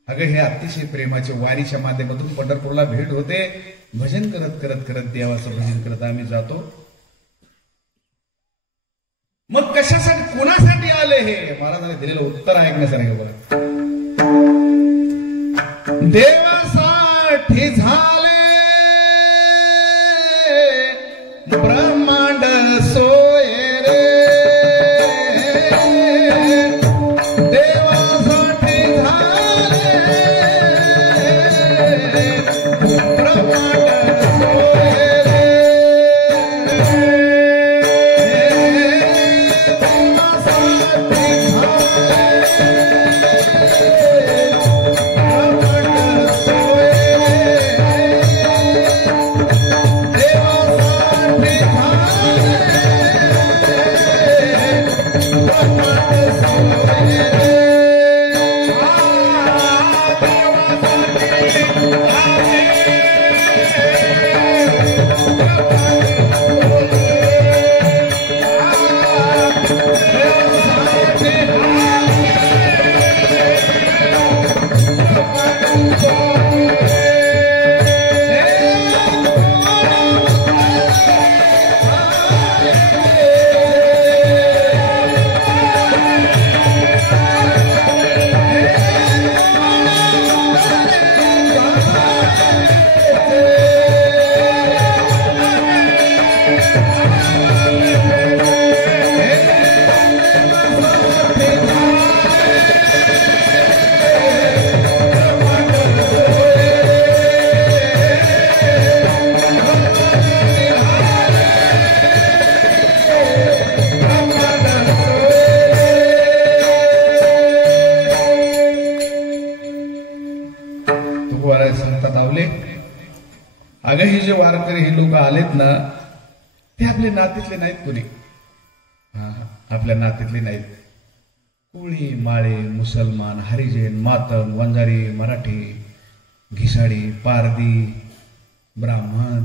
अगं हे अतिशय प्रेमाचे वारीच्या माध्यमातून पंढरपूरला भेट होते. भजन करत करत करत देवाचं भजन करत आम्ही जातो. मग कशासाठी कुणासाठी आले हे महाराजांनी दिलेलं उत्तर ऐकण्यासारखं बघा. देवासाठी झाले ब्रह्मांड सोय रे. देवासाठी झाले ब्रह्मांड सोय रे. अगं हे जे वारकरी हे लोक आलेत ना ते आपले नातीतले नाहीत कोणी. आपल्या नातीतले नाहीत. कोळी, माळे, मुसलमान, हरिजन, मातंग, वंजारी, मराठी, घिसाडी, पारधी, ब्राह्मण.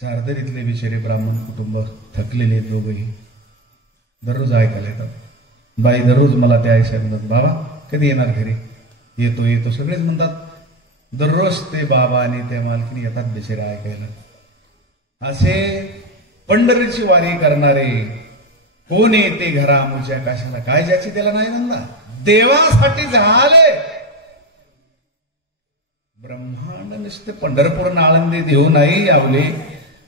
चारदरीतले बिचारे ब्राह्मण कुटुंब थकलेले दोघही दररोज ऐकायला येतात. बाई दररोज मला ते ऐकायला म्हणतात, बाबा कधी येणार घरी? येतो येतो सगळेच म्हणतात. दररोज ते बाबा आणि त्या मालकीने येतात बिचारे ऐकायला. असे पंढरीची वारी करणारे कोण येते घरा मुच्या काशाला, काय ज्याची त्याला नाही म्हणला. देवासाठी झाले ब्रह्मांड नुसते पंढरपूर नाळंदी देऊ नाही आवले,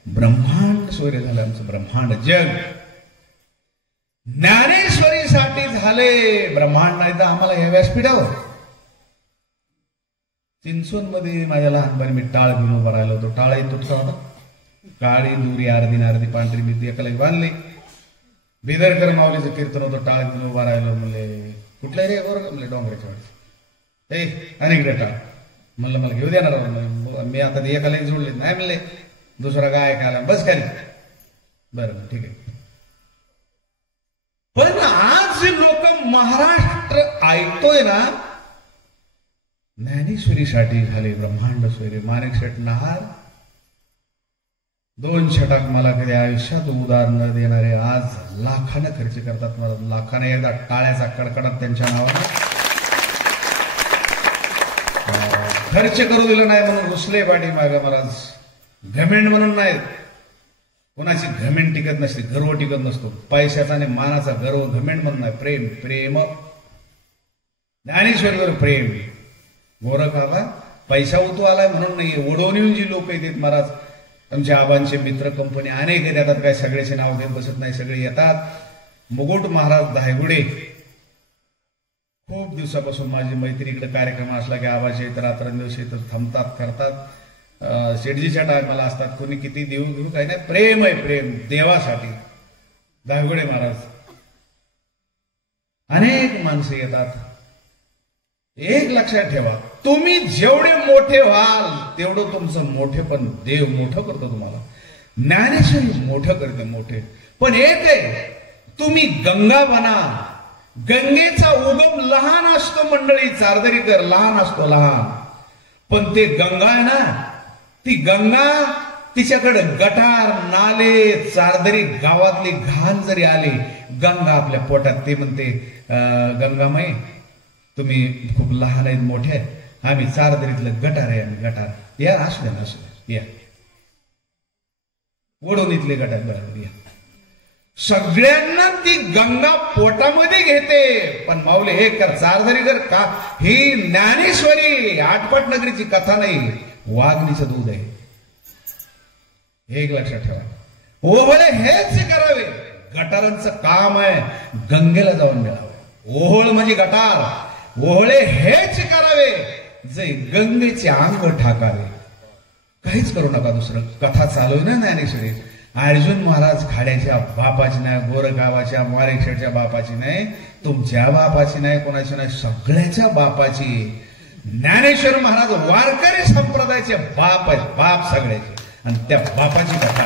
ब्रह्मांड सोयरे झाले आमचं ब्रह्मांड जग. ज्ञानेश्वरीसाठी झाले ब्रह्मांड, नाही तर आम्हाला या व्यासपीठावर चिंचवणमध्ये माझ्या लहानपणी मी टाळ घेऊन उभा राहिलो होतो. टाळ तुटका होता, काळी दुरी अर्धी अर्धी पांढरी मी एकाला बांधली. बेदरकर माऊलीचं कीर्तन होतं, टाळ घेऊन उभा राहिलो. म्हणले कुठल्या रे बरोबर म्हणले डोंगराच्या वेळेस अनेक टाळ. म्हणलं मला घेऊ देणार. मी आता ते एकाला जोडले नाही म्हणले, दुसरा काय ऐकायला बस खाली. बरं ठीक आहे. पण आज लोक महाराष्ट्र ऐकतोय ना ज्ञानेश्वरीसाठी झाले ब्रह्मांड सोयरे. माणिक शेठ नहार 2 छटाक मला कधी आयुष्यात उदाहरण देणारे आज लाखानं खर्च करतात. मला लाखाने एकदा टाळ्याचा कडकडाट त्यांच्या नावाने खर्च करू दिलं नाही म्हणून रुसले पाठी माग महाराज. घमेंड म्हणून नाही, कोणाची घमेंड टिकत नसते, गर्व टिकत नसतो. पैशाचा आणि मानाचा गर्व घमेंड म्हणून नाही. प्रेम प्रेम ज्ञानेश्वरीवर प्रेम. गोरख आबा पैसा उतू आलाय म्हणून नाही, ओढवून येऊन जी लोक येतात महाराज. आमच्या आबांचे मित्र कंपनी अनेक येतात, काय सगळ्याचे नाव घेत बसत नाही, सगळे येतात. मुकुट महाराज धायगुडे खूप दिवसापासून माझी मैत्री, इकडे कार्यक्रम असला की आबाचे इतर रात्रंदिवस इथं थांबतात करतात. शेटजीच्या टायमाला असतात. कोणी किती देऊ घेऊ काही नाही, प्रेम आहे प्रेम देवासाठी. धायगुडे महाराज अनेक माणसं येतात. एक लक्षात ठेवा, तुम्ही जेवढे मोठे व्हाल तेवढं तुमचं मोठे पण देव मोठं करतो तुम्हाला. ज्ञानेश्वरी मोठं करते मोठे. पण एक आहे, तुम्ही गंगा बना. गंगेचा उगम लहान असतो मंडळी, चारदरीकर लहान असतो लहान. पण ते गंगा आहे ना, ती गंगा तिच्याकडे गटार नाले चारदरी गावातली घाण जरी आली, गंगा आपल्या पोटात ते म्हणते गंगामाई तुम्ही खूप लहान आहेत मोठे आहेत, आम्ही चारदरीतलं गटार आहे, आम्ही गटार या असू द्या असू द्या या ओढून इथले गटार बरोबर या. सगळ्यांना ती गंगा पोटामध्ये घेते. पण माऊली हे कर चारदरी कर का, ही ज्ञानेश्वरी आटपाट नगरीची कथा नाही, वाघणीचं दूध आहे. एक लक्षात ठेवा. ओहळे हेच करावे. गटारांचं काम आहे गंगेला जाऊन मिळावं. ओहळ म्हणजे गटार. ओहळे हेच करावे जे गंगेचे अंग ठाकावे. काहीच करू नका दुसरं. कथा चालू ना ज्ञानेश्वरी. अर्जुन महाराज खाड्याच्या बापाची नाही, गोरगावाच्या मारेक्षच्या बापाची नाही, तुमच्या बापाची नाही, कोणाची नाही, सगळ्याच्या बापाची. ज्ञानेश्वर महाराज वारकरी संप्रदायाचे बाप आहेत, बाप सगळ्याचे. आणि त्या बापाची कथा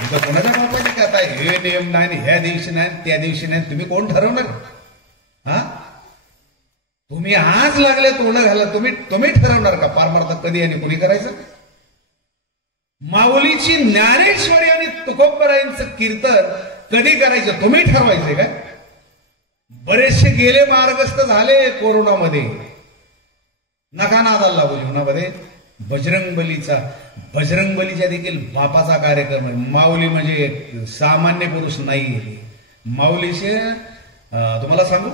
इथं कोणाच्या बापाची कथा आहे. हे नियम नाही, ह्या दिवशी नाही, त्या दिवशी नाही, तुम्ही कोण ठरवणार? हा तुम्ही आज लागले तोंड घाला, तुम्ही ठरवणार का पारमार्थ कधी आणि कोणी करायचं? माऊलीची ज्ञानेश्वरी आणि तुकोबरायांचं कीर्तन कधी करायचं तुम्ही ठरवायचे का? बरेचसे गेले मार्गस्थ झाले कोरोनामध्ये. नका नादाला लागू जीवनामध्ये. बजरंगबलीच्या देखील बापाचा कार्यक्रम आहे. माऊली म्हणजे सामान्य पुरुष नाही. माऊलीचे तुम्हाला सांगू,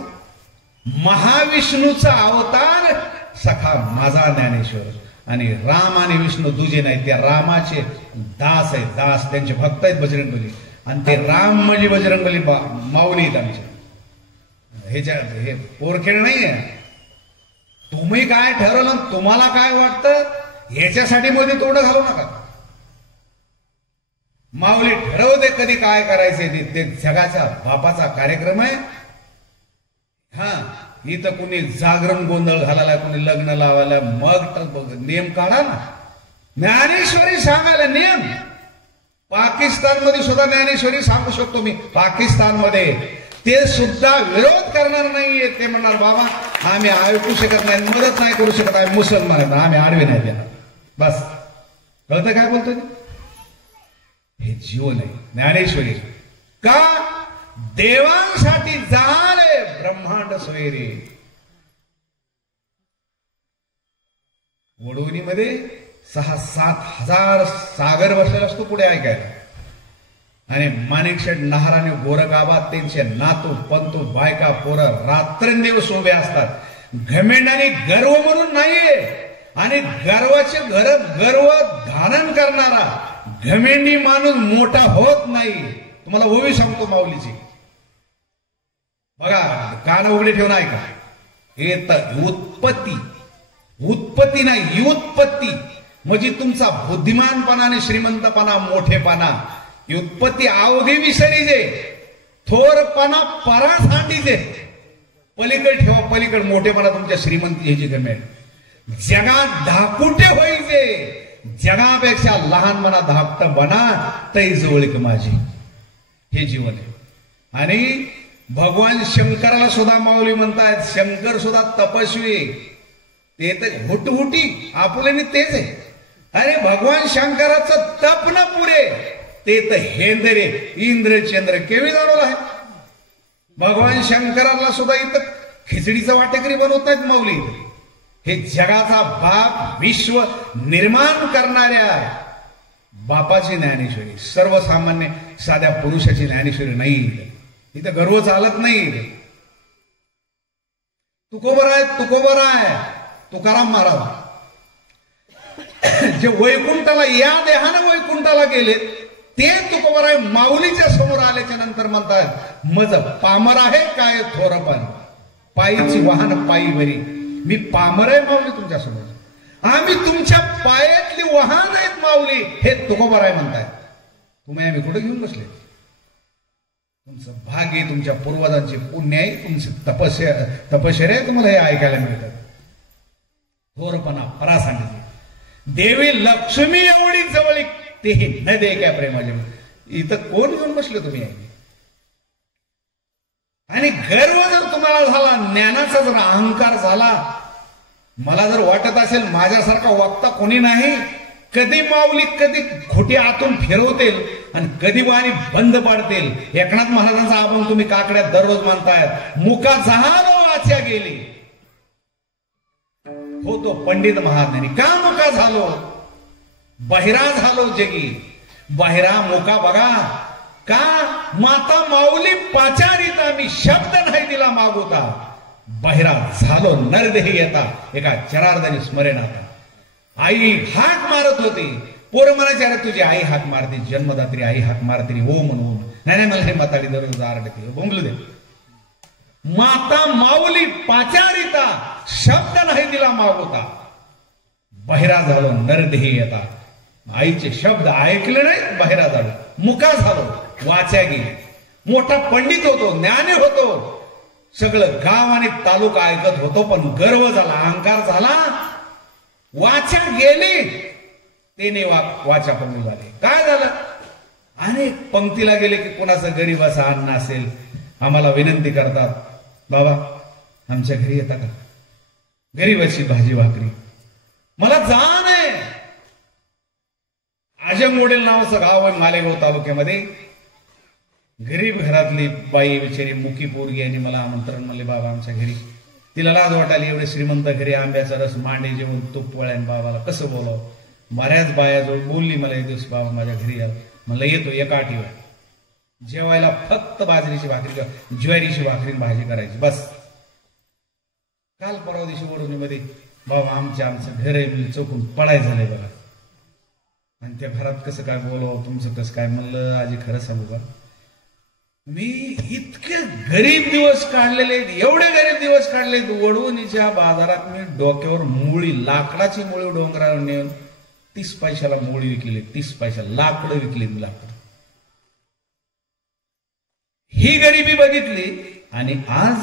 महाविष्णूचा अवतार सखा माझा ज्ञानेश्वर. आणि राम आणि विष्णू दुजे नाही, त्या रामाचे दास आहेत, दास त्यांचे भक्त आहेत बजरंगबली. आणि ते राम म्हणजे बजरंगबली माऊली आहेत आमच्या. हे पोरखेळ नाहीये. तुम्ही काय ठरवलं, तुम्हाला काय वाटतं याच्यासाठी मध्ये तोंड घालू नका. माऊली ठरवते कधी काय करायचे ते जगाच्या बापाचा कार्यक्रम आहे. हा इथं कुणी जागरण गोंधळ घालायला, कुणी लग्न लावायला, मग नियम काढा ना. ज्ञानेश्वरी सांगायला नियम. पाकिस्तानमध्ये सुद्धा ज्ञानेश्वरी सांगू शकतो मी. पाकिस्तानमध्ये ते सुद्धा विरोध करणार नाहीये. ते म्हणणार बाबा आम्ही ऐकू शकत नाही, मदत नाही करू शकत, आम्ही मुसलमान आहेत, आम्ही आडवे नाही देणार. बस कळतं काय बोलतोय? हे जीवन आहे ज्ञानेश्वरी. का? देवांसाठी झाले ब्रह्मांड सोयरे. वडवणीमध्ये 6-7 हजार सागर बसलेला असतो पुढे ऐकायला. आणि माणिकशेठ नहाराने गोरगाबाद त्यांचे नातू पंतू बायका पोरं रात्रंदिवस उभे असतात. घमेंडाने गर्व म्हणून नाहीये. आणि गर्वाचे गर्व धारण करणारा घमेंडी माणूस मोठा होत नाही. तुम्हाला ओवी सांगतो माऊलीची, बघा कान उघडे ठेवून ऐका. हे उत्पत्ती नाही, उत्पत्ती म्हणजे तुमचा बुद्धिमानपणा आणि श्रीमंतपणा, मोठेपणा. उत्पत्ती अवधी विसरीजे, थोरपणा परास हांडीजे. पलीकड ठेवा, पलीकड मोठेपणा तुमच्या श्रीमंती ह्याची गमेल. जगात धाकुटे होईचे, जगापेक्षा लहान मना धाकट बना तै जवळीक माझी. हे जीवन आहे. आणि भगवान शंकराला सुद्धा माऊली म्हणतात, शंकर सुद्धा तपस्वी. ते तर हुटहुटी आपुलेने तेच आहे. अरे भगवान शंकराचं तप न पुरे, ते तर हेंदरे इंद्र चंद्र केवी जाणवलं आहे. भगवान शंकराला सुद्धा इथं खिचडीचं वाटेकरी बनवत नाहीत माऊली. हे जगाचा बाप, विश्व निर्माण करणाऱ्या बापाची ज्ञानेश्वरी. सर्वसामान्य साध्या पुरुषाची ज्ञानेश्वरी नाही. इथं गर्व चालत नाही. तुकोबर आहे तुकाराम महाराज. जे वैकुंठाला, या देहानं वैकुंठाला गेले ते तुकोबर आहे. माऊलीच्या समोर आल्याच्या नंतर म्हणतात, मज पामर आहे काय थोरपण, पायीची वाहन पायी बरी. मी पामर आहे माऊली तुमच्या समोर, आम्ही तुमच्या पायातली वाहन आहेत माऊली, हे तुकोबर आहे म्हणताय. तुम्ही आम्ही कुठे घेऊन बसले? तुमचं भाग्य, तुमच्या पूर्वजांची पुण्य आहे, तुमची तपश्चर्या तुम्हाला हे ऐकायला मिळतात. थोरपणा परासांडी देवी लक्ष्मी एवढी जवळ ते न दे काय प्रेमाचे. इथं कोण घेऊन बसले तुम्ही? आणि गर्व जर तुम्हाला झाला, ज्ञानाचा जर अहंकार झाला, मला जर वाटत असेल माझ्यासारखा वक्ता कोणी नाही, कधी माऊली कधी खोटी आतून फिरवतील आणि कधी वाणी बंद पाडतील. एकनाथ महाराजांचा अभंग तुम्ही काकड्यात दररोज म्हणतायत, मुका जहालो वाच्या गेली. हो तो पंडित महाज्ञानी. का मुका झालो? बहिरा झालो जगी. बहिरा मुका बघा का? माता माऊली पाचारिता, मी शब्द नाही दिला मागोता. बहिरा झालो नरदेही येता, एका जनार्दनी स्मरण आता. आई हाक मारत होती, पोरं म्हणायचे अरे तुझी आई हाक मारते, जन्मदात्री आई हाक मारते, ओम म्हणून. नाही मला हे म्हाताडी दररोज आरडते, बोंबलू दे. माता माऊली पाचारिता, शब्द नाही दिला मागोता. बहिरा झालो नरदेही येता. आईचे शब्द ऐकले नाही, बहिरा झालो, मुका झालो, वाच्या गेली. मोठा पंडित होतो, ज्ञानी होतो, सगळं गाव आणि तालुका ऐकत होतो, पण गर्व झाला, अहंकार झाला, वाचा गेली. तेने वाचा कमी झाले. काय झालं? अनेक पंक्तीला गेले की कोणाचं गरीबाचं अन्न असेल, आम्हाला विनंती करतात, बाबा आमच्या घरी येता का, गरीबाची भाजी भाकरी. मला जाण आहे. आजमवडील नावाचं गाव आहे मालेगाव तालुक्यामध्ये. गरीब घरातली बाई बिचारी मुकी पोरगी आणि मला आमंत्रण म्हणले बाबा आमच्या घरी. तिला लाज वाटाली, एवढे श्रीमंत घरी आंब्याचा रस, मांडे जेवण, तूप पोळ्यान, बाबाला कसं बोलावं. बऱ्याच बायाजवळ बोलली मला एक दिवस, बाबा माझ्या घरी या. म्हणलं येतो, एका आठीवर जेवायला फक्त बाजरीची भाकरी किंवा ज्वारीची भाकरी भाजी करायची बस. काल परवा दिवशी वडवणीमध्ये बाबा आमचं घर आहे, चौकून पळाय झालंय बघा. आणि त्या घरात कसं काय बोलावं, तुमचं कसं काय. म्हणलं आजी खरं सांगू का, मी इतके गरीब दिवस काढलेले, एवढे गरीब दिवस काढले. वडवणीच्या बाजारात मी डोक्यावर मुळी, लाकडाची मुळी डोंगरावर नेऊन 30 पैशाला मुळी विकली, 30 पैशाला लाकडं विकली. लाकडं ही गरिबी बघितली. आणि आज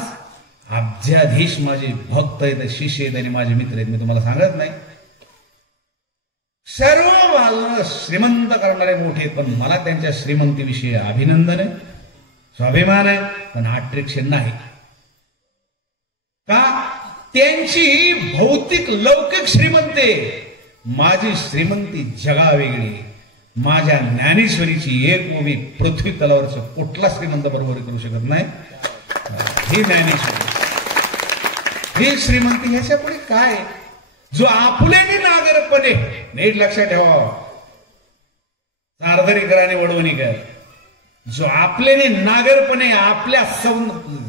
अब्जाधीश माझे भक्त आहेत, शिष्य आहेत आणि माझे मित्र आहेत. मी तुम्हाला सांगत नाही, सर्व बाजूने श्रीमंत करणारे मोठे आहेत, पण मला त्यांच्या श्रीमंतीविषयी अभिनंदन आहे, स्वाभिमान आहे, पण अट्रॅक्शन नाही. का? त्यांची भौतिक लौकिक श्रीमंती, माझी श्रीमंती जगा वेगळी. माझ्या ज्ञानेश्वरीची एक उभी पृथ्वी तलावरचं कुठला श्रीमंत बरोबर करू शकत नाही. ही ज्ञानेश्वरी, ही श्रीमंती. ह्याच्या पुढे काय? जो आपुलेने नागरपणे, नीट लक्षात ठेवा, सार्दरीकर आणि वडवणीकर, जो आपलेने नागरपणे आपल्या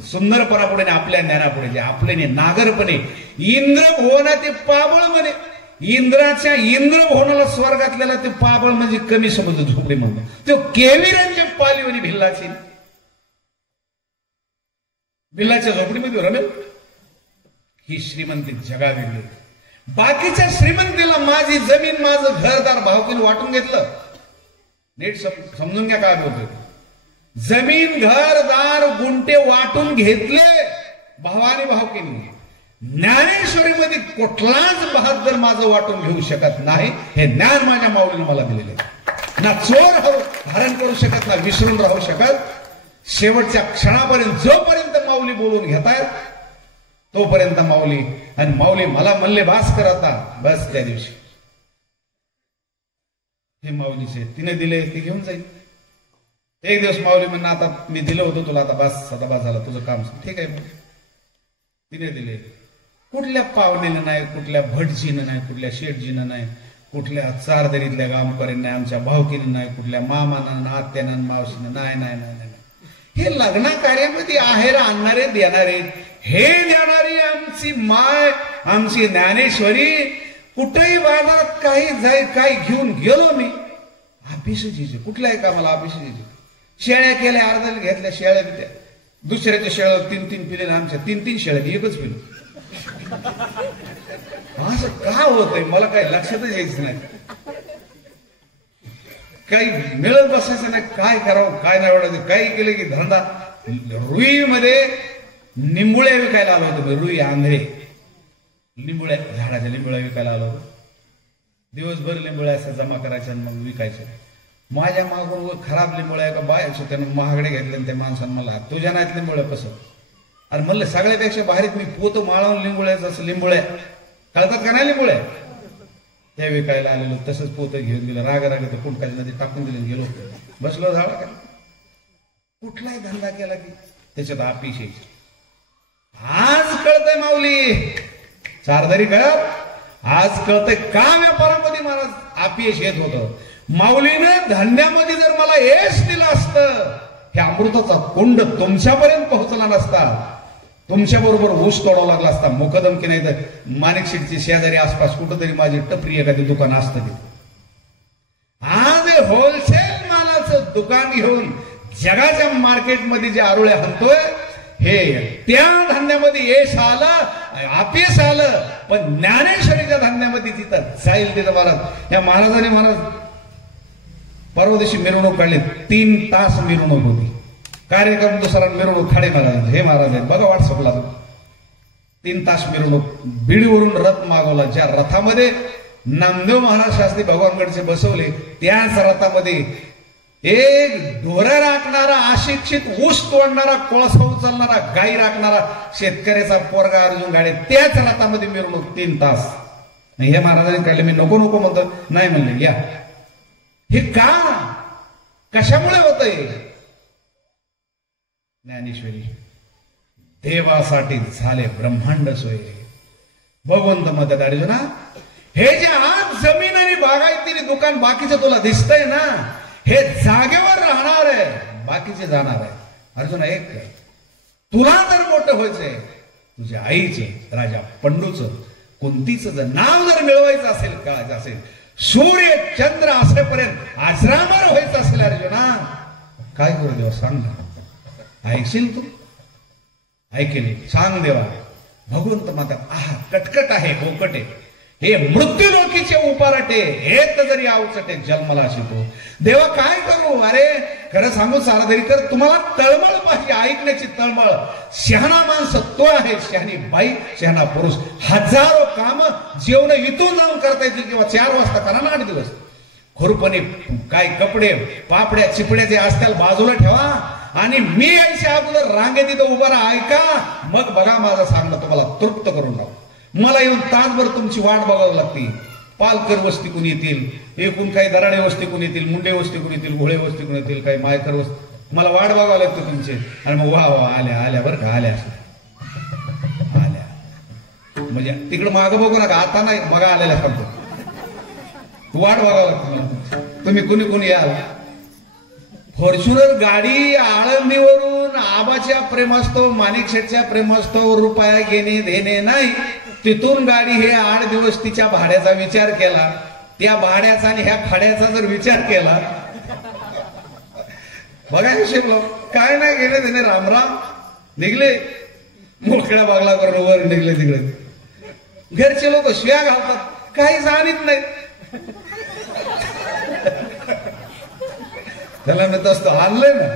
सुंदरपणापुढे, आपल्या ज्ञानापुढे, जे आपलेने नागरपणे इंद्र भुवना ते पाबळ म्हणे. इंद्राच्या इंद्र भुवनाला स्वर्गातल्याला ते पाबळ म्हणजे कमी समज झोपडी म्हणून, तो केविरांच्या पालीवणी भिल्लाची, भिल्लाच्या झोपडीमध्ये रमेल. ही श्रीमंती जगा वेगळी. बाकीच्या श्रीमंतीला माझी जमीन, माझं घरदार भावकीने वाटून घेतलं. नीट समजून घ्या काय बोलतोय. जमीन, घरदार, गुंटे वाटून घेतले भावानी भावकीने. ज्ञानेश्वरीमध्ये कुठलाच बहादर माझं वाटून घेऊ शकत नाही. हे ज्ञान माझ्या माऊलीने मला दिलेले. ना चोर धारण करू शकत, ना विसरून राहू शकत. शेवटच्या क्षणापर्यंत जोपर्यंत माऊली बोलून घेतायत तोपर्यंत माऊली. आणि माऊली मला म्हणले बास कर आता, बस. त्या दिवशी हे माऊलीचे तिने दिले, ते घेऊन जाईल. एक दिवस माऊली म्हणणं, आता मी दिलं होतं तुला, आता बस, आता बस झालं तुझं काम. ठीक आहे, तिने दिले. कुठल्या पाहुण्यानं नाही, कुठल्या भटजीनं नाही, कुठल्या शेठजीनं नाही, कुठल्या चारदरीतल्या गावकऱ्यांना नाही, आमच्या भावकीनं नाही, कुठल्या मामानं, आत्यानं, मावशीनं नाही. नाही नाही नाही. हे लग्न कार्यामध्ये आहेर आणणारे, देणारे, हे देणारी आमची माय, आमची ज्ञानेश्वरी. कुठेही बाजारात काही जाय, काही घेऊन गेलो मी, आपिशीचे कुठल्याही कामाला आपिशीचे. शेळ्या केल्या, अर्धा घेतल्या शेळ्या त्या, दुसऱ्याच्या शेळ्या 3-3 पिले, आमच्या 3-3 शेळ्या, एकच पिलं. असं का होतंय मला काही लक्षातच यायचं नाही. काही मिळत बसायचं नाही, काय करावं काय नाही आवडायचं. काही केलं की धंदा. रुईमध्ये निंबुळ्या विकायला आलो होतो, रुई आंध्रे, लिंबुळ्या, झाडाच्या लिंबुळ्या विकायला आलो होतो. दिवसभर लिंबुळ्या असं जमा करायच्या आणि मग विकायच्या. माझ्या मागून खराब लिंबुळ्या का बायच त्यानं महागडे घेतले. त्या माणसानं मला, तुझ्या नाहीत लिंबुळ्या कसं? आणि म्हणलं सगळ्यापेक्षा भारीत मी पोतं माळवून लिंबुळ्याचं, असं लिंबुळ्या कळतात का नाही लिंबुळ्या, त्या विकायला आलेलो. तसंच पोतं घेऊन गेलं, राग तर कुंडकाच्या नदी टाकून दिले, गेलो बसलो झाला. का कुठलाही धंदा केला की त्याच्यात आपिश यायची. आज कळतंय माऊली चारदरी कर, आज कळतंय का व्यापारामध्ये महाराज अपयश येत होतं. माऊलीनं धान्यामध्ये जर मला यश दिलं असतं, हे अमृताचा कुंड तुमच्यापर्यंत पोहोचला नसता. तुमच्या बरोबर ऊस तोडावा लागला असता. मुकदम की नाही तर माणिकशीटची शेजारी आसपास कुठंतरी माझी टपरी एखादी दुकान असतं तिथे. आज होलसेल मालाचं दुकान घेऊन जगाच्या मार्केटमध्ये जे आरोळे हलतोय, हे त्या धान्यामध्ये यश आलं, अपयश आलं, पण ज्ञानेश्वरीच्या धान्यामध्ये तिथं जाईल तिथं महाराज. या महाराजांनी महाराज परवा दिवशी मिरवणूक काढली, 3 तास मिरवणूक होती. कार्यक्रम दुसरा मिरवणूक खाडे महाराज, हे महाराज आहेत बघा व्हॉट्सअपला. 3 तास मिरवणूक. बीडवरून रथ मागवला. ज्या रथामध्ये नामदेव महाराज शास्त्री भगवानगडचे बसवले, त्याच रथामध्ये एक ढोरं राखणारा, अशिक्षित ऊस तोडणारा, कोळसा उचलणारा, गाई राखणारा शेतकऱ्याचा पोरगा अर्जुन गाडे, त्याच रथामध्ये मिरवणूक 3 तास. हे महाराजांनी काढले. मी नको नको म्हणतो, नाही म्हणले या. हे का, कशामुळे होतंय? ज्ञानेश्वरी देवासाठी झाले ब्रह्मांड सोय. भगवंत मदत अर्जुना, हे जे आज जमीन आणि बागायतीने दुकान बाकीचं तुला दिसतंय ना, हे जागेवर राहणार आहे, बाकीचे जाणार आहे. अर्जुना एक कर, तुला जर मोठं व्हायचंय, तुझ्या आईचं, राजा पंडूचं, कुंतीचं जर नाव जर मिळवायचं असेल, कळायचं असेल, सूर्य चंद्र असेपर्यंत आश्रामार व्हायचं असेल, अर्जुना काय करू देवा सांग ना. ऐकशील तू? ऐकेल सांग देवा. भगवंत माता आहा कटकट आहे, बोकट आहे. हे मृत्यूलोकीचे उपाराटे हेत जरी आवचटे जन्मला शिको. देवा काय करू? अरे खरं सांगू सारधरीकर, तुम्हाला तळमळ पाहिजे, ऐकण्याची तळमळ. शहाणा माणसं तो आहे, शहाणी बाई, शहाणा पुरुष. हजारो काम जेवण इथून जाऊन करता येतील किंवा 4 वाजता करा ना 8 दिवस. खुरपणे काय कपडे पापड्या चिपड्या जे असतील बाजूला ठेवा आणि मी यायच्या अगोदर रांगेत इथं उभा राहा, ऐका, मग बघा माझं सांगणं तुम्हाला तृप्त करून राहू. मला येऊन तासभर तुमची वाट बघावी लागते. पालकर वस्ती कोण येतील, एकूण काही दराडे वस्ती कोण येतील, मुंडे वस्ती कोण येतील, घोळे वस्ती कोण येतील, काही मायकर वस्ती, मला वाट बघावं लागते तुमचे. आणि मग वा वा आल्या आल्या बरं का, आल्या आल्या म्हणजे तिकडं मागं बघू नका, आता नाही बघा आलेल्या सांगतो. वाट बघावं लागते मला. तुम्ही कुणी कुणी याल. फॉर्च्युनर गाडी आळंदीवरून आबाच्या प्रेमास्तव, माणिक शेठच्या प्रेमास्तव रुपया घेणे देणे नाही. तिथून गाडी हे 8 दिवस तिच्या भाड्याचा विचार केला, त्या भाड्याचा आणि ह्या खाड्याचा जर विचार केला, बघा शिकलो काय नाही घेणे देणे. रामराम निघले, मोकळ्या बागला करून वर निघले. तिकडे घरचे लोक शिव्या घालतात, काही जाणीत नाही. त्याला मी तसं आणलंय ना,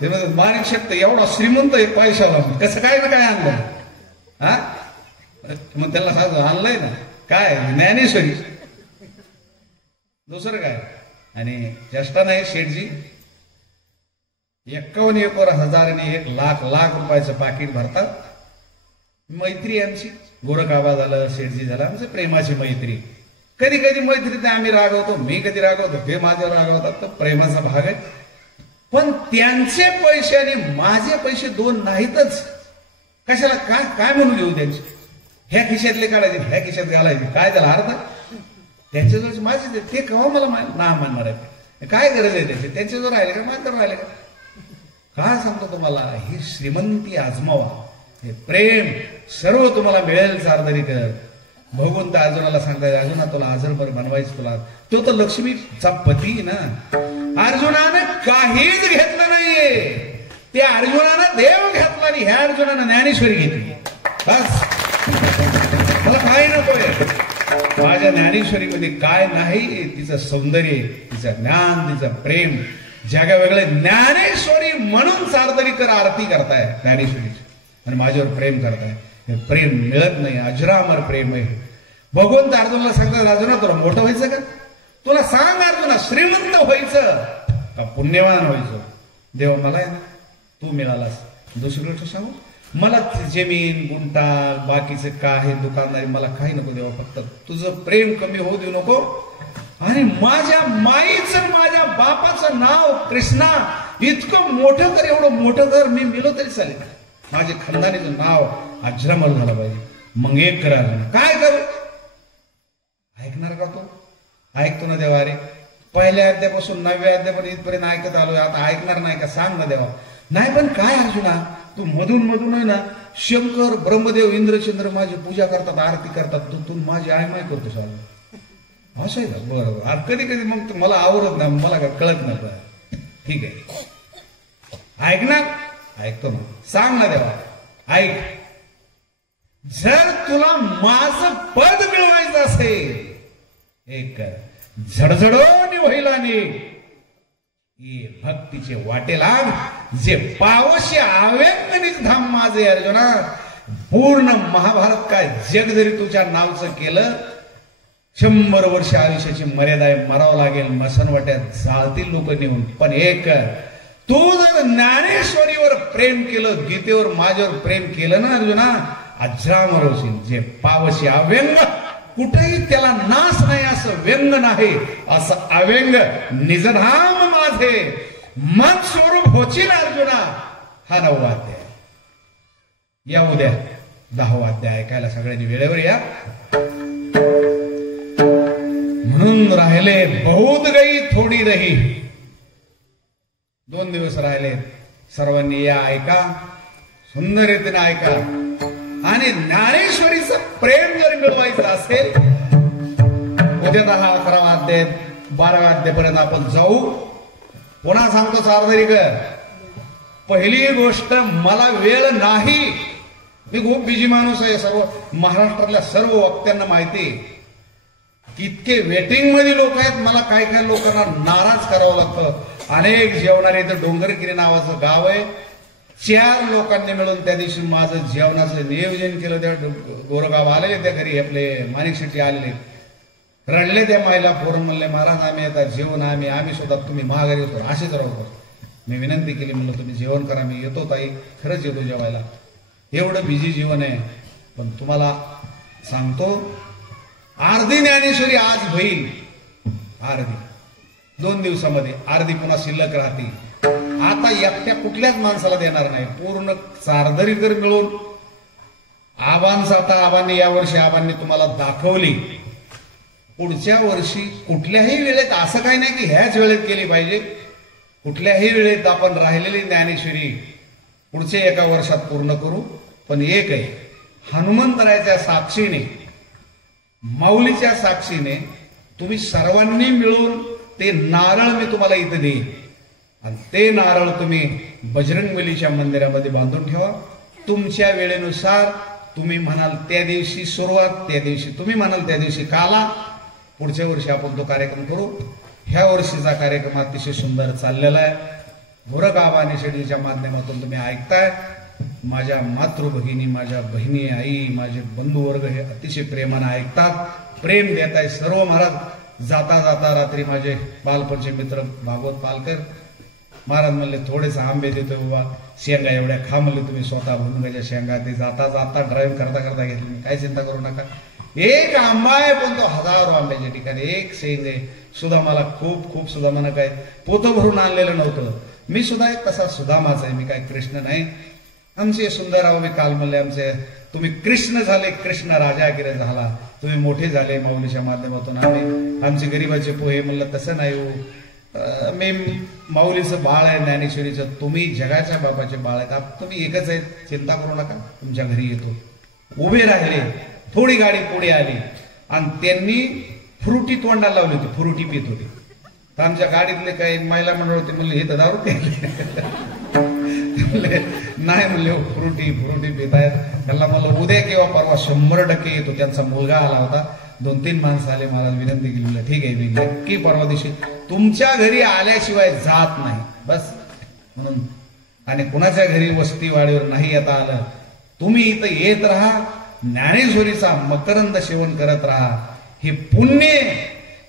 ते म्हणजे माणिक शेठ एवढा श्रीमंत आहे पैशाला, कसं काय ना काय आणलं. हा मग त्याला सांगतो आणलंय ना काय ज्ञानेश्वरी, दुसरं काय. आणि चेष्टा नाही, शेठजी 51,000 आणि 1,00,000 रुपयाचं पाकिट भरतात. मैत्री आमची, गोरख आबा झालं, शेठजी झालं, आमचं प्रेमाची मैत्री. कधी कधी मैत्रीत आम्ही रागवतो, मी कधी रागवतो, ते माझ्यावर रागवतात, तर प्रेमाचा भाग आहे. पण त्यांचे पैसे आणि माझे पैसे 2 नाहीतच. कशाला काय काय म्हणून घेऊ त्यांचे? ह्या खिशातले काढायचे, ह्या खिशात घालायचे, काय त्याला अर्थ? त्यांच्याजवळ माझे ते केव्हा मला ना मानणार आहे? काय गरज आहे त्याची? त्यांच्याजवळ राहिले का माझ्यावर राहिले का? काय सांगतो तुम्हाला, ही श्रीमंती आजमावा, हे प्रेम सर्व तुम्हाला मिळेल. सारदरीकर भगवंत अर्जुनाला सांगताय, अर्जुना तुला आजरभर बनवायचं, तुला तो तर लक्ष्मीचा पती ना. अर्जुनानं काहीच घेतलं नाहीये, त्या अर्जुनानं देव घेतला आणि ह्या अर्जुनानं ज्ञानेश्वरी घेतली. बस मला काय नकोय. माझ्या ज्ञानेश्वरीमध्ये काय नाही, तिचं सौंदर्य, तिचं ज्ञान, तिचं प्रेम जगा वेगळं. ज्ञानेश्वरी म्हणून सारदरीकर आरती करताय ज्ञानेश्वरीची आणि माझ्यावर प्रेम करताय. हे प्रेम मिळत नाही, अजरामर प्रेम आहे. भगवंत अर्जुनाला सांगतात, अर्जुना तुला मोठं व्हायचं का? तुला सांग अर्जुना, श्रीमंत व्हायचं का पुण्यवान व्हायचं? देव मला आहे ना, तू मिळालास. दुसरी गोष्ट सांगू, मला जमीन गुंटा बाकीचं काय दुकानदारी मला काही नको देवा, फक्त तुझं प्रेम कमी होऊ देऊ नको. आणि माझ्या माईचं माझ्या बापाचं नाव कृष्णा इतकं मोठं कर, एवढं मोठं कर मी मिलो तरी चालेल, माझे खानदानीचं नाव अजरामर झालं पाहिजे. मग एक करा, काय करू? ऐकणार का तू? ऐकतो ना देवा. अरे पहिल्या अध्यापासून 9व्या अध्यापर्यंत इथपर्यंत ऐकत आलोय, आता ऐकणार नाही का? सांग ना देवा. नाही पण काय अर्जुना, तू मधून मधून आहे ना, शंकर ब्रह्मदेव इंद्रचंद्र माझी पूजा करतात, आरती करतात, तू माझी आयमाय करतो चालू, असं आहे का? बरोबर. कधी कधी मग मला आवडत नाही, मला काय कळत नाही. ठीक आहे, ऐकणार? ऐकतो ना. सांग ना देवा, ऐक. जर तुला माझं पद मिळवायचं असेल, एक झडझडोनी व्हायलाने भक्तीचे वाटे लाग, जे पावशी आव्यंगनीच धाम माझे अर्जुना. पूर्ण महाभारत काय जग जरी तुझ्या नावचं केलं, 100 वर्ष आयुष्याची मर्यादा आहे, मरावं लागेल, मसनवट्यात जाळतील लोक नेऊन. पण एक तू जर ज्ञानेश्वरीवर प्रेम केलं, गीतेवर माझ्यावर प्रेम केलं ना अर्जुना, अजरामर होशील. जे पावशी अव्यंग, कुठेही त्याला नाश नाही, असं व्यंग नाही, असं अव्यंग निजधाम माझे मन स्वरूप होशील अर्जुना. हा 9वा अध्याय. या उद्या 10वा अध्याय ऐकायला सगळ्यांनी वेळेवर या. म्हणून राहिले बहुत गई थोडी रही. 2 दिवस राहिले, सर्वांनी या, ऐका, सुंदर रीतीने ऐका. आणि ज्ञानेश्वरीचं प्रेम जर मिळवायचं असेल, उद्या 10, 11वा अध्याय 12व्या अध्यायपर्यंत आपण जाऊ. पुन्हा सांगतो सार्वजनिकर, पहिली गोष्ट मला वेळ नाही, मी खूप बिजी माणूस आहे. सर्व महाराष्ट्रातल्या सर्व वक्त्यांना माहिती, इतके वेटिंग मध्ये लोक आहेत. मला काय काय लोकांना नाराज करावं लागतं. अनेक जेवणारे इथं डोंगरगिरी नावाचं गाव आहे. 4 लोकांनी मिळून त्या दिवशी माझं जेवणाचं नियोजन केलं. त्या गोरगाव आलेले त्या घरी आपले माणिक शेट्टी आलेले, रडले त्या माईला. पोरं म्हणले महाराज आम्ही आता जेवण आम्ही सुद्धा तुम्ही महागारी होतो असेच राहतो. मी विनंती केली, म्हणलं तुम्ही जेवण करा. मी येतो ताई, खरंच येतो जेवायला. एवढं बिझी जीवन आहे. पण तुम्हाला सांगतो, अर्धी ज्ञानेश्वरी आज होईल. अर्धी 2 दिवसामध्ये अर्धी पुन्हा शिल्लक राहते. आता एकट्या कुठल्याच माणसाला देणार नाही. पूर्ण चारदरीकर मिळून आबांचा, आता आबांनी यावर्षी आबांनी तुम्हाला दाखवली. पुढच्या वर्षी कुठल्याही वेळेत असं काही नाही की ह्याच वेळेत केली पाहिजे. कुठल्याही वेळेत आपण राहिलेली ज्ञानेश्वरी पुढच्या 1 वर्षात पूर्ण करू. पण एक आहे, हनुमंतरायाच्या साक्षीने, माऊलीच्या साक्षीने तुम्ही सर्वांनी मिळून ते नारळ मी तुम्हाला इथं देईन. आणि ते नारळ तुम्ही बजरंगबलीच्या मंदिरामध्ये बांधून ठेवा. तुमच्या वेळेनुसार तुम्ही म्हणाल त्या दिवशी सुरुवात, त्या दिवशी तुम्ही म्हणाल त्या दिवशी काला. पुढच्या वर्षी आपण तो कार्यक्रम करू. ह्या वर्षीचा कार्यक्रम अतिशय सुंदर चाललेला आहे. गोरगाव आणि शेडीच्या माध्यमातून तुम्ही ऐकताय. माझ्या मातृभगिनी, माझ्या बहिणी, आई, माझे बंधू वर्ग हे अतिशय प्रेमाने ऐकतात, प्रेम देत आहे सर्व. महाराज जाता जाता रात्री माझे बालपणचे मित्र भागवत पालकर महाराज म्हणले थोडेसे आंबे देतो बाबा, शेंगा एवढ्या खा म्हणले तुम्ही स्वतः भुंगाच्या शेंगा. ते जाता जाता ड्राईव्ह करता करता घेतली. काय चिंता करू नका. एक आंबा आहे पण तो हजारो आंब्याच्या ठिकाणी एक शेंग आहे. सुदामाला खूप खूप सुदामानं काय पोतं भरून आणलेलं नव्हतं. मी सुद्धा एक तसा सुदामाच आहे, मी काय कृष्ण नाही. आमचे सुंदरराव मी काल म्हणले, आमचे तुम्ही कृष्ण झाले, कृष्ण राजा किरे झाला, तुम्ही मोठे झाले माऊलीच्या माध्यमातून. आमचे गरीबाचे पोहे म्हणलं तसं नाही हो. मी माऊलीचं बाळ आहे ज्ञानेश्वरीचं. तुम्ही जगाच्या बाबाचे बाळ आहेत. तुम्ही एकच आहेत, चिंता करू नका. तुमच्या घरी येतो. उभे राहिले. थोडी गाडी पुढे आली आणि त्यांनी फ्रुटी तोंडाला लावली होती. फ्रुटी पित होती. तर आमच्या गाडीतले काही महिला मंडळ होते. म्हणले हे तर दारू प्यायले. नाही म्हणले फ्रुटी पित आहेत. त्यांना म्हणलं उद्या किंवा परवा 100% येतो. त्यांचा मुलगा आला होता. 2-3 माणसं आले. मला विनंती केली, ठीक आहे मी नक्की परवा दिवशी तुमच्या घरी आल्याशिवाय जात नाही बस म्हणून. आणि कुणाच्या घरी वस्ती वाडीवर नाही येता आलं, तुम्ही इथं येत राहा. ज्ञानेश्वरीचा मकरंद सेवन करत राहा. हे पुण्य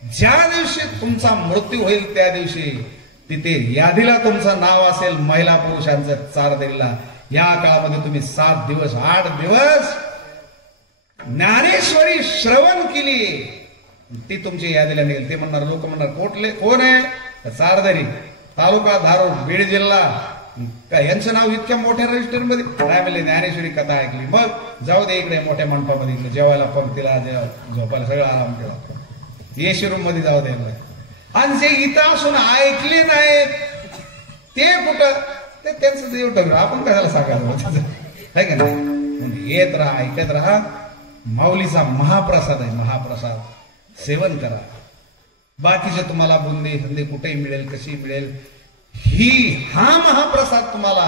ज्या दिवशी तुमचा मृत्यू होईल त्या दिवशी तिथे यादीला तुमचं नाव असेल महिला पुरुषांचं चारदेवीला. या काळामध्ये तुम्ही 7 दिवस 8 दिवस ज्ञानेश्वरी श्रवण केली, ती तुमची यादीला निघेल. ते म्हणणार, लोक म्हणणार कोटले कोण आहे? चारदरी तालुका धारूर बीड जिल्हा. का यांचं नाव इतक्या मोठ्या रजिस्टर मध्ये काय म्हणले? ज्ञानेश्वरी कथा ऐकली. मग जाऊ दे इकडे मोठ्या मंडपामध्ये, इकडे जेवायला पंक्तीला झोपायला सगळं आराम केला. एसी रूम मध्ये जाऊ दे. आणि जे इथं असून ऐकले नाहीत ते कुठं? ते त्यांचं देव ठरलं. आपण कशाला सांगायचं आहे का नाही? येत राहा, ऐकत राहा. माऊलीचा महाप्रसाद आहे, महाप्रसाद सेवन करा. बाकीचे तुम्हाला बुंदी संधी कुठेही मिळेल, कशी मिळेल, हा महाप्रसाद तुम्हाला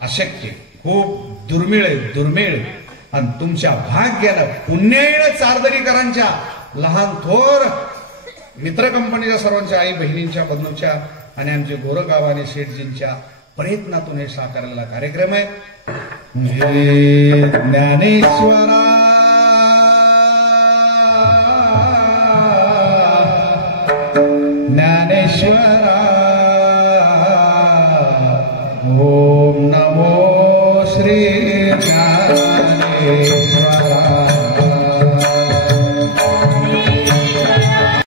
अशक्य, खूप दुर्मिळ आहे, दुर्मिळ. आणि तुमच्या भाग्यानं पुण्याईनं चारदरीकरांच्या लहान थोर मित्र कंपनीच्या सर्वांच्या आई बहिणींच्या बंधूंच्या आणि आमचे गोरगाव आणि शेठजींच्या प्रयत्नातून हे साकारलेला कार्यक्रम आहे. ज्ञानेश्वरा ज्ञानेश्वरा